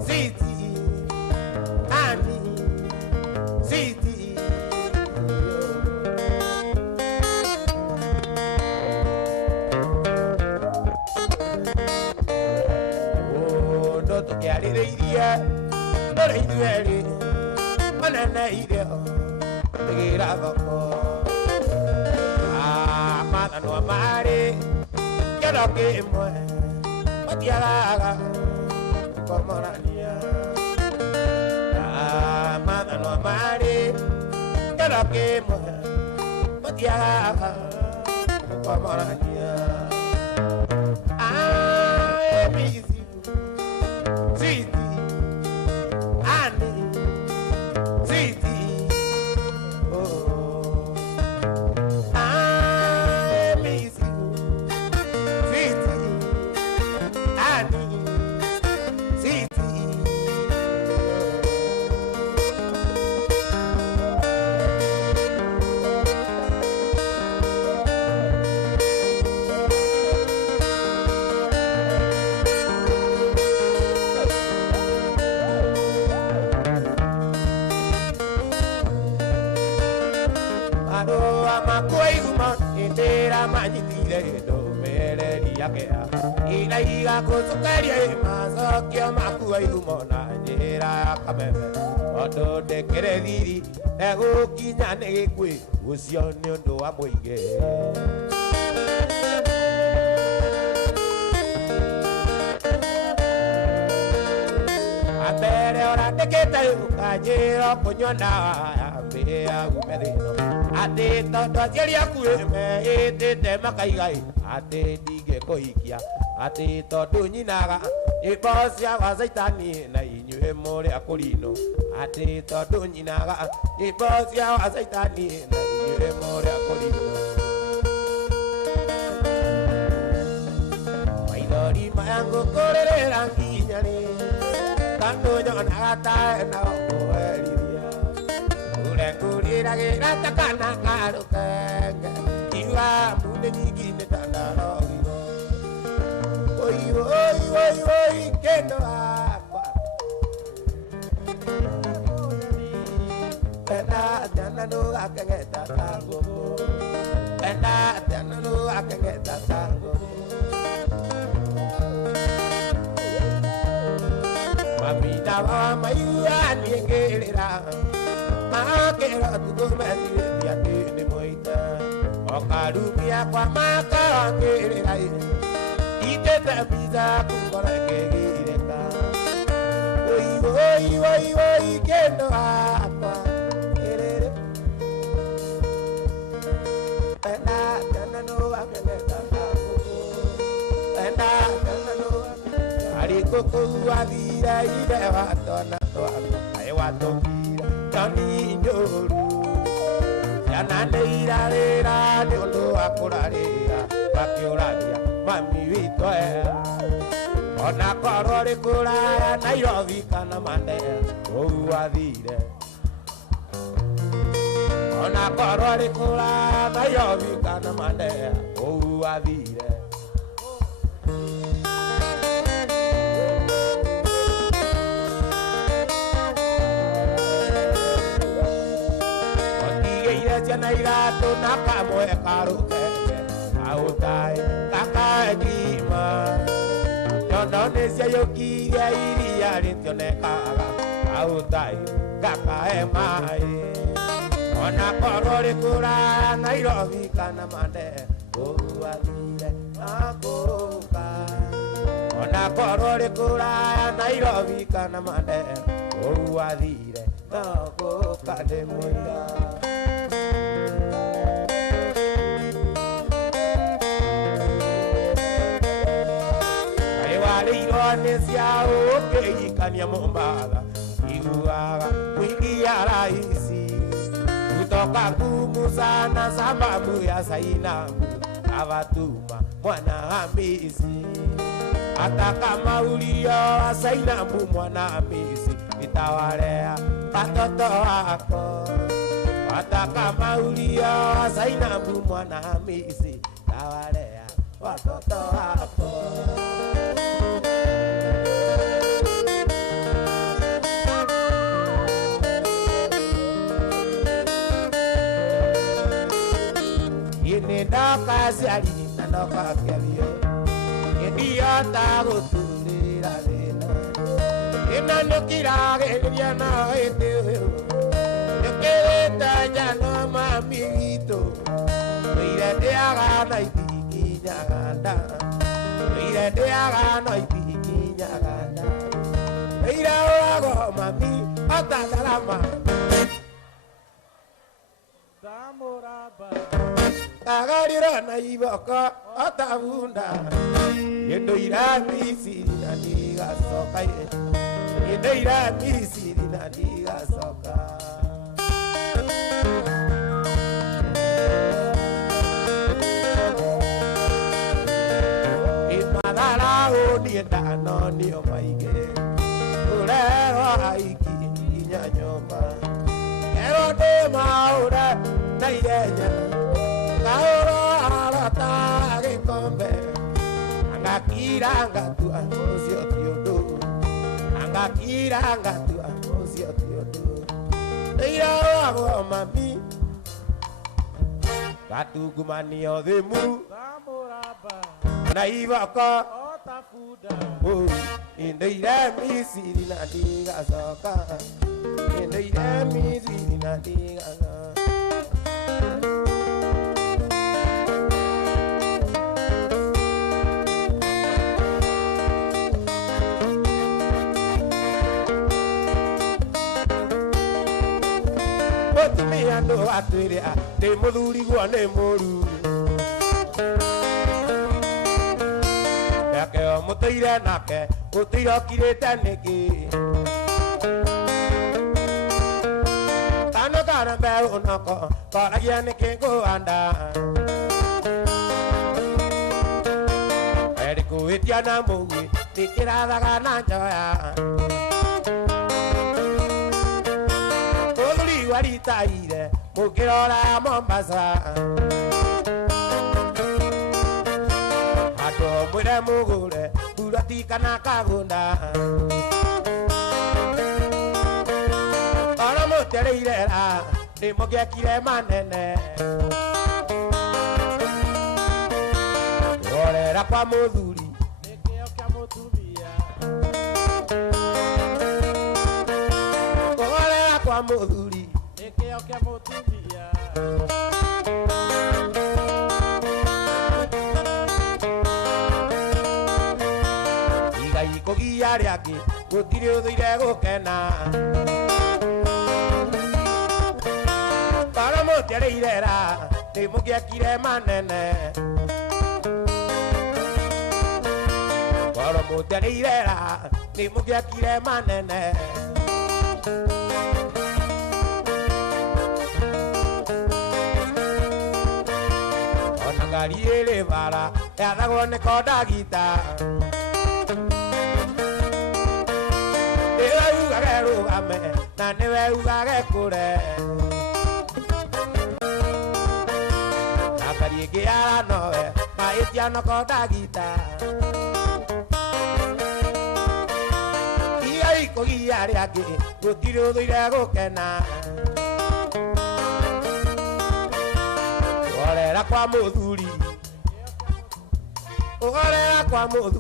sweetie, honey, sweetie. Oh, no to carry the idea, no to carry, manana idea, to get out of no mare que lo que muere Atiaga Pomorania Amada no mare que lo que muere Atiaga Pomorania I miss you sweetie honey sweetie oh Ina iga kusukaria masokio makua igumona njira ya kameme Ondo ndekere thiri negukinya nĩ gĩkwi ũcio nĩ ũndũ wa mũingĩ Ambere ora ndekete ũkanjĩra kũnyona mbere ya gume thĩno atĩ tondũ aciari aku mehĩtĩte makaigai atĩ ndingĩkũhikia atĩ tondũ nyinaga nyĩmbo cia gwa Saitani na inyuĩ mũrĩ akũrinũ atĩ tondũ nyinaga nyĩmbo cia gwa Saitani na inyuĩ mũrĩ akũrinũ maithori maya ngũkũrĩrĩra nginya rĩ Anu nyona gata na kueliria Ule kulira gira takana karukenge Iwa munde nyingine tandaro Oi oi oi oi kendo akwa Ena tena no akengeta tango Ena tena no akengeta tango Mamita wa mayua niengelera Makera tukumezire diate moita Okarumia kwa maka ngelera Itete biza kumbora kegireka Oi oi oi oi kendo apa erere Ena tena no akengeta tango Ena tena no Ariko kuadira ide watona toa ai watokira tani nyoru yana neira rera nyondo akurarira bakiuraria mami witoe ona korore kuraya Nairobi kana Mandera uadire ona korore kuraya Nairobi kana Mandera uadire Jana irato nakamwe karuke autai kakajima Indonesia yoki ya iria rintione kaga autai kakae mai Ona korore kura Nairobi kana Mandera uadire nakuka Ona korore kura Nairobi kana Mandera uadire nakuka demoira Nesia oke ikania Mombasa Iguaga kuingia rahisi Kutoka gumu sana sababu ya Zainabu Avatuma mwana Hamisi Hata kama ulio Zainabu mwana Hamisi Nitawalea watoto wako Hata kama ulio Zainabu mwana Hamisi Nitawalea watoto wako Ndoka siari na ndoka kiavio Ndio taguturira thina Ina nukira geria na eteo Nukireta jana mami wito Wire deaga na itiki nyaganda Wire deaga na itiki nyaganda Wire oago mami otatalama Tamoraba Agarira na iboko otavunda Yendo ira misiri na niga soka Yendo ira misiri na niga soka Imadara onienda no ni omaige Urero haiki inya nyomba Ero de maura na irenya Kaoro arata gekombe Angakira ngatua osio tiodo Angakira ngatua osio tiodo Eira oago mami Katugumani odemu Tamoraba Na iboko Otafuda Indeira misiri na diga soka Indeira misiri na diga soka Ando atwire ati muthuri gwa ni muru Yake o muteire nake utire okirite niki Tano kana mbe unoko koragia niki ngwanda Eri kuitia na mugi tikirathaga na njoya aritaire mukirora Mombasa ato mwire mugure burati kana kagunda ora mutereire ra ni mugiakire manene orera kwa muthuri Nikio kia mutumia orera kwa muthuri Nikio kia mutumia igai kugia riaki gutiri uthuire gukena para mutereire ra ni mugiakire manene para mutereire ra ni mugiakire manene ona ngari iri bara yathagwo ni kondagita niwe ugage rugame na niwe ugage kure na ngari ingi yara nowe maitia no kondagita igai kugia riaki gutiri uthuire gukena orera kwa muthuri orera kwa muthuri